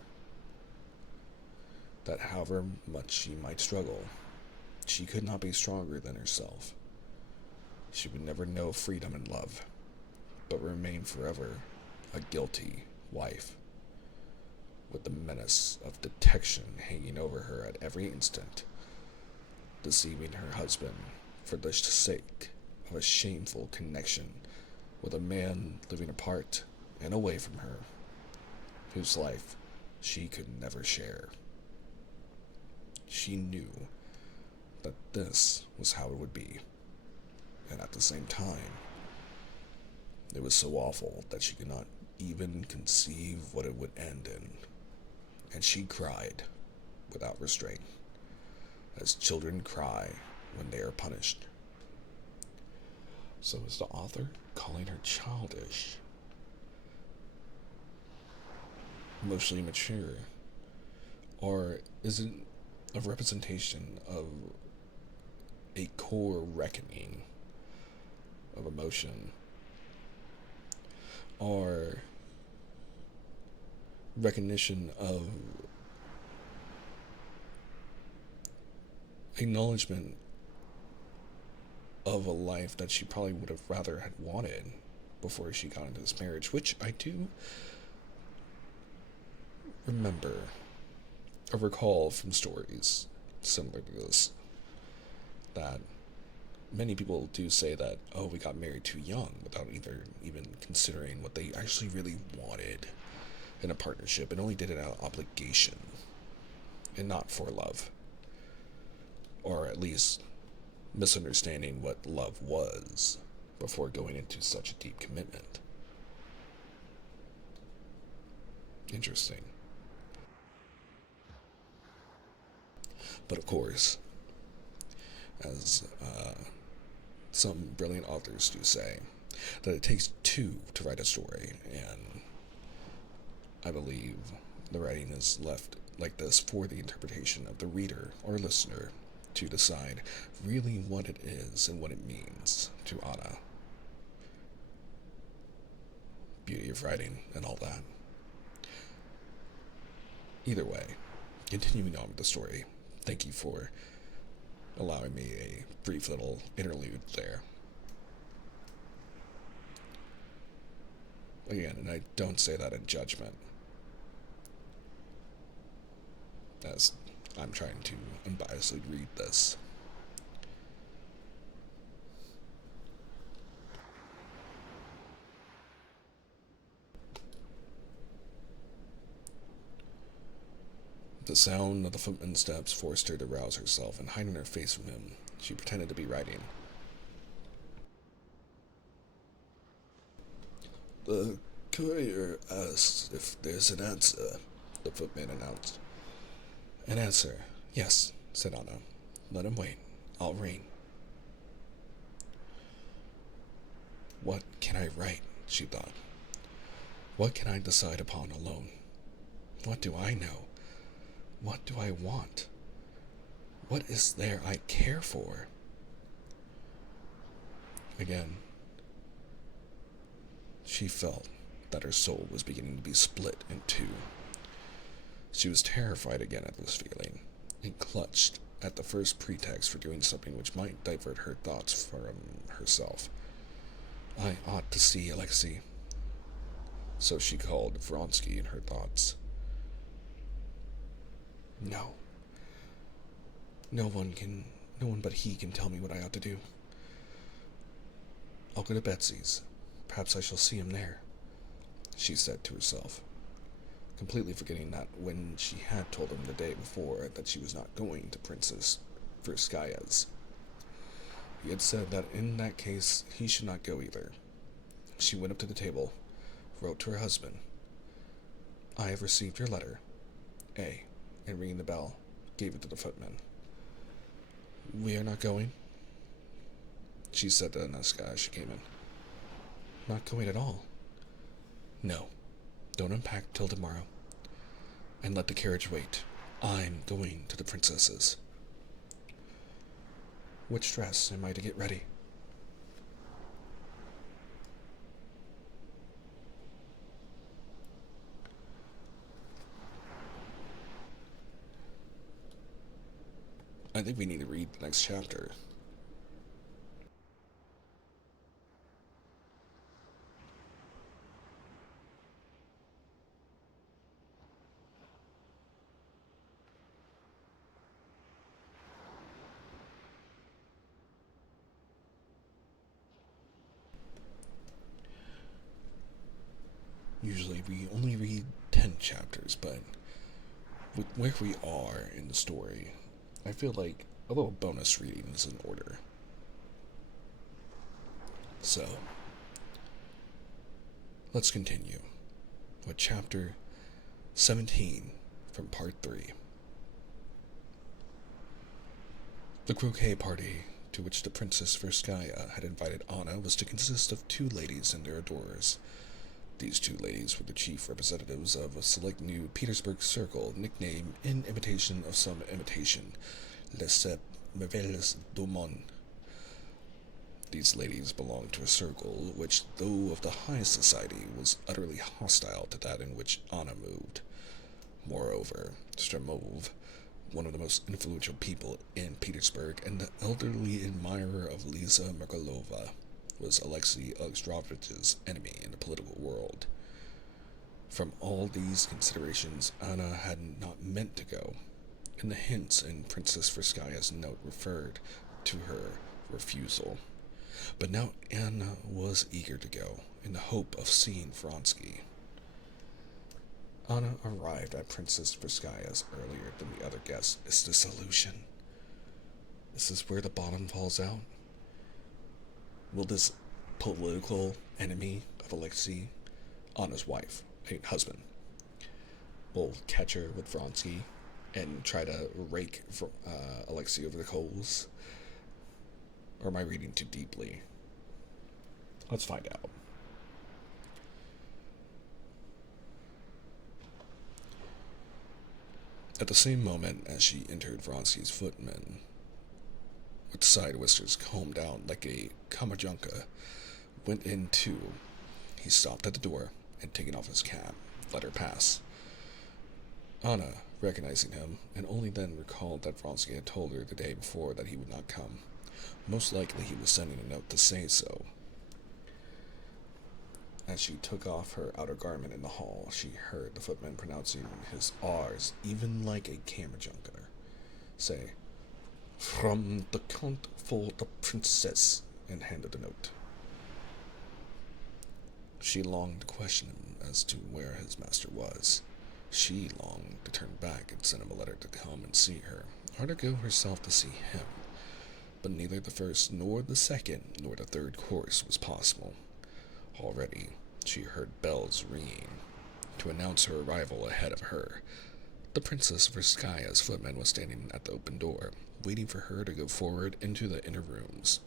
That however much she might struggle, she could not be stronger than herself. She would never know freedom and love, but remain forever a guilty wife, with the menace of detection hanging over her at every instant, deceiving her husband for the sake of a shameful connection with a man living apart and away from her, whose life she could never share. She knew that this was how it would be, and at the same time, it was so awful that she could not even conceive what it would end in, and she cried without restraint, as children cry when they are punished. So is the author calling her childish, emotionally mature, or is it a representation of a core reckoning of emotion, or recognition of acknowledgement of a life that she probably would have rather had wanted before she got into this marriage, which I do remember or recall from stories similar to this, that many people do say that, oh, we got married too young, without even considering what they actually really wanted in a partnership, and only did it out of obligation and not for love, or at least misunderstanding what love was before going into such a deep commitment. Interesting. But of course, as some brilliant authors do say, that it takes two to write a story, and I believe the writing is left like this for the interpretation of the reader or listener to decide really what it is and what it means to Anna. Beauty of writing and all that. Either way, continuing on with the story, thank you for allowing me a brief little interlude there. Again, and I don't say that in judgment, as I'm trying to unbiasedly read this. The sound of the footman's steps forced her to rouse herself, and hiding her face from him, she pretended to be writing. "The courier asks if there's an answer," the footman announced. "An answer? Yes," said Anna. "Let him wait. I'll ring." What can I write? She thought. What can I decide upon alone? What do I know? What do I want? What is there I care for? Again, she felt that her soul was beginning to be split in two. She was terrified again at this feeling, and clutched at the first pretext for doing something which might divert her thoughts from herself. I ought to see Alexei. So she called Vronsky in her thoughts. No. No one but he can tell me what I ought to do. I'll go to Betsy's. Perhaps I shall see him there, she said to herself, completely forgetting that when she had told him the day before that she was not going to Princess Verskaya's, he had said that in that case he should not go either. She went up to the table, wrote to her husband, "I have received your letter, A," and ringing the bell, gave it to the footman. "We are not going?" she said to Anaska as she came in. "Not going at all?" "No. Don't unpack till tomorrow. And let the carriage wait. I'm going to the princess's." "Which dress am I to get ready?" I think we need to read the next chapter. Usually we only read 10 chapters, but with where we are in the story, I feel like a little bonus reading is in order. So, let's continue with chapter 17 from part 3. The croquet party to which the Princess Verskaya had invited Anna was to consist of 2 ladies and their adorers. These 2 ladies were the chief representatives of a select new Petersburg circle, nicknamed, in imitation of some imitation, Les Sept Merveilles du Monde. These ladies belonged to a circle which, though of the highest society, was utterly hostile to that in which Anna moved. Moreover, Stremov, one of the most influential people in Petersburg and the elderly admirer of Lisa Merkalova, was Alexei Alexandrovich's enemy in the political world. From all these considerations, Anna had not meant to go, and the hints in Princess Verskaya's note referred to her refusal. But now Anna was eager to go, in the hope of seeing Vronsky. Anna arrived at Princess Verskaya's earlier than the other guests. Is this a solution? Is this where the bottom falls out? Will this political enemy of Alexei, Anna's wife, husband, will catch her with Vronsky and try to rake Alexei over the coals? Or am I reading too deeply? Let's find out. At the same moment as she entered, Vronsky's footman, with side whiskers combed down like a Kamajanka, went in too. He stopped at the door and, taking off his cap, let her pass. Anna, recognizing him, and only then recalled that Vronsky had told her the day before that he would not come. Most likely he was sending a note to say so. As she took off her outer garment in the hall, she heard the footman pronouncing his R's even like a Kamajanka, say, "From the Count for the Princess," and handed the note. She longed to question him as to where his master was, She longed to turn back and send him a letter to come and see her, or to go herself to see him, but neither the first nor the second nor the third course was possible. Already she heard bells ringing to announce her arrival ahead of her. The Princess Verskaya's footman was standing at the open door, waiting for her to go forward into the inner rooms.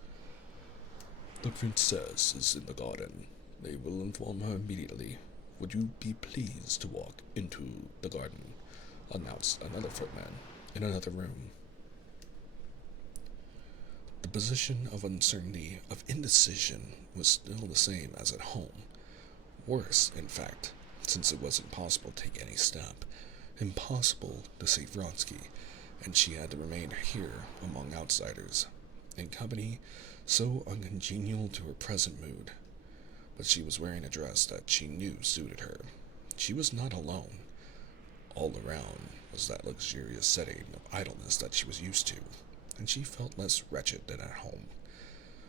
The princess is in the garden. They will inform her immediately. Would you be pleased to walk into the garden? Announced another footman in another room. The position of uncertainty, of indecision, was still the same as at home. Worse, in fact, since it was impossible to take any step. Impossible to save Vronsky, and she had to remain here among outsiders, in company so uncongenial to her present mood. But she was wearing a dress that she knew suited her. She was not alone. All around was that luxurious setting of idleness that she was used to, and she felt less wretched than at home.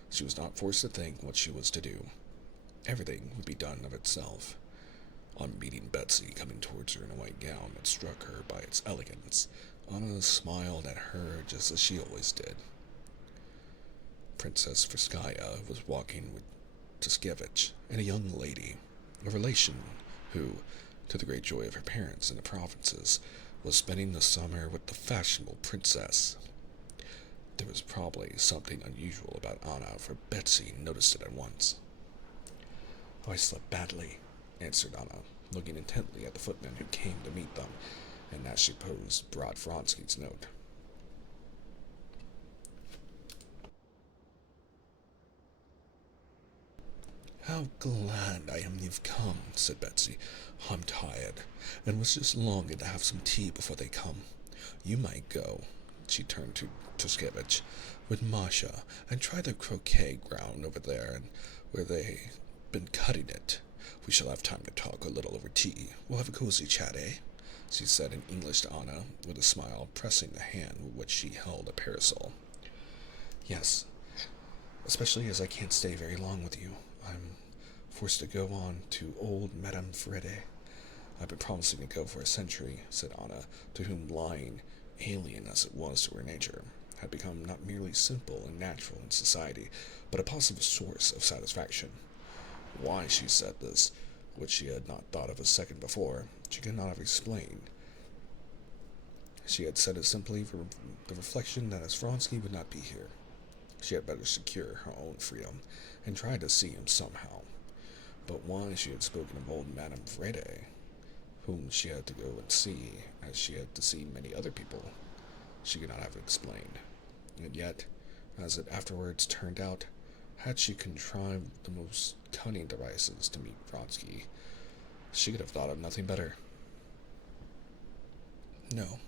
She was not forced to think what she was to do. Everything would be done of itself. On meeting Betsy coming towards her in a white gown that struck her by its elegance, Anna smiled at her just as she always did. Princess Verskaya was walking with Tuskevich and a young lady, a relation who, to the great joy of her parents in the provinces, was spending the summer with the fashionable princess. There was probably something unusual about Anna, for Betsy noticed it at once. "Oh, I slept badly," answered Anna, looking intently at the footman who came to meet them, and as she posed, brought Vronsky's note. "How glad I am you've come," said Betsy. "I'm tired, and was just longing to have some tea before they come. You might go," she turned to Tuskevich, "with Masha, and try the croquet ground over there, and where they've been cutting it. We shall have time to talk a little over tea. We'll have a cozy chat, eh?" she said in English to Anna, with a smile, pressing the hand with which she held a parasol. "Yes, especially as I can't stay very long with you. I'm forced to go on to old Madame Frede. I've been promising to go for a century," said Anna, to whom lying, alien as it was to her nature, had become not merely simple and natural in society, but a positive source of satisfaction. Why she said this, which she had not thought of a second before, she could not have explained. She had said it simply for the reflection that as Vronsky would not be here, she had better secure her own freedom, and try to see him somehow. But why she had spoken of old Madame Vrede, whom she had to go and see, as she had to see many other people, she could not have explained. And yet, as it afterwards turned out, had she contrived the most cunning devices to meet Vronsky, she could have thought of nothing better. "No,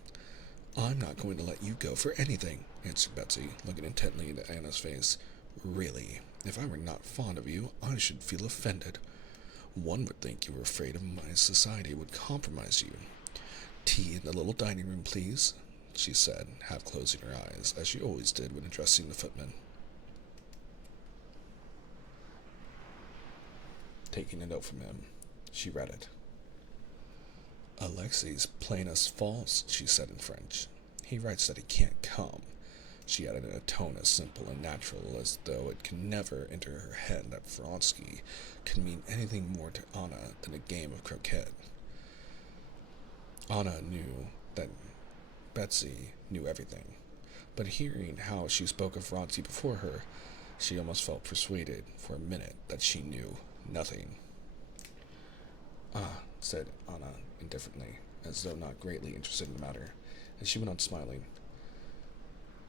I'm not going to let you go for anything," answered Betsy, looking intently into Anna's face. "Really, if I were not fond of you, I should feel offended. One would think you were afraid of my society would compromise you. Tea in the little dining room, please," she said, half closing her eyes, as she always did when addressing the footman. Taking a note from him, she read it. "Alexei's playing us false," she said in French. "He writes that he can't come," she added in a tone as simple and natural as though it could never enter her head that Vronsky could mean anything more to Anna than a game of croquet. Anna knew that Betsy knew everything, but hearing how she spoke of Vronsky before her, she almost felt persuaded for a minute that she knew nothing. "Ah," said Anna indifferently, as though not greatly interested in the matter, and she went on smiling.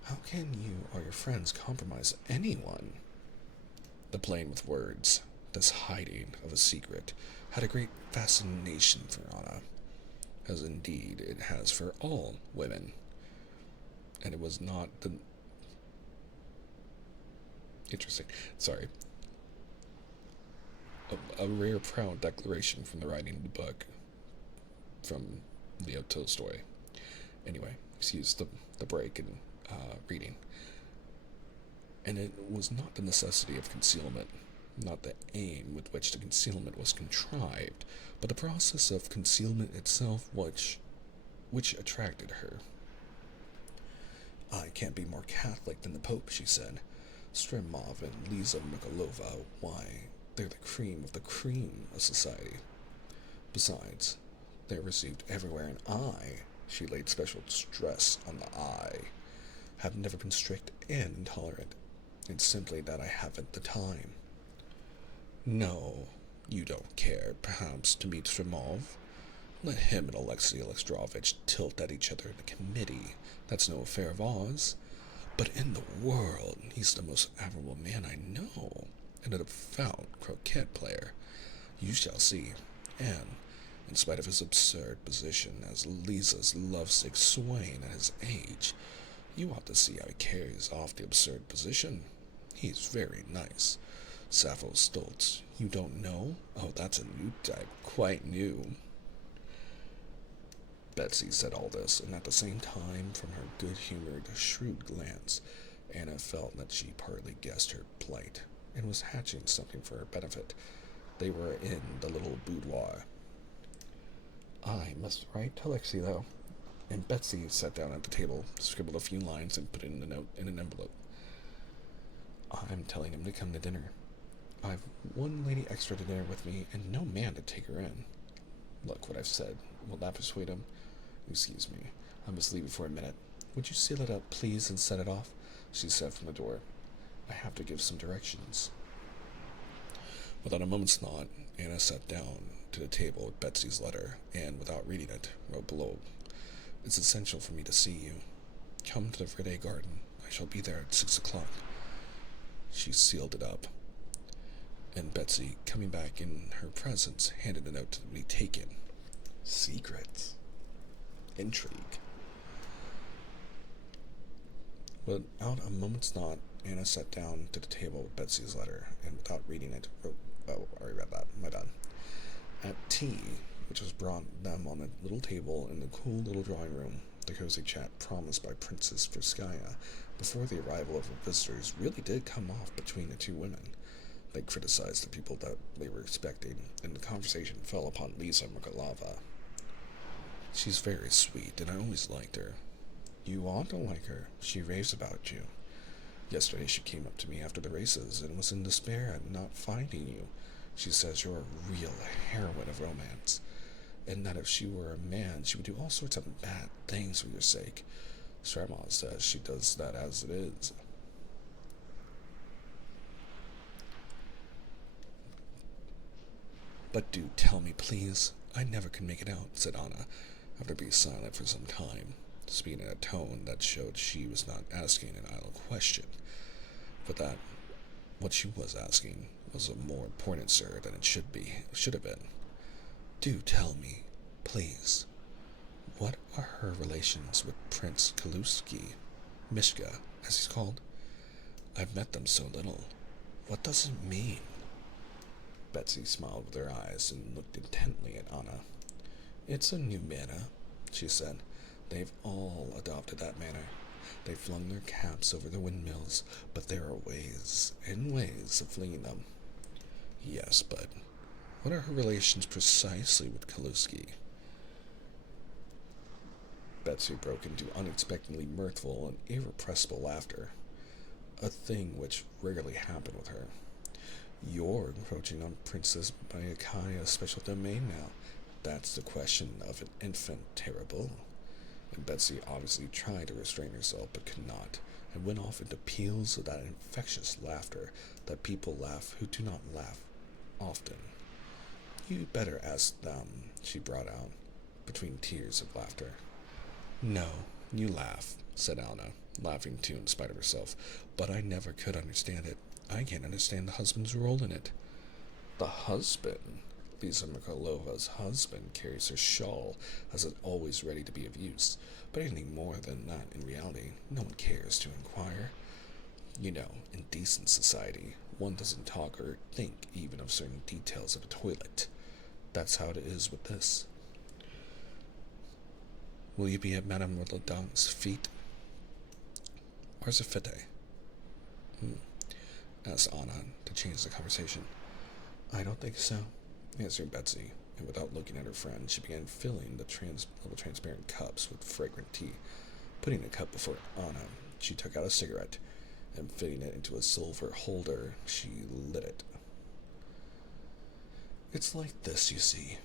"How can you or your friends compromise anyone?" The playing with words, this hiding of a secret, had a great fascination for Anna, as indeed it has for all women, and it was not the interesting. Sorry. A rare, proud declaration from the writing of the book from Leo Tolstoy. Anyway, excuse the break in reading. And it was not the necessity of concealment, Not the aim with which the concealment was contrived, but the process of concealment itself which attracted her. I can't be more Catholic than the Pope, she said. Stremov and Liza Mikalova, why, they're the cream of the cream of society. Besides, they're received everywhere, and I, she laid special stress on the I, have never been strict and intolerant. It's simply that I haven't the time. No, you don't care, perhaps, to meet Stremov. Let him and Alexei Alexandrovich tilt at each other in the committee. That's no affair of ours. But in the world, he's the most admirable man I know, and a devout croquet player. You shall see. And, in spite of his absurd position as Lisa's lovesick swain at his age, you ought to see how he carries off the absurd position. He's very nice. Sappho Stoltz, you don't know? Oh, that's a new type, quite new. Betsy said all this, and at the same time, from her good-humored, shrewd glance, Anna felt that she partly guessed her plight, and was hatching something for her benefit. They were in the little boudoir. I must write to Alexei, though. And Betsy sat down at the table, scribbled a few lines, and put in the note in an envelope. I'm telling him to come to dinner. I've one lady extra to dinner with me, and no man to take her in. Look what I've said. Will that persuade him? Excuse me. I must leave it for a minute. Would you seal it up, please, and set it off? She said from the door. I have to give some directions. Without a moment's thought, Anna sat down to the table with Betsy's letter, and, without reading it, wrote below, It's essential for me to see you. Come to the Verde Garden. I shall be there at 6 o'clock. She sealed it up, and Betsy, coming back in her presence, handed the note to be taken. Secrets. Intrigue. Without a moment's thought, Anna sat down to the table with Betsy's letter, and without reading it, wrote, oh, I already read that, my bad. At tea, which was brought them on a little table in the cool little drawing room, the cozy chat promised by Princess Friskaya before the arrival of her visitors really did come off between the two women. They criticized the people that they were expecting, and the conversation fell upon Liza Mikalova. She's very sweet, and I always liked her. You ought to like her. She raves about you. Yesterday she came up to me after the races and was in despair at not finding you. She says you're a real heroine of romance, and that if she were a man, she would do all sorts of bad things for your sake. Stremov says she does that as it is. But do tell me, please. I never can make it out, said Anna, after being silent for some time, speaking in a tone that showed she was not asking an idle question, but that what she was asking was of more importance to her than it should have been. Do tell me, please, what are her relations with Prince Kaluski, Mishka, as he's called? I've met them so little. What does it mean? Betsy smiled with her eyes and looked intently at Anna. It's a new manner, she said. They've all adopted that manner. They flung their caps over the windmills, but there are ways and ways of flinging them. Yes, but what are her relations precisely with Kaluski? Betsy broke into unexpectedly mirthful and irrepressible laughter, a thing which rarely happened with her. You're encroaching on Princess Bayakaya's special domain now. That's the question of an infant terrible. And Betsy obviously tried to restrain herself, but could not, and went off into peals of that infectious laughter that people laugh who do not laugh often. You'd better ask them, she brought out, between tears of laughter. No, you laugh, said Anna, laughing too in spite of herself, but I never could understand it. I can't understand the husband's role in it. The husband? Liza Mikhailova's husband carries her shawl as if always ready to be of use, but anything more than that in reality, no one cares to inquire. You know, in decent society, one doesn't talk or think even of certain details of a toilet. That's how it is with this. Will you be at Madame Rolandang's feet? Where's a fete? asked Anna to change the conversation. I don't think so, answered Betsy, and without looking at her friend, she began filling the little transparent cups with fragrant tea. Putting a cup before Anna, she took out a cigarette, and fitting it into a silver holder, she lit it. It's like this, you see.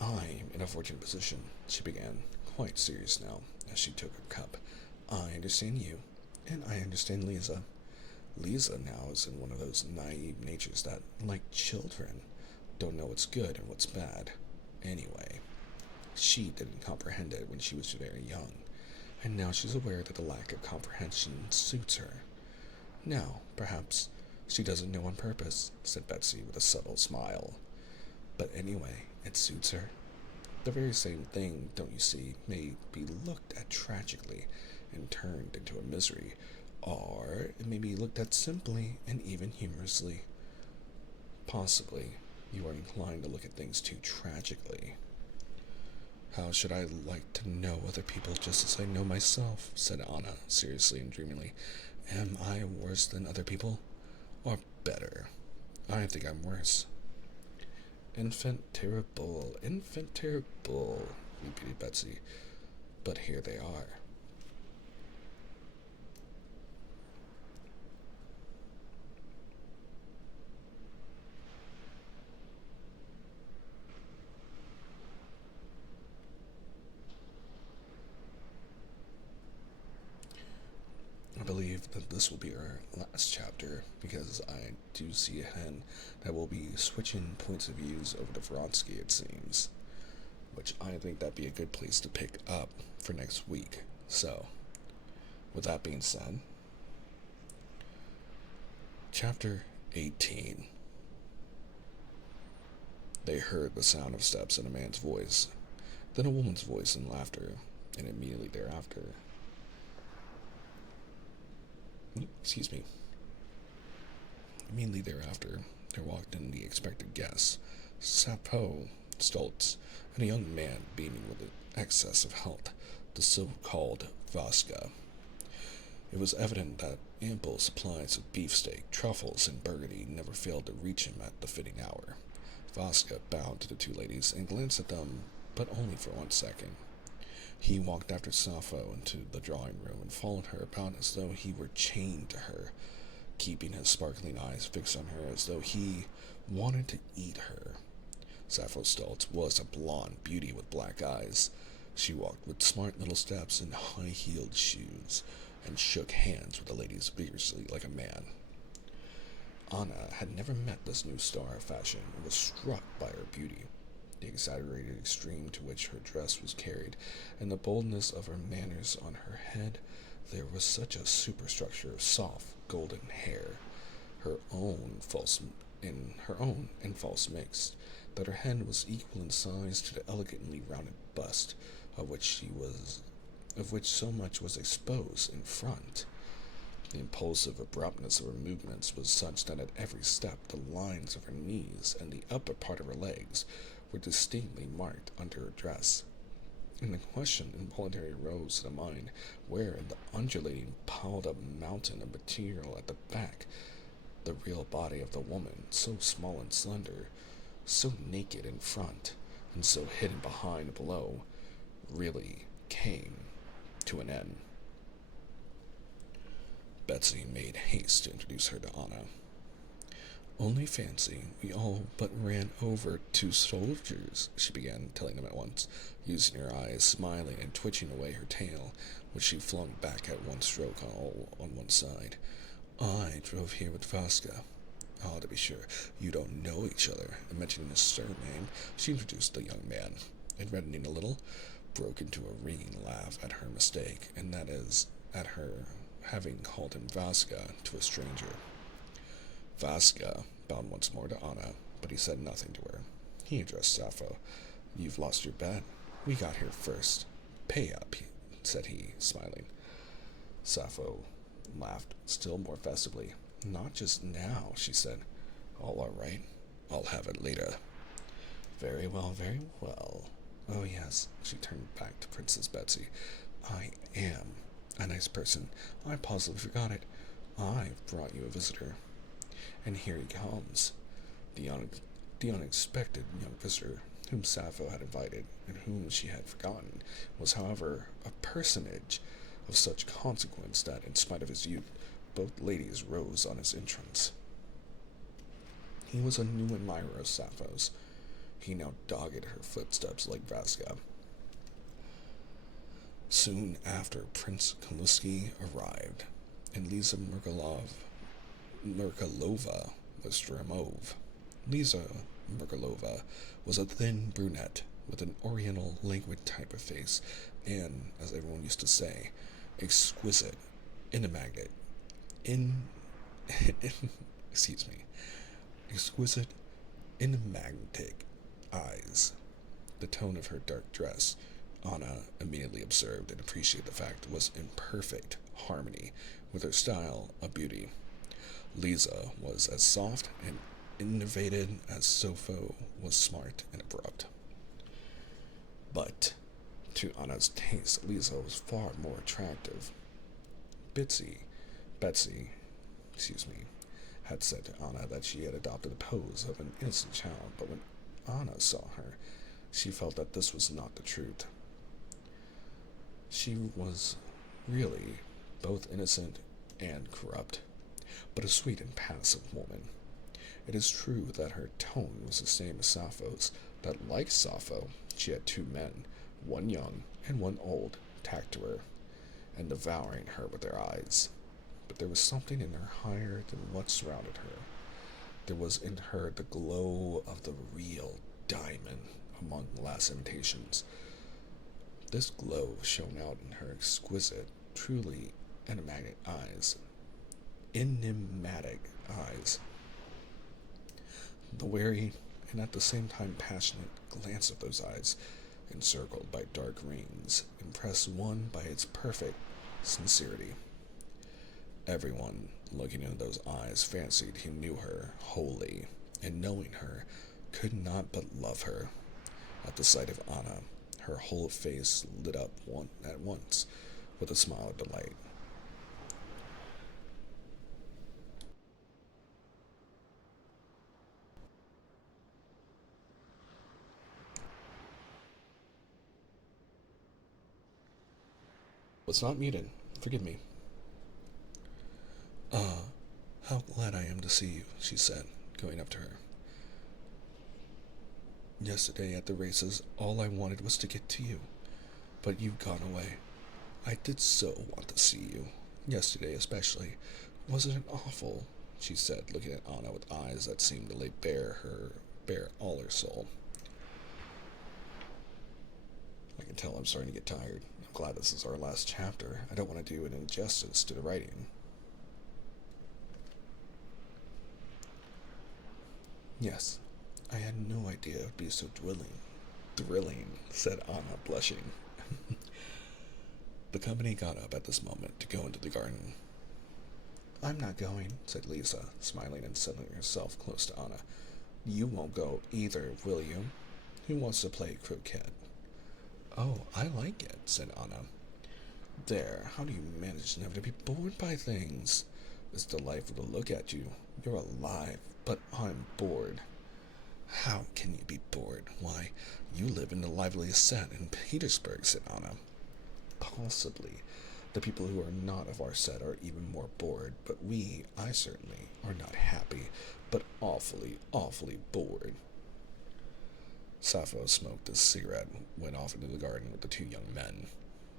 I'm in a fortunate position, she began, quite serious now, as she took her cup. I understand you, and I understand Lisa. Lisa now is in one of those naive natures that, like children, don't know what's good and what's bad. Anyway, she didn't comprehend it when she was very young, and now she's aware that the lack of comprehension suits her. Now, perhaps, she doesn't know on purpose, said Betsy with a subtle smile. But anyway, it suits her. The very same thing, don't you see, may be looked at tragically and turned into a misery, or it may be looked at simply and even humorously. Possibly, you are inclined to look at things too tragically. How should I like to know other people just as I know myself? Said Anna, seriously and dreamily. Am I worse than other people? Or better? I think I'm worse. Infant terrible, repeated Betsy. But here they are. I believe that this will be our last chapter because I do see ahead that we'll be switching points of views over to Vronsky, it seems, which I think that'd be a good place to pick up for next week. So, with that being said, chapter 18. They heard the sound of steps and a man's voice, then a woman's voice and laughter, and immediately thereafter, there walked in the expected guests, Sappho, Stoltz, and a young man beaming with an excess of health, the so-called Vaska. It was evident that ample supplies of beefsteak, truffles, and burgundy never failed to reach him at the fitting hour. Vaska bowed to the two ladies and glanced at them, but only for 1 second. He walked after Sappho into the drawing room and followed her about as though he were chained to her, keeping his sparkling eyes fixed on her as though he wanted to eat her. Sappho Stoltz was a blonde beauty with black eyes. She walked with smart little steps in high-heeled shoes and shook hands with the ladies vigorously like a man. Anna had never met this new star of fashion and was struck by her beauty, the exaggerated extreme to which her dress was carried, and the boldness of her manners. On her head there was such a superstructure of soft, golden hair, her own and false mixed, that her head was equal in size to the elegantly rounded bust of which so much was exposed in front. The impulsive abruptness of her movements was such that at every step the lines of her knees and the upper part of her legs were distinctly marked under her dress, and the question involuntarily rose to the mind, where in the undulating, piled-up mountain of material at the back, the real body of the woman, so small and slender, so naked in front, and so hidden behind and below, really came to an end. Betsy made haste to introduce her to Anna. Only fancy, we all but ran over 2 soldiers, she began, telling them at once, using her eyes, smiling and twitching away her tail, which she flung back at one stroke on one side. I drove here with Vaska. Ah, to be sure, you don't know each other. And mentioning his surname, she introduced the young man, and reddening a little, broke into a ringing laugh at her mistake, and that is, at her having called him Vaska to a stranger. Vaska bowed once more to Anna, but he said nothing to her. He addressed Sappho. You've lost your bet. We got here first. Pay up, said he, smiling. Sappho laughed still more festively. Not just now, she said. All right. I'll have it later. Very well, very well. Oh, yes, she turned back to Princess Betsy. I am a nice person. I positively forgot it. I've brought you a visitor. And here he comes, the, un- the unexpected young visitor whom Sappho had invited and whom she had forgotten was, however, a personage of such consequence that, in spite of his youth, both ladies rose on his entrance. He was a new admirer of Sappho's. He now dogged her footsteps like Vaska. Soon after, Prince Kaluski arrived, and Lisa Merkalova was Dramov. Lisa Merkalova was a thin brunette with an oriental, languid type of face, and, as everyone used to say, exquisite, enigmatic, in, excuse me, exquisite, enigmatic eyes. The tone of her dark dress, Anna immediately observed and appreciated the fact, was in perfect harmony with her style of beauty. Lisa was as soft and innovative as Sopho was smart and abrupt. But, to Anna's taste, Lisa was far more attractive. Betsy, had said to Anna that she had adopted the pose of an innocent child, but when Anna saw her, she felt that this was not the truth. She was really both innocent and corrupt, but a sweet and passive woman. It is true that her tone was the same as Sappho's, that, like Sappho, she had two men, one young and one old, tacked to her, and devouring her with their eyes. But there was something in her higher than what surrounded her. There was in her the glow of the real diamond among glass imitations. This glow shone out in her exquisite, truly enigmatic eyes. Enigmatic eyes. The wary and at the same time passionate glance of those eyes, encircled by dark rings, impressed one by its perfect sincerity. Everyone looking into those eyes fancied he knew her wholly, and knowing her, could not but love her. At the sight of Anna, her whole face lit up at once with a smile of delight. Was not muted. Forgive me. Ah, how glad I am to see you, she said, going up to her. Yesterday at the races, all I wanted was to get to you, but you've gone away. I did so want to see you, yesterday especially. Wasn't it awful? She said, looking at Anna with eyes that seemed to lay bare all her soul. I can tell I'm starting to get tired. I'm glad this is our last chapter. I don't want to do an injustice to the writing. Yes, I had no idea it would be so thrilling, said Anna, blushing. The company got up at this moment to go into the garden. I'm not going, said Lisa, smiling and settling herself close to Anna. You won't go either, will you? Who wants to play croquet? Oh, I like it, said Anna. There, how do you manage never to be bored by things? It's delightful to look at you. You're alive, but I'm bored. How can you be bored? Why, you live in the liveliest set in Petersburg, said Anna. Possibly. The people who are not of our set are even more bored, but I certainly, are not happy, but awfully, awfully bored. Sappho smoked a cigarette and went off into the garden with the two young men.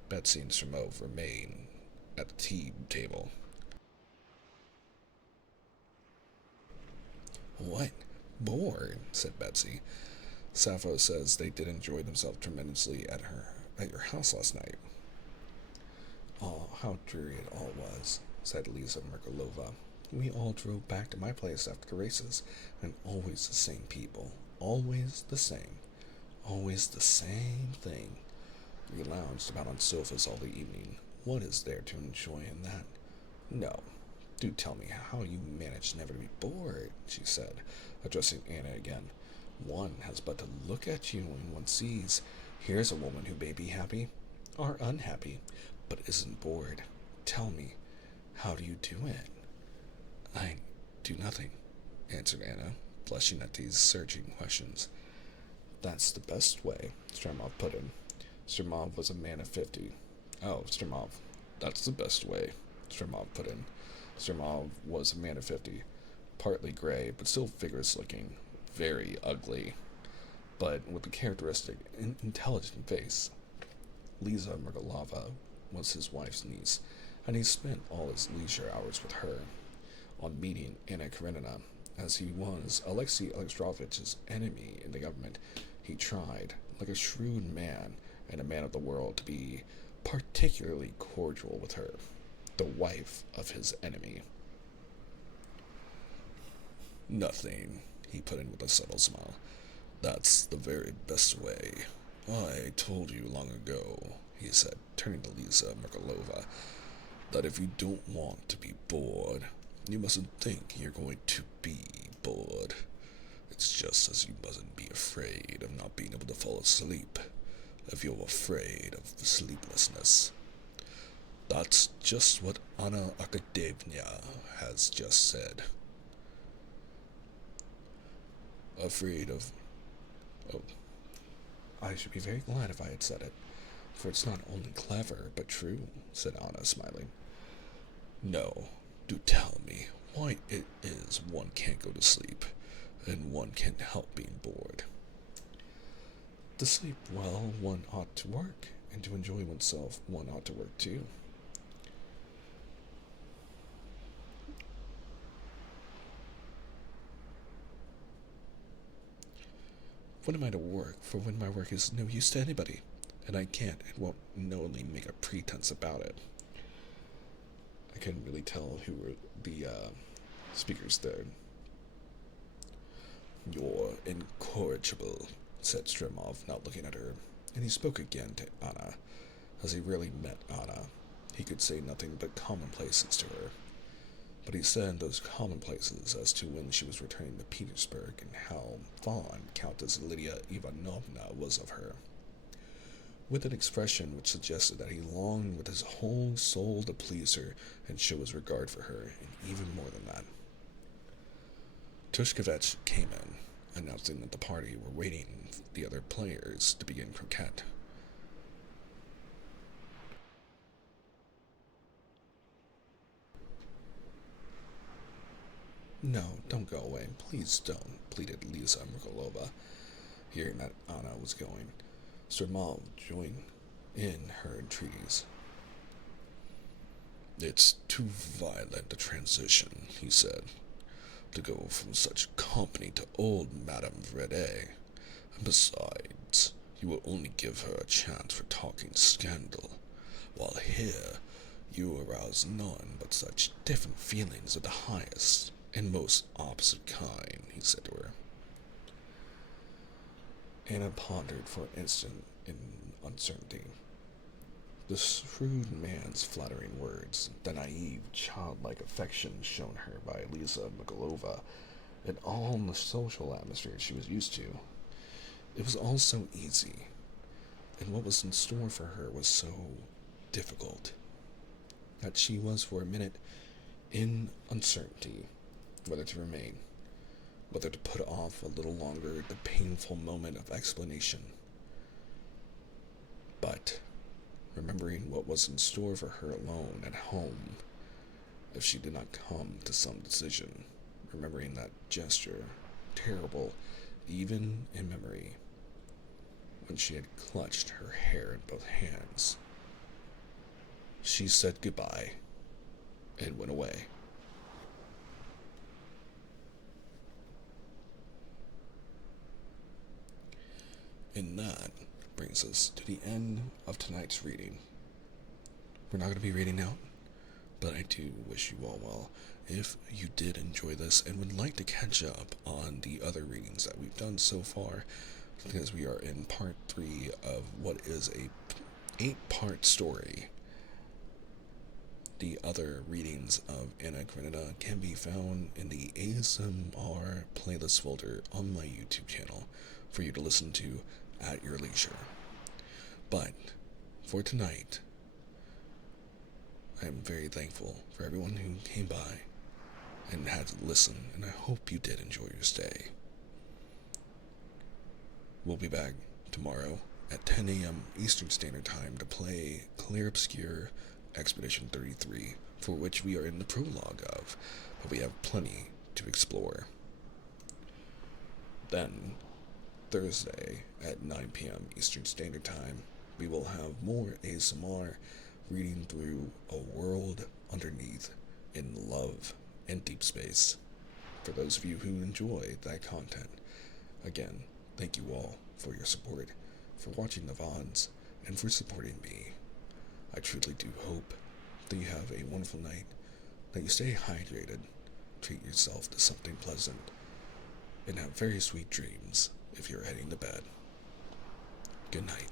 Betsy and Shermov remained at the tea table. What? Bored? Said Betsy. Sappho says they did enjoy themselves tremendously at your house last night. Oh, how dreary it all was, said Lisa Merkalova. We all drove back to my place after the races, and always the same people. Always the same. Always the same thing. We lounged about on sofas all the evening. What is there to enjoy in that? No. Do tell me how you manage never to be bored, she said, addressing Anna again. One has but to look at you and one sees, here's a woman who may be happy, or unhappy, but isn't bored. Tell me, how do you do it? Do nothing, answered Anna, blushing at these searching questions. That's the best way, Stremov put in. Stremov was a man of 50. Oh, Stremov. That's the best way, Stremov put in. Stremov was a man of 50, partly gray, but still vigorous looking, very ugly, but with a characteristic, intelligent face. Lisa Mergalova was his wife's niece, and he spent all his leisure hours with her. On meeting Anna Karenina, as he was Alexei Alexandrovich's enemy in the government, he tried, like a shrewd man and a man of the world, to be particularly cordial with her, the wife of his enemy. Nothing, he put in with a subtle smile. That's the very best way. I told you long ago, he said, turning to Lisa Merkalova, that if you don't want to be bored, you mustn't think you're going to be bored. It's just as you mustn't be afraid of not being able to fall asleep if you're afraid of sleeplessness. That's just what Anna Akadevna has just said. Afraid of... Oh, I should be very glad if I had said it, for it's not only clever, but true, said Anna, smiling. No, do tell me why it is one can't go to sleep, and one can't help being bored. To sleep well, one ought to work, and to enjoy oneself, one ought to work too. When am I to work, for when my work is no use to anybody, and I can't and won't knowingly make a pretense about it? I couldn't really tell who were the speakers there. You're incorrigible, said Stremov, not looking at her, and he spoke again to Anna. As he rarely met Anna, he could say nothing but commonplaces to her. But he said those commonplaces as to when she was returning to Petersburg and how fond Countess Lydia Ivanovna was of her, with an expression which suggested that he longed with his whole soul to please her and show his regard for her, and even more than that. Tushkevich came in, announcing that the party were waiting for the other players to begin croquet. No, don't go away. Please don't, pleaded Lisa Merkalova, hearing that Anna was going. Stremov joined in her entreaties. It's too violent a transition, he said, to go from such company to old Madame Vrede. And besides, you will only give her a chance for talking scandal, while here you arouse none but such different feelings of the highest and most opposite kind, he said to her. Anna pondered for an instant in uncertainty. The shrewd man's flattering words, the naive, childlike affection shown her by Lisa Mikalova, and all the social atmosphere she was used to. It was all so easy, and what was in store for her was so difficult, that she was for a minute in uncertainty whether to remain, whether to put off a little longer the painful moment of explanation. But, remembering what was in store for her alone at home, if she did not come to some decision, remembering that gesture, terrible even in memory, when she had clutched her hair in both hands, she said goodbye and went away. And that brings us to the end of tonight's reading. We're not going to be reading out, but I do wish you all well. If you did enjoy this and would like to catch up on the other readings that we've done so far, because we are in part 3 of what is a 8-part story, the other readings of Anna Karenina can be found in the ASMR playlist folder on my YouTube channel for you to listen to at your leisure. But for tonight, I am very thankful for everyone who came by and had to listen, and I hope you did enjoy your stay. We'll be back tomorrow at 10 a.m. Eastern Standard Time to play Clear Obscure Expedition 33, for which we are in the prologue of, but we have plenty to explore. Then, Thursday at 9 p.m. Eastern Standard Time, we will have more ASMR reading through A World Underneath in Love and Deep Space. For those of you who enjoy that content, again, thank you all for your support, for watching the VODs, and for supporting me. I truly do hope that you have a wonderful night, that you stay hydrated, treat yourself to something pleasant, and have very sweet dreams if you're heading to bed. Good night.